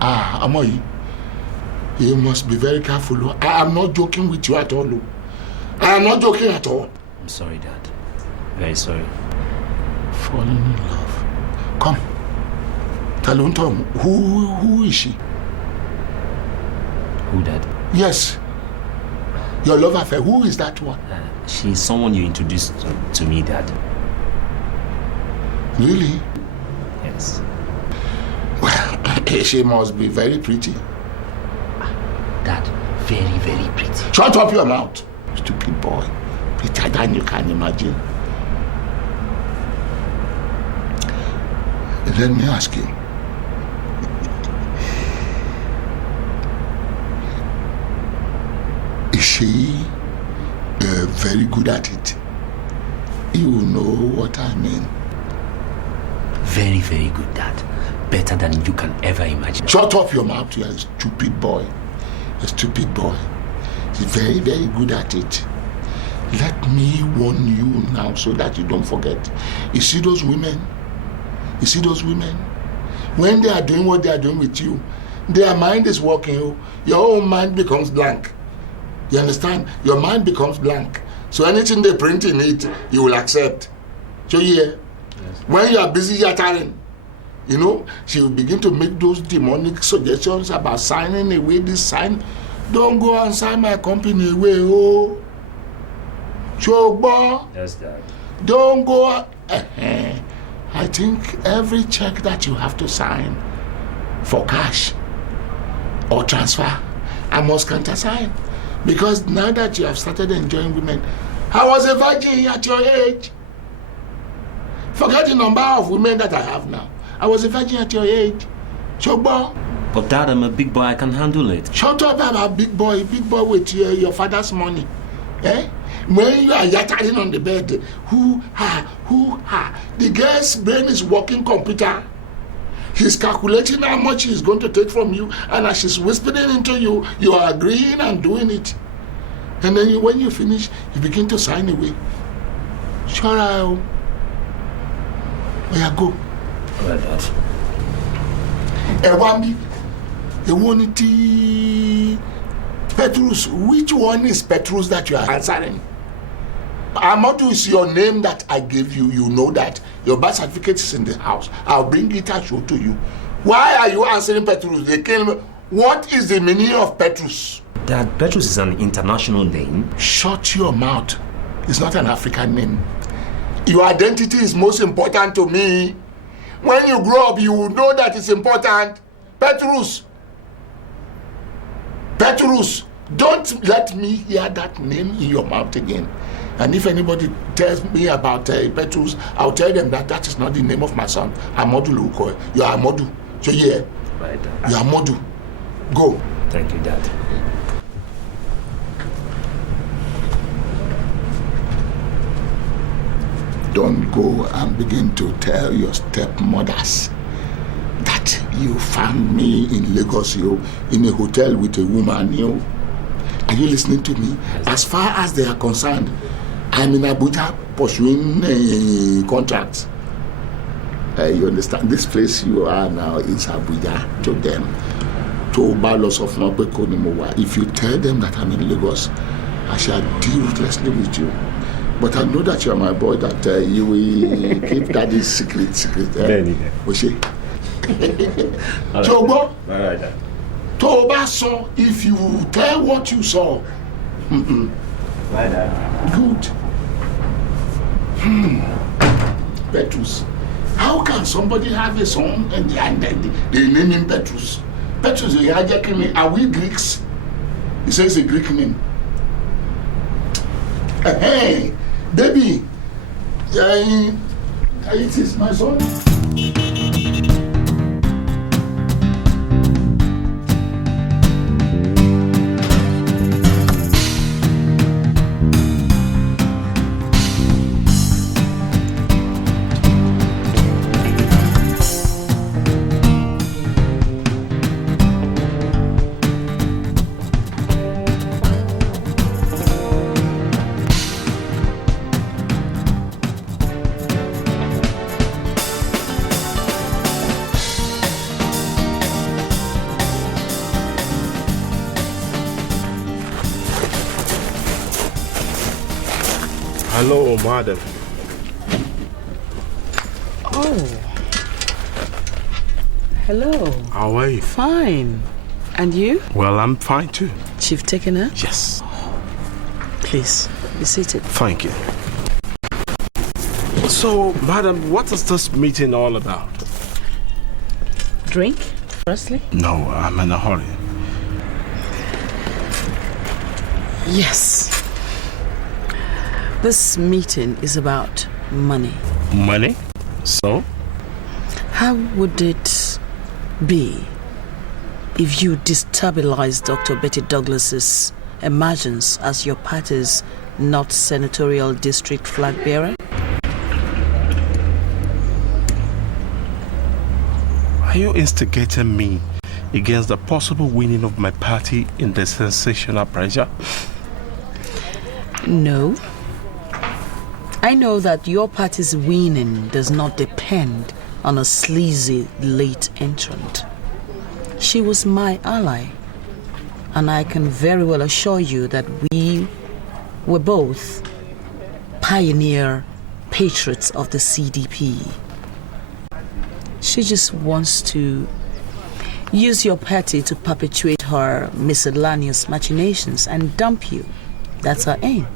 Amoyi, you must be very careful. I am not joking with you at all. I am not joking at all. I'm sorry, Dad. Very sorry. Falling in love. Come. Talon, who is she? Who, Dad? Yes. Your love affair. Who is that one? She's someone you introduced to me, Dad. Really? Yes. Well, she must be very pretty. Dad, very, very pretty. Shut up your mouth, stupid boy. Prettier than you can imagine. Let me ask you. Is she very good at it? You know what I mean. Very, very good, Dad. Better than you can ever imagine. Shut up your mouth, you stupid boy. A stupid boy. She's very, very good at it. Let me warn you now so that you don't forget. You see those women? You see those women? When they are doing what they are doing with you, their mind is working. Your own mind becomes blank. You understand? Your mind becomes blank. So anything they print in it, you will accept. So yeah, yes. When you are busy yattering, you know, she will begin to make those demonic suggestions about signing away this sign. Don't go and sign my company away, oh. Chogbo. Yes, Dad. Don't go. I think every check that you have to sign for cash or transfer, I must countersign. Because now that you have started enjoying women, I was a virgin at your age. Forget the number of women that I have now. I was a virgin at your age. Chogbo. But Dad, I'm a big boy. I can handle it. Shut up about big boy with your father's money. Eh? When you are yattering on the bed, the girl's brain is working computer. He's calculating how much he's going to take from you, and as she's whispering into you, you are agreeing and doing it. And then when you finish, you begin to sign away. Sure, I'll. Where go? All right, Dad. Ewami, Ewoniti, Petrus. Which one is Petrus that you are answering? Amadu is your name that I gave you. You know that. Your birth certificate is in the house. I'll bring it and show to you. Why are you answering Petrus? They kill me. What is the meaning of Petrus? Dad, Petrus is an international name. Shut your mouth. It's not an African name. Your identity is most important to me. When you grow up, you will know that it's important. Petrus. Petrus. Don't let me hear that name in your mouth again. And if anybody tells me about Petrus, I'll tell them that that is not the name of my son. Amadu Luko. You are Amadu. So yeah. Right. You are Amadu. Go. Thank you, Dad. don't go and begin to tell your stepmothers that you found me in Lagos, in a hotel with a woman, Are you listening to me? As far as they are concerned, I'm in Abuja pursuing contracts. You understand? This place you are now is Abuja to them. To Balos of Nopeko. If you tell them that I'm in Lagos, I shall deal ruthlessly with you. But I know that you are my boy, that you will keep daddy's secret. Oshé. Chobo. Toba saw, if you tell what you saw. Good. Petrus. How can somebody have a son and they name him Petrus? Petrus, are we Greeks? He says a Greek name. Hey, baby, it is my son. Hello, madam. Oh. Hello. How are you? Fine. And you? Well, I'm fine too. Chief Tekena? Yes. Please, be seated. Thank you. So, madam, what is this meeting all about? Drink, firstly? No, I'm in a hurry. Yes. This meeting is about money. Money? So? How would it be if you destabilize Dr. Betty Douglas's emergence as your party's North Senatorial District flag bearer? Are you instigating me against the possible winning of my party in the sensational pressure? No. I know that your party's winning does not depend on a sleazy late entrant. She was my ally, and I can very well assure you that we were both pioneer patriots of the CDP. She just wants to use your party to perpetuate her miscellaneous machinations and dump you. That's her aim.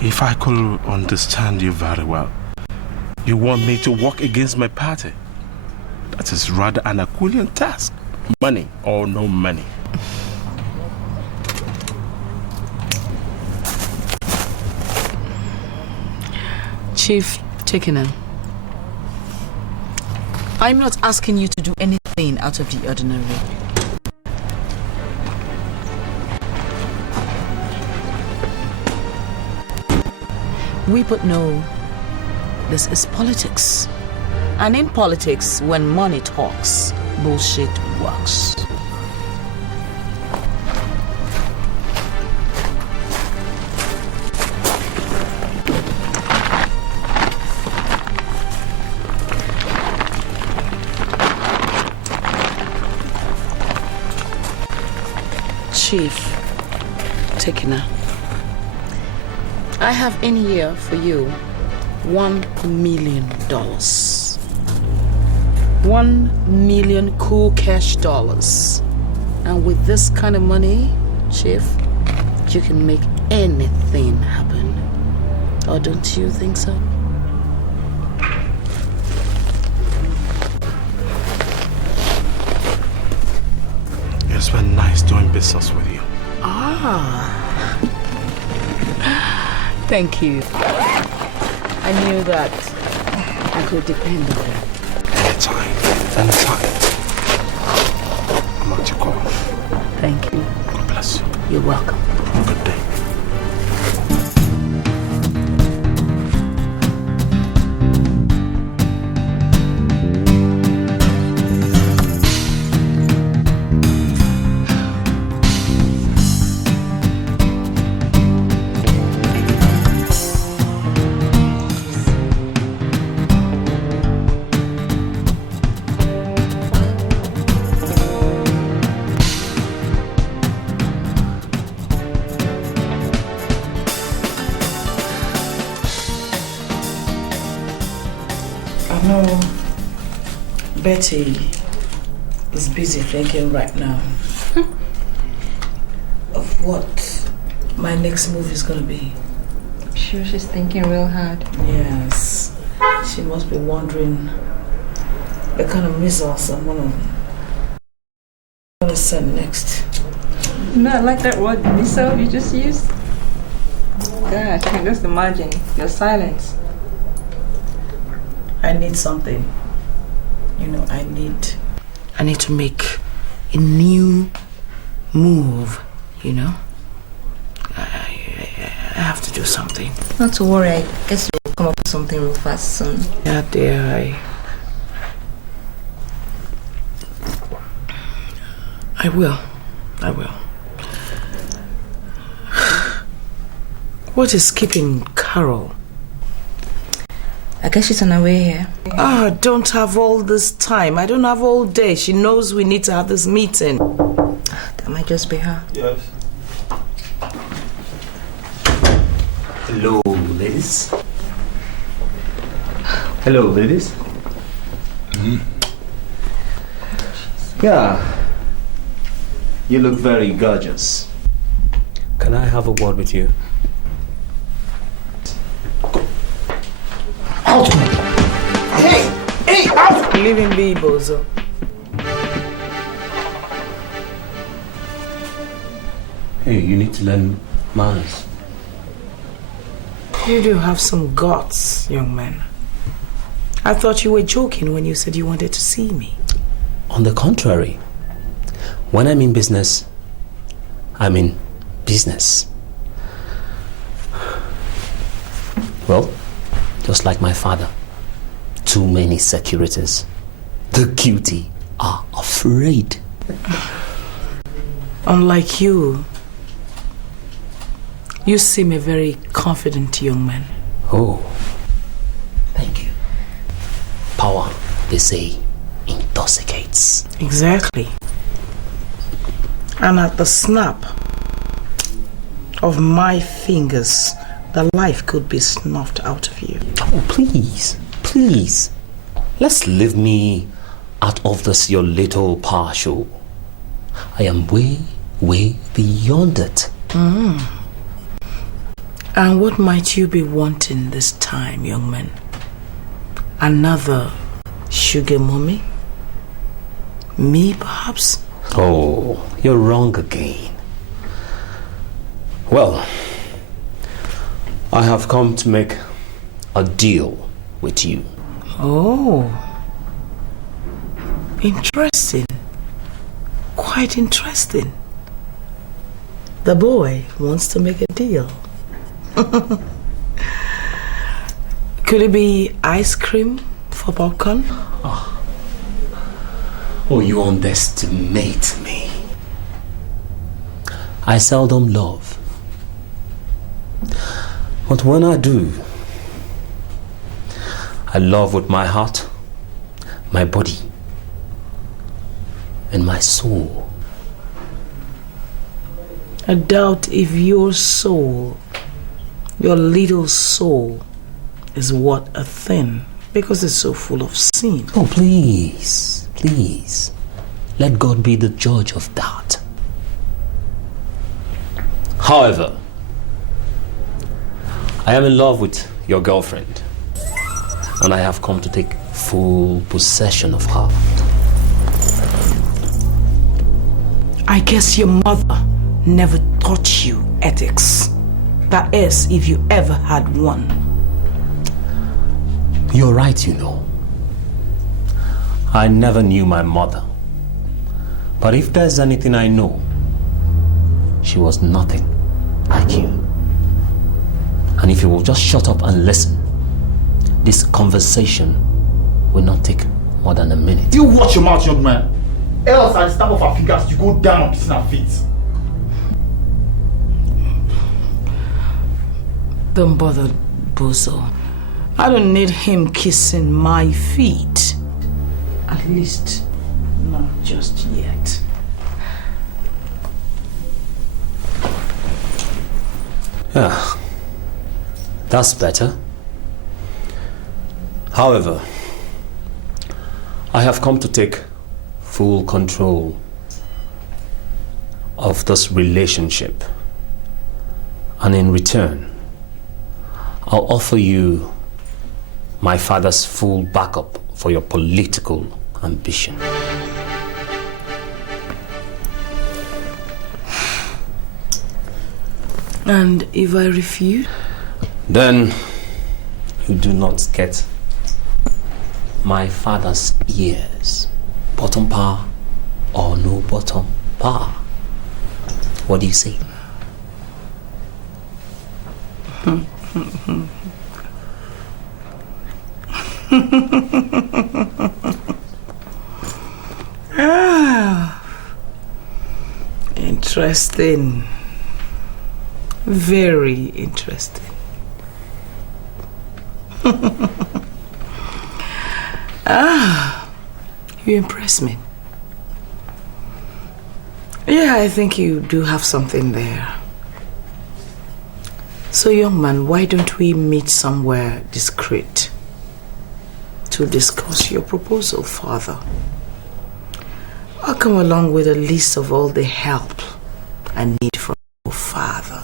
If I could understand you very well, you want me to work against my party. That is rather an Herculean task. Money or no money. Chief Tekena, I'm not asking you to do anything out of the ordinary. We both know this is politics. And in politics, when money talks, bullshit works. Chief Tekena, I have in here for you $1 million. $1 million cool cash dollars. And with this kind of money, Chief, you can make anything happen. Or don't you think so? It's been nice doing business with you. Thank you. I knew that I could depend on you. Anytime. I'm at your call. Thank you. God bless you. You're welcome. Good day. Betty is busy thinking right now of what my next move is going to be. I'm sure she's thinking real hard. Yes. She must be wondering the kind of missiles I'm going to send next. No, I like that word missile you just used. Gosh, I can just imagine your silence. I need something. You know, I need to make a new move, you know? I have to do something. Not to worry, I guess you'll come up with something real fast soon. Yeah, dear, I will. What is keeping Carol? I guess she's on her way here. I don't have all this time. I don't have all day. She knows we need to have this meeting. That might just be her. Yes. Hello, ladies. Hello, ladies. Yeah. You look very gorgeous. Can I have a word with you? Out! Hey, out! Leave him be, Bozo. Hey, you need to learn manners. You do have some guts, young man. I thought you were joking when you said you wanted to see me. On the contrary, when I'm in business, I'm in business. Well, just like my father, too many securities. The guilty are afraid. Unlike you, you seem a very confident young man. Oh, thank you. Power, they say, intoxicates. Exactly. And at the snap of my fingers, the life could be snuffed out of you. Oh, please, please. Let's leave me out of this your little power show. I am way, way beyond it. And what might you be wanting this time, young man? Another sugar mommy? Me, perhaps? Oh, you're wrong again. Well, I have come to make a deal with you. Oh, interesting. Quite interesting. The boy wants to make a deal. Could it be ice cream for popcorn? Oh, you underestimate me. I seldom love. But when I do, I love with my heart, my body, and my soul. I doubt if your soul, your little soul, is what a thing, because it's so full of sin. Oh, please, please. Let God be the judge of that. However, I am in love with your girlfriend, and I have come to take full possession of her. I guess your mother never taught you ethics. That is, if you ever had one. You're right, you know. I never knew my mother. But if there's anything I know, she was nothing like you. And if you will just shut up and listen, this conversation will not take more than a minute. You watch your mouth, young man. Else at the snap of our fingers, you go down on kissing our feet. Don't bother, Bozo. I don't need him kissing my feet. At least, not just yet. Yeah, that's better. However, I have come to take full control of this relationship. And in return, I'll offer you my father's full backup for your political ambition. And if I refuse? Then you do not get my father's ears. Bottom par or no bottom par. What do you say? Interesting. Very interesting. You impress me. Yeah, I think you do have something there. So, young man, why don't we meet somewhere discreet to discuss your proposal, father? I'll come along with a list of all the help I need from your father.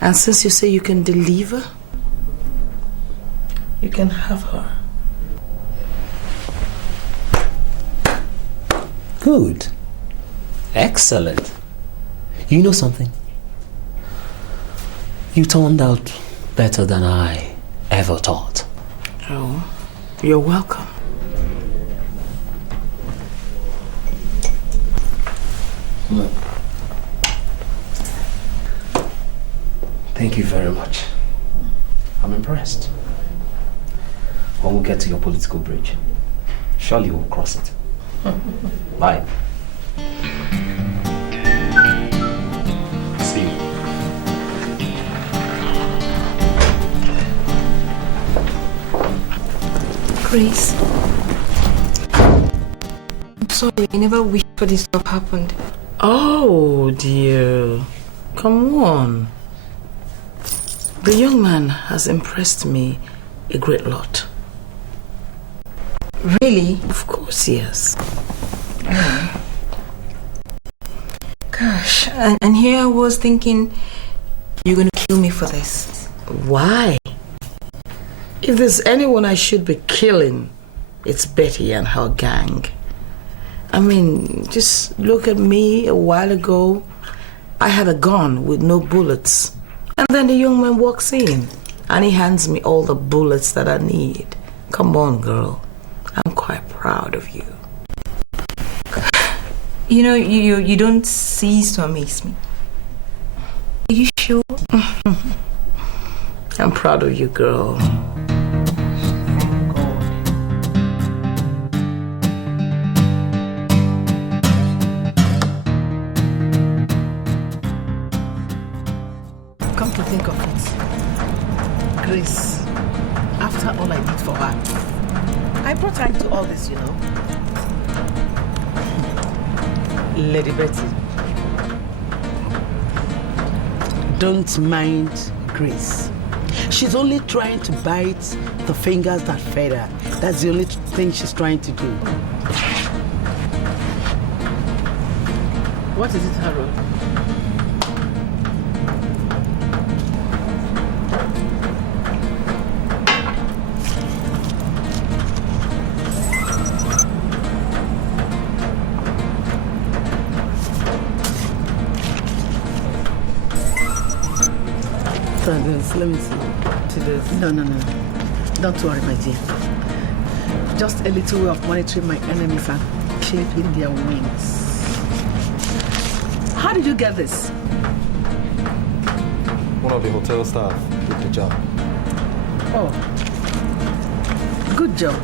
And since you say you can deliver, you can have her. Good. Excellent. You know something? You turned out better than I ever thought. Oh, you're welcome. Thank you very much. I'm impressed. When we get to your political bridge, surely we'll cross it. Bye. See you. Grace, I'm sorry, I never wished for this to have happened. Oh dear, come on. The young man has impressed me a great lot. Really? Of course, yes. Gosh, and here I was thinking you're gonna kill me for this. Why? If there's anyone I should be killing, it's Betty and her gang. I mean, just look at me a while ago. I had a gun with no bullets. And then the young man walks in and he hands me all the bullets that I need. Come on, girl. I'm quite proud of you. You know, you don't cease to amaze me. Are you sure? I'm proud of you, girl. Come to think of it, Grace, after all I did for her, I brought her into all this, you know. Lady Betty, don't mind Grace. She's only trying to bite the fingers that fed her. That's the only thing she's trying to do. What is it, Harold? Let me see. No. Don't worry, my dear. Just a little way of monitoring my enemies and clipping their wings. How did you get this? One of the hotel staff did the job. Oh. Good job.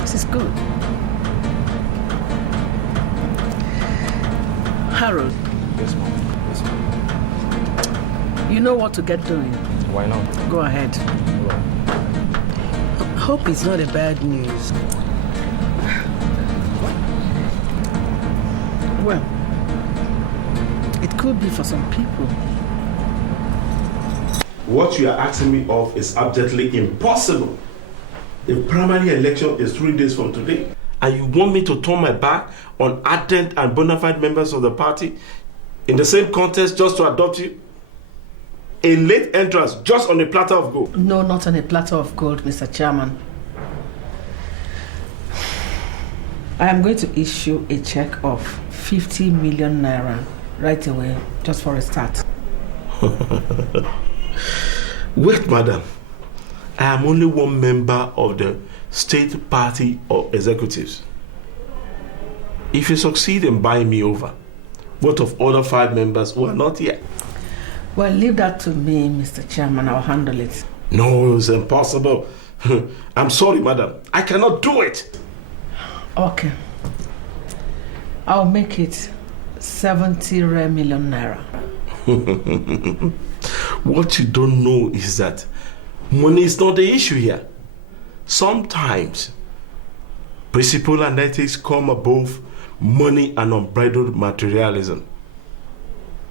This is good. Harold. Yes, Mom. You know what to get doing. Why not? Go ahead. Hope it's not a bad news. Well, it could be for some people. What you are asking me of is abjectly impossible. The primary election is 3 days from today. And you want me to turn my back on ardent and bona fide members of the party in the same contest just to adopt you? A late entrance just on a platter of gold. No, not on a platter of gold, Mr. Chairman. I am going to issue a check of 50 million naira right away, just for a start. Wait, madam. I am only one member of the state party of executives. If you succeed in buying me over, what of other 5 members who are not here? Well, leave that to me, Mr. Chairman. I'll handle it. No, it's impossible. I'm sorry, madam. I cannot do it. Okay. I'll make it 70 million naira. What you don't know is that money is not the issue here. Sometimes principle and ethics come above money and unbridled materialism.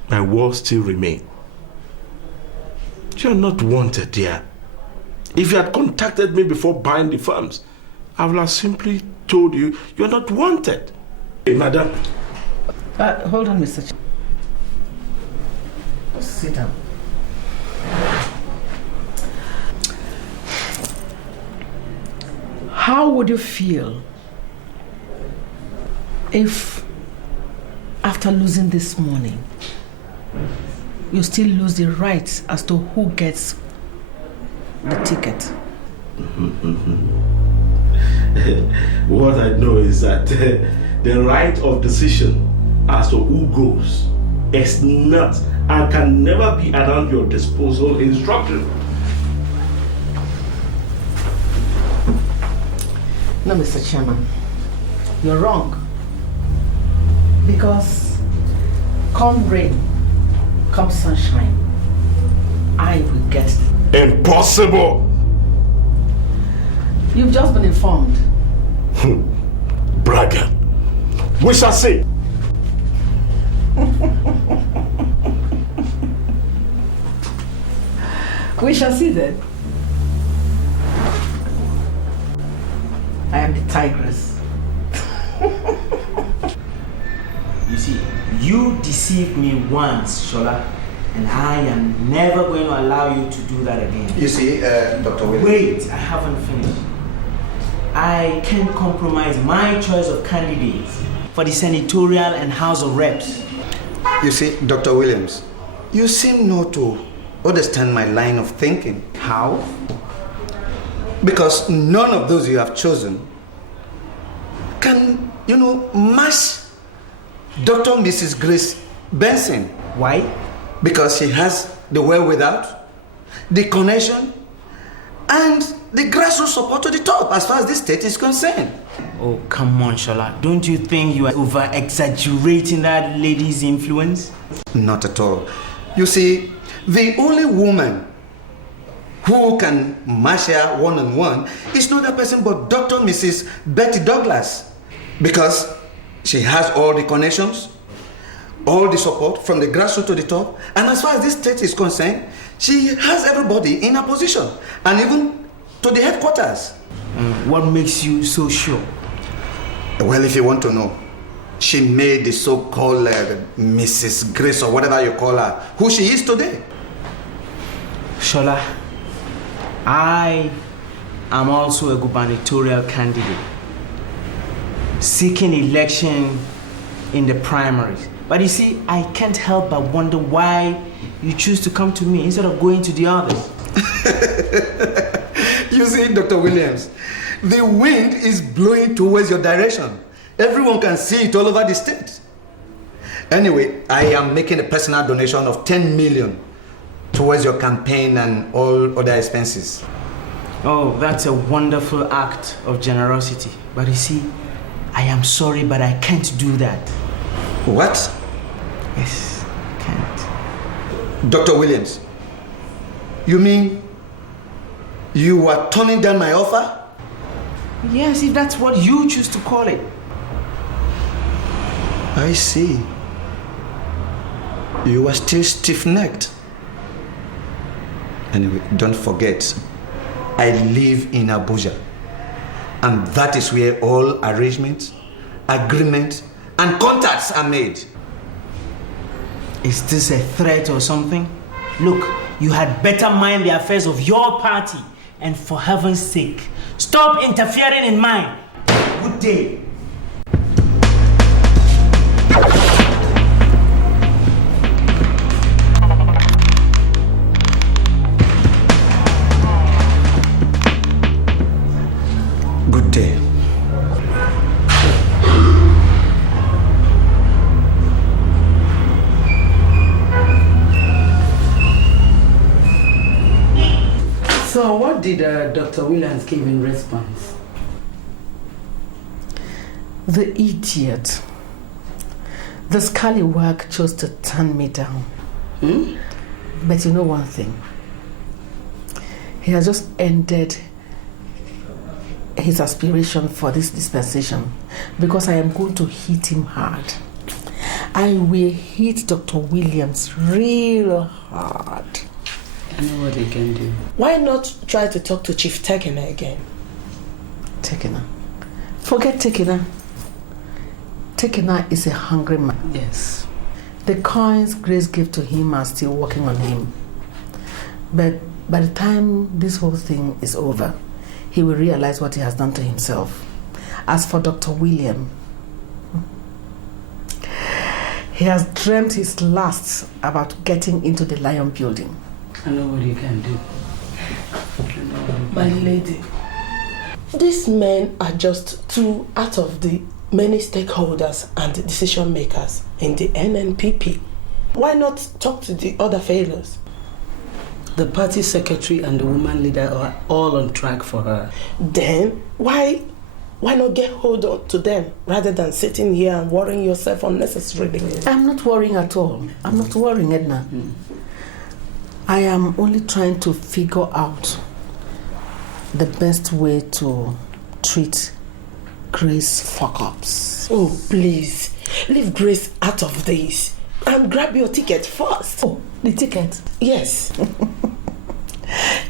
My words still remain. You're not wanted, dear. If you had contacted me before buying the farms, I would have simply told you you're not wanted. Hey, madam. Hold on, Mr. Sit down. How would you feel if, after losing this morning, you still lose the right as to who gets the ticket? What I know is that the right of decision as to who goes is not and can never be around your disposal instruction. No, Mr. Chairman, you're wrong. Because come rain, come sunshine, I will get it. Impossible! You've just been informed. Bragger. We shall see. We shall see then. I am the tigress. You see, you deceived me once, Shola, and I am never going to allow you to do that again. You see, Dr. Williams. Wait, I haven't finished. I can't compromise my choice of candidates for the senatorial and House of Reps. You see, Dr. Williams, you seem not to understand my line of thinking. How? Because none of those you have chosen can, match Dr. Mrs. Grace Benson. Why? Because she has the wherewithal, the connection, and the grassroots support to the top as far as this state is concerned. Oh, come on, Shola. Don't you think you are over-exaggerating that lady's influence? Not at all. You see, the only woman who can match her one-on-one is not that person but Dr. Mrs. Betty Douglas. Because she has all the connections, all the support from the grassroots to the top, and as far as this state is concerned, she has everybody in her position, and even to the headquarters. What makes you so sure? Well, if you want to know, she made the so-called Mrs. Grace, or whatever you call her, who she is today. Shola, I am also a gubernatorial candidate, seeking election in the primaries. But you see, I can't help but wonder why you choose to come to me instead of going to the others. You see, Dr. Williams, the wind is blowing towards your direction. Everyone can see it all over the state. Anyway, I am making a personal donation of 10 million towards your campaign and all other expenses. Oh, that's a wonderful act of generosity. But you see, I am sorry, but I can't do that. What? Yes, I can't. Dr. Williams, you mean you are turning down my offer? Yes, if that's what you choose to call it. I see. You are still stiff-necked. Anyway, don't forget, I live in Abuja. And that is where all arrangements, agreements, and contacts are made. Is this a threat or something? Look, you had better mind the affairs of your party. And for heaven's sake, stop interfering in mine. Good day. Good day. So what did Dr. Williams give in response? The idiot. The scallywag chose to turn me down. But you know one thing? He has just ended his aspiration for this dispensation because I am going to hit him hard. I will hit Dr. Williams real hard. I know what he can do. Why not try to talk to Chief Tekena again? Tekena? Forget Tekena. Tekena is a hungry man. Yes. The coins Grace gave to him are still working on him. But by the time this whole thing is over, he will realize what he has done to himself. As for Dr. William, he has dreamt his last about getting into the Lion building. I know what he can do. My lady, these men are just two out of the many stakeholders and decision makers in the NNPP. Why not talk to the other fellows? The party secretary and the woman leader are all on track for her. Then why not get hold on to them rather than sitting here and worrying yourself unnecessarily? I'm not worrying at all. I'm not worrying, Edna. I am only trying to figure out the best way to treat Grace fuck-ups. Oh, please. Leave Grace out of this and grab your ticket first. Oh, the ticket? Yes.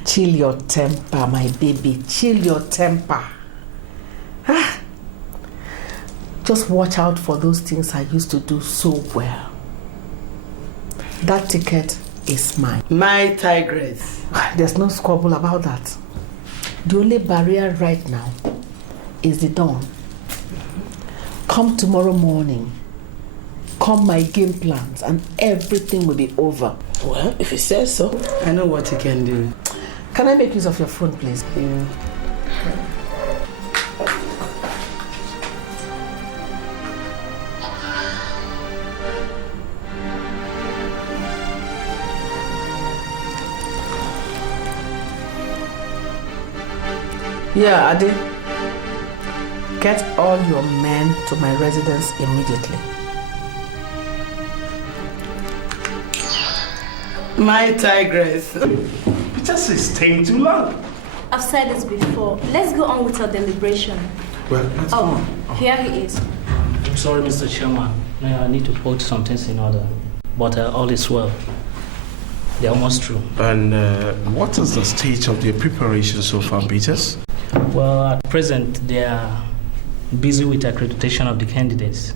Chill your temper, my baby. Chill your temper. Just watch out for those things I used to do so well. That ticket is mine. My tigress. There's no squabble about that. The only barrier right now is the dawn. Come tomorrow morning. Come my game plans and everything will be over. Well, if he says so. I know what he can do. Can I make use of your phone, please? Yeah, Ade. Get all your men to my residence immediately. My tigress. It just is taking too long. I've said this before. Let's go on with our deliberation. Well, let's go. Here he is. I'm sorry, Mr. Chairman. I need to put some things in order. But all is well. They're almost through. And what is the stage of the preparation so far, Peters? Well, at present, they are busy with accreditation of the candidates.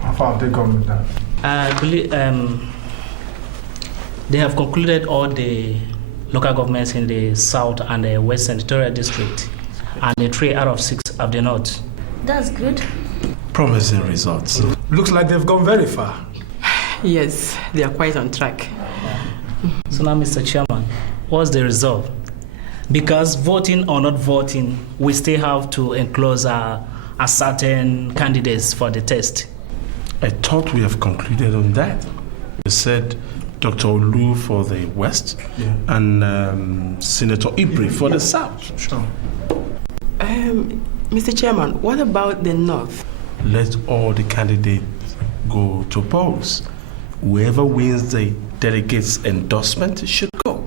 How far have they gone with that? I believe they have concluded all the local governments in the South and the West Senatorial District, and the 3 out of 6 of the North. That's good. Promising results. Looks like they've gone very far. Yes, they are quite on track. So now, Mr. Chairman, what's the result? Because voting or not voting, we still have to enclose a certain candidates for the test. I thought we have concluded on that. You said Dr. Olu for the West and Senator Ibri for the South. Sure. Mr. Chairman, what about the North? Let all the candidates go to polls. Whoever wins the delegates' endorsement should go.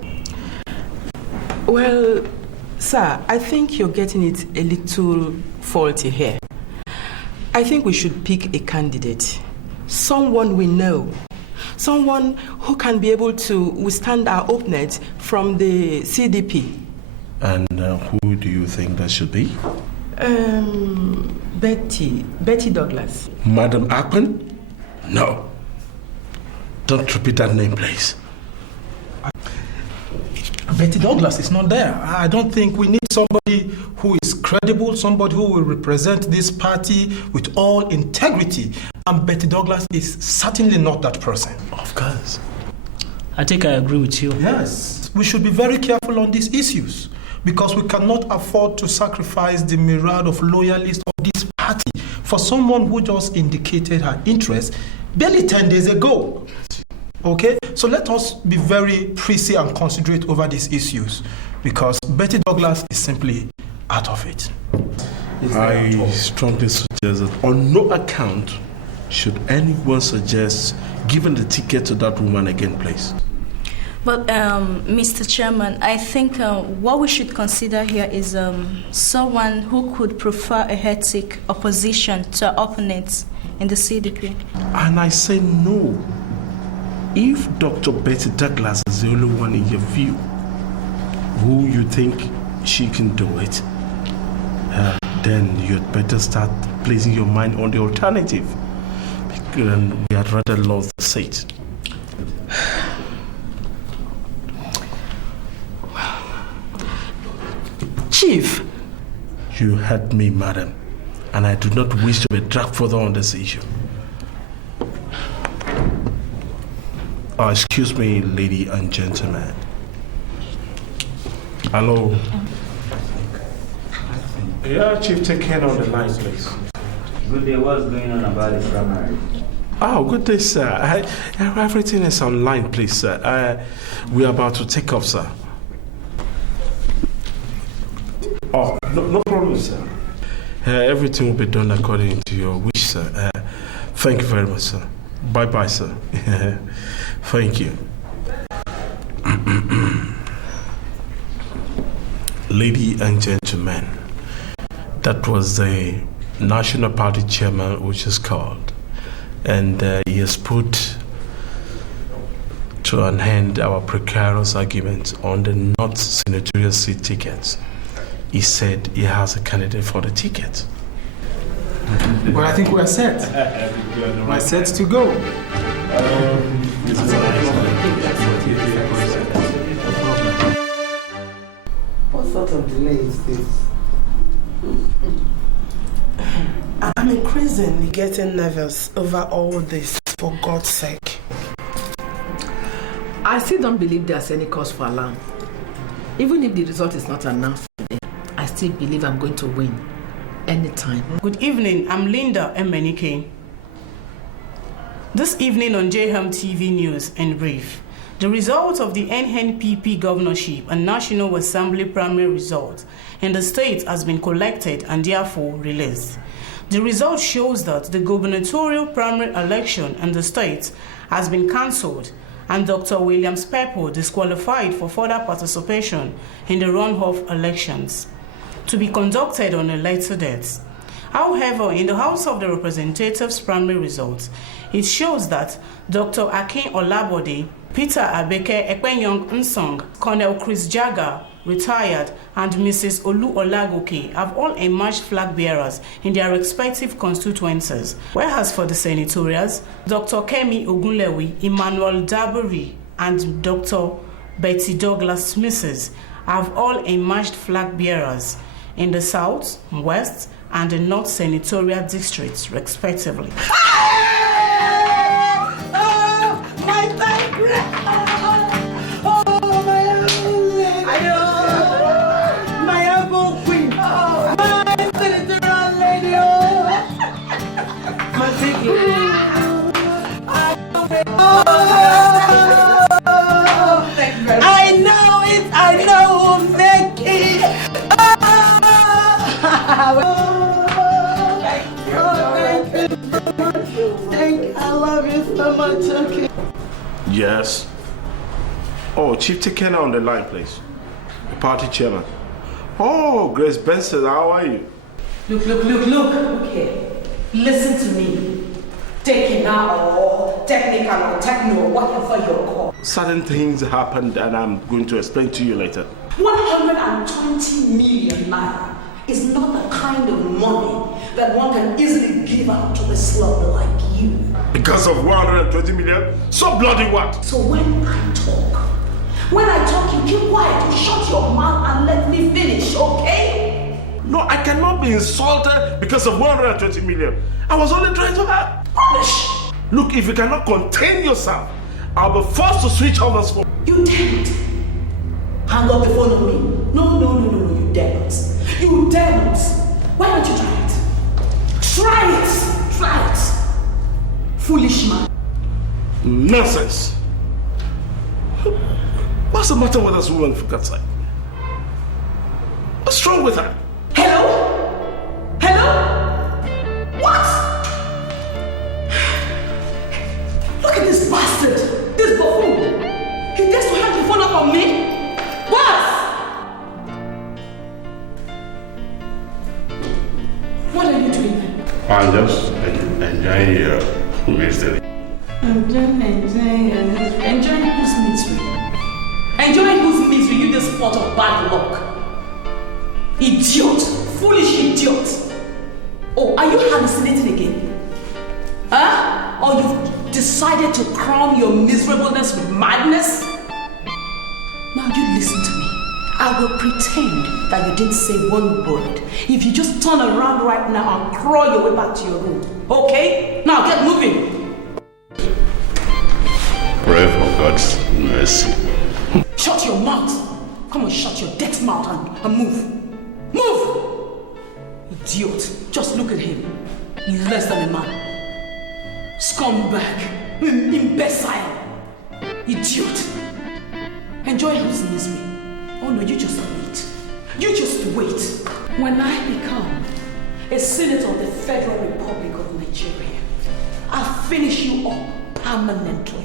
Well, sir, I think you're getting it a little faulty here. I think we should pick a candidate, someone we know, someone who can be able to withstand our opponents from the CDP. And who do you think that should be? Betty Douglas. Madam Akpan? No. Don't repeat that name, please. Betty Douglas is not there. I don't think we need somebody who is credible, somebody who will represent this party with all integrity. And Betty Douglas is certainly not that person. Of course. I think I agree with you. Yes. We should be very careful on these issues because we cannot afford to sacrifice the myriad of loyalists of this party for someone who just indicated her interest barely 10 days ago. Okay? So let us be very prissy and considerate over these issues because Betty Douglas is simply out of it. I strongly suggest that on no account should anyone suggest giving the ticket to that woman again, please. But, Mr. Chairman, I think what we should consider here is someone who could prefer a heroic opposition to our opponents in the CDP. And I say no. If Dr. Betty Douglas is the only one in your view who you think she can do it, then you'd better start placing your mind on the alternative. And we had rather lost the seat. Chief. You heard me, madam, and I do not wish to be dragged further on this issue. Excuse me, lady and gentlemen. Hello. Yeah, Chief, take care on the line, please. Good day, what's going on about the primary? Oh, good day, sir. Everything is online, please, sir. We're about to take off, sir. Oh, no problem, sir. Everything will be done according to your wish, sir. Thank you very much, sir. Bye-bye, sir. Thank you. Ladies and gentlemen, that was the National Party chairman, which is called, and he has put to an end our precarious argument on the North senatorial seat tickets. He said he has a candidate for the ticket. Well, I think we're set. We're set to go. What sort of delay is this? I'm increasingly getting nervous over all this, for God's sake. I still don't believe there's any cause for alarm. Even if the result is not announced today, I still believe I'm going to win anytime. Good evening, I'm Linda Emenike. This evening on JHM TV News in brief, the results of the NNPP governorship and National Assembly primary results in the state has been collected and therefore released. The result shows that the gubernatorial primary election in the state has been cancelled and Dr. William Spepo disqualified for further participation in the runoff elections to be conducted on a later date. However, in the House of the Representatives primary results, it shows that Dr. Akin Olabode, Peter Abeke Ekpenyong Nsong, Colonel Chris Jagger, retired, and Mrs. Olu Olagoke have all emerged flag bearers in their respective constituencies. Whereas for the senatorials, Dr. Kemi Ogunlewi, Emmanuel Daburi, and Dr. Betty Douglas Smiths have all emerged flag bearers in the South, West, and the North senatorial districts, respectively. I know, Becky. Thank you. I love you so much, okay? Yes. Oh, Chief Tekena on the line, please. The party chairman. Oh, Grace Benson, how are you? Look. Okay. Listen to me. Tekena or technical or techno, whatever you're called. Certain things happened and I'm going to explain to you later. 120 million naira is not the kind of money that one can easily give out to a slugger like you. Because of 120 million? So bloody what? So when I talk, you keep quiet, you shut your mouth and let me finish, okay? No, I cannot be insulted because of 120 million. I was only trying to help. Rubbish! Look, if you cannot contain yourself, I'll be forced to switch off this phone. You dare not. Hang up the phone on me. No, you dare not. You dare not. Why don't you try it? Try it! Foolish man. Nonsense. What's the matter with this woman, for God's sake? What's wrong with her? Hello? What? Look at this bastard! This buffoon! He dares to hang the phone up on me? What? What are you doing then? I'm just enjoying your mystery. Enjoying whose misery? Enjoying whose misery? You this spot of bad luck. Idiot! Foolish idiot! Oh, are you hallucinating again? Huh? Or you've decided to crown your miserableness with madness? Now you listen to me. I will pretend that you didn't say one word. If you just turn around right now and crawl your way back to your room. Okay? Now get moving. Pray for God's mercy. Shut your mouth. Come on, shut your dead mouth and move. Move! Idiot. Just look at him. He's less than a man. Scumbag. Imbecile. Idiot. Enjoy his misery. Oh no, you just wait. You just wait. When I become a senator of the Federal Republic of Nigeria, I'll finish you up permanently.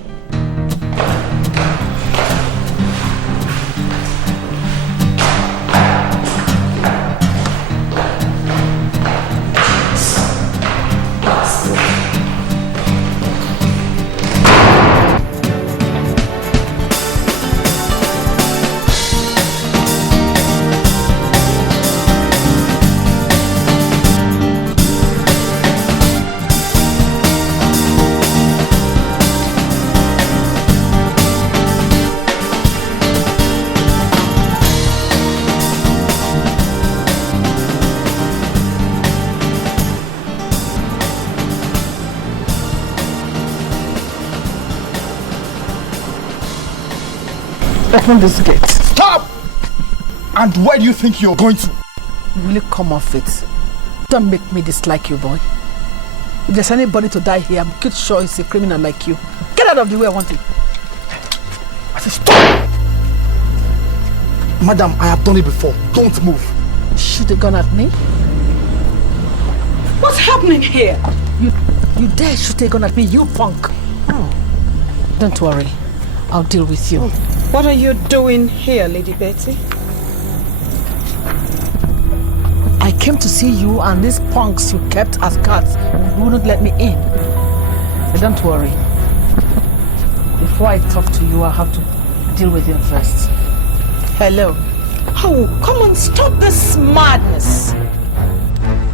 Open this gate. Stop! And where do you think you're going to? Will you come off it? Don't make me dislike you, boy. If there's anybody to die here, I'm quite sure it's a criminal like you. Get out of the way, I want it. I said stop! Madam, I have done it before. Don't move. Shoot a gun at me? What's happening here? You dare shoot a gun at me, you punk. Oh. Don't worry. I'll deal with you. What are you doing here, Lady Betty? I came to see you and these punks you kept as guards wouldn't let me in. But don't worry. Before I talk to you, I have to deal with him first. Hello. Oh, come on, stop this madness.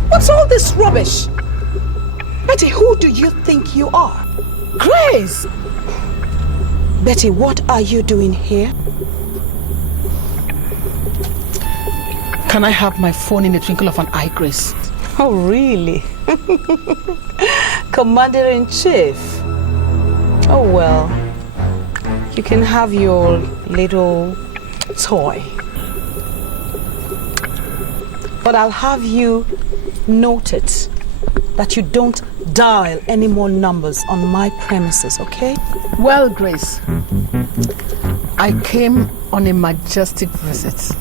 What's all this rubbish? Betty, who do you think you are? Grace! Betty, what are you doing here? Can I have my phone in the twinkle of an eye, Grace? Oh, really? Commander-in-Chief. Oh, well. You can have your little toy. But I'll have you noted that you don't dial any more numbers on my premises, okay? Well, Grace, I came on a majestic visit.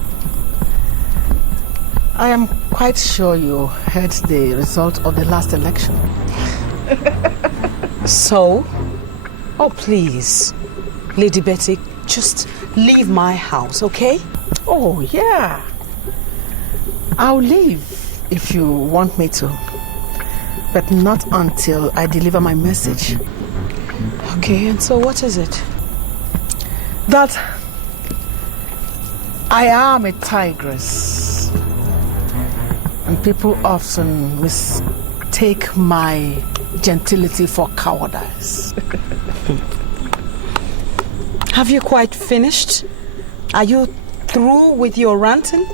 I am quite sure you heard the result of the last election. So? Oh, please, Lady Betty, just leave my house, okay? Oh, yeah. I'll leave if you want me to. But not until I deliver my message. Okay, and so what is it? That I am a tigress. And people often mistake my gentility for cowardice. Have you quite finished? Are you through with your ranting,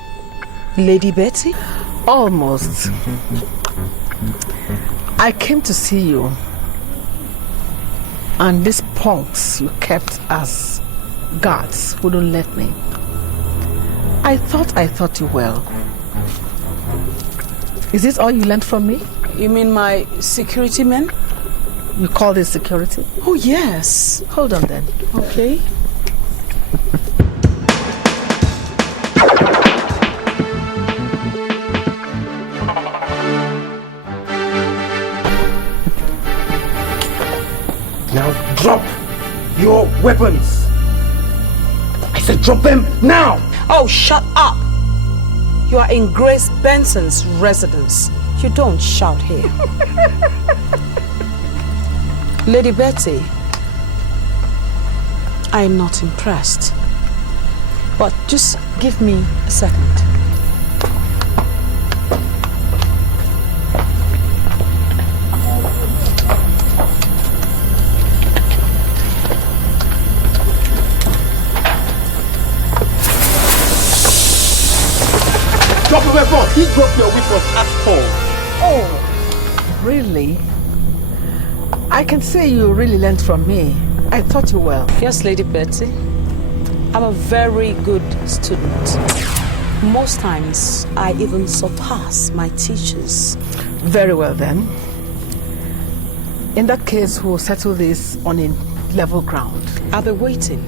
Lady Betty? Almost. I came to see you, and these punks you kept as guards wouldn't let me. I thought you well. Is this all you learned from me? You mean my security men? You call this security? Oh, yes. Hold on then. Okay. Now drop your weapons. I said drop them now. Oh, shut up. You are in Grace Benson's residence. You don't shout here. Lady Betty, I am not impressed. But just give me a second. Drop your weapons. He dropped your weapons at all. Oh, really? I can say you really learned from me. I taught you well. Yes, Lady Betty. I'm a very good student. Most times, I even surpass my teachers. Very well then. In that case, we'll settle this on a level ground. I'll be waiting.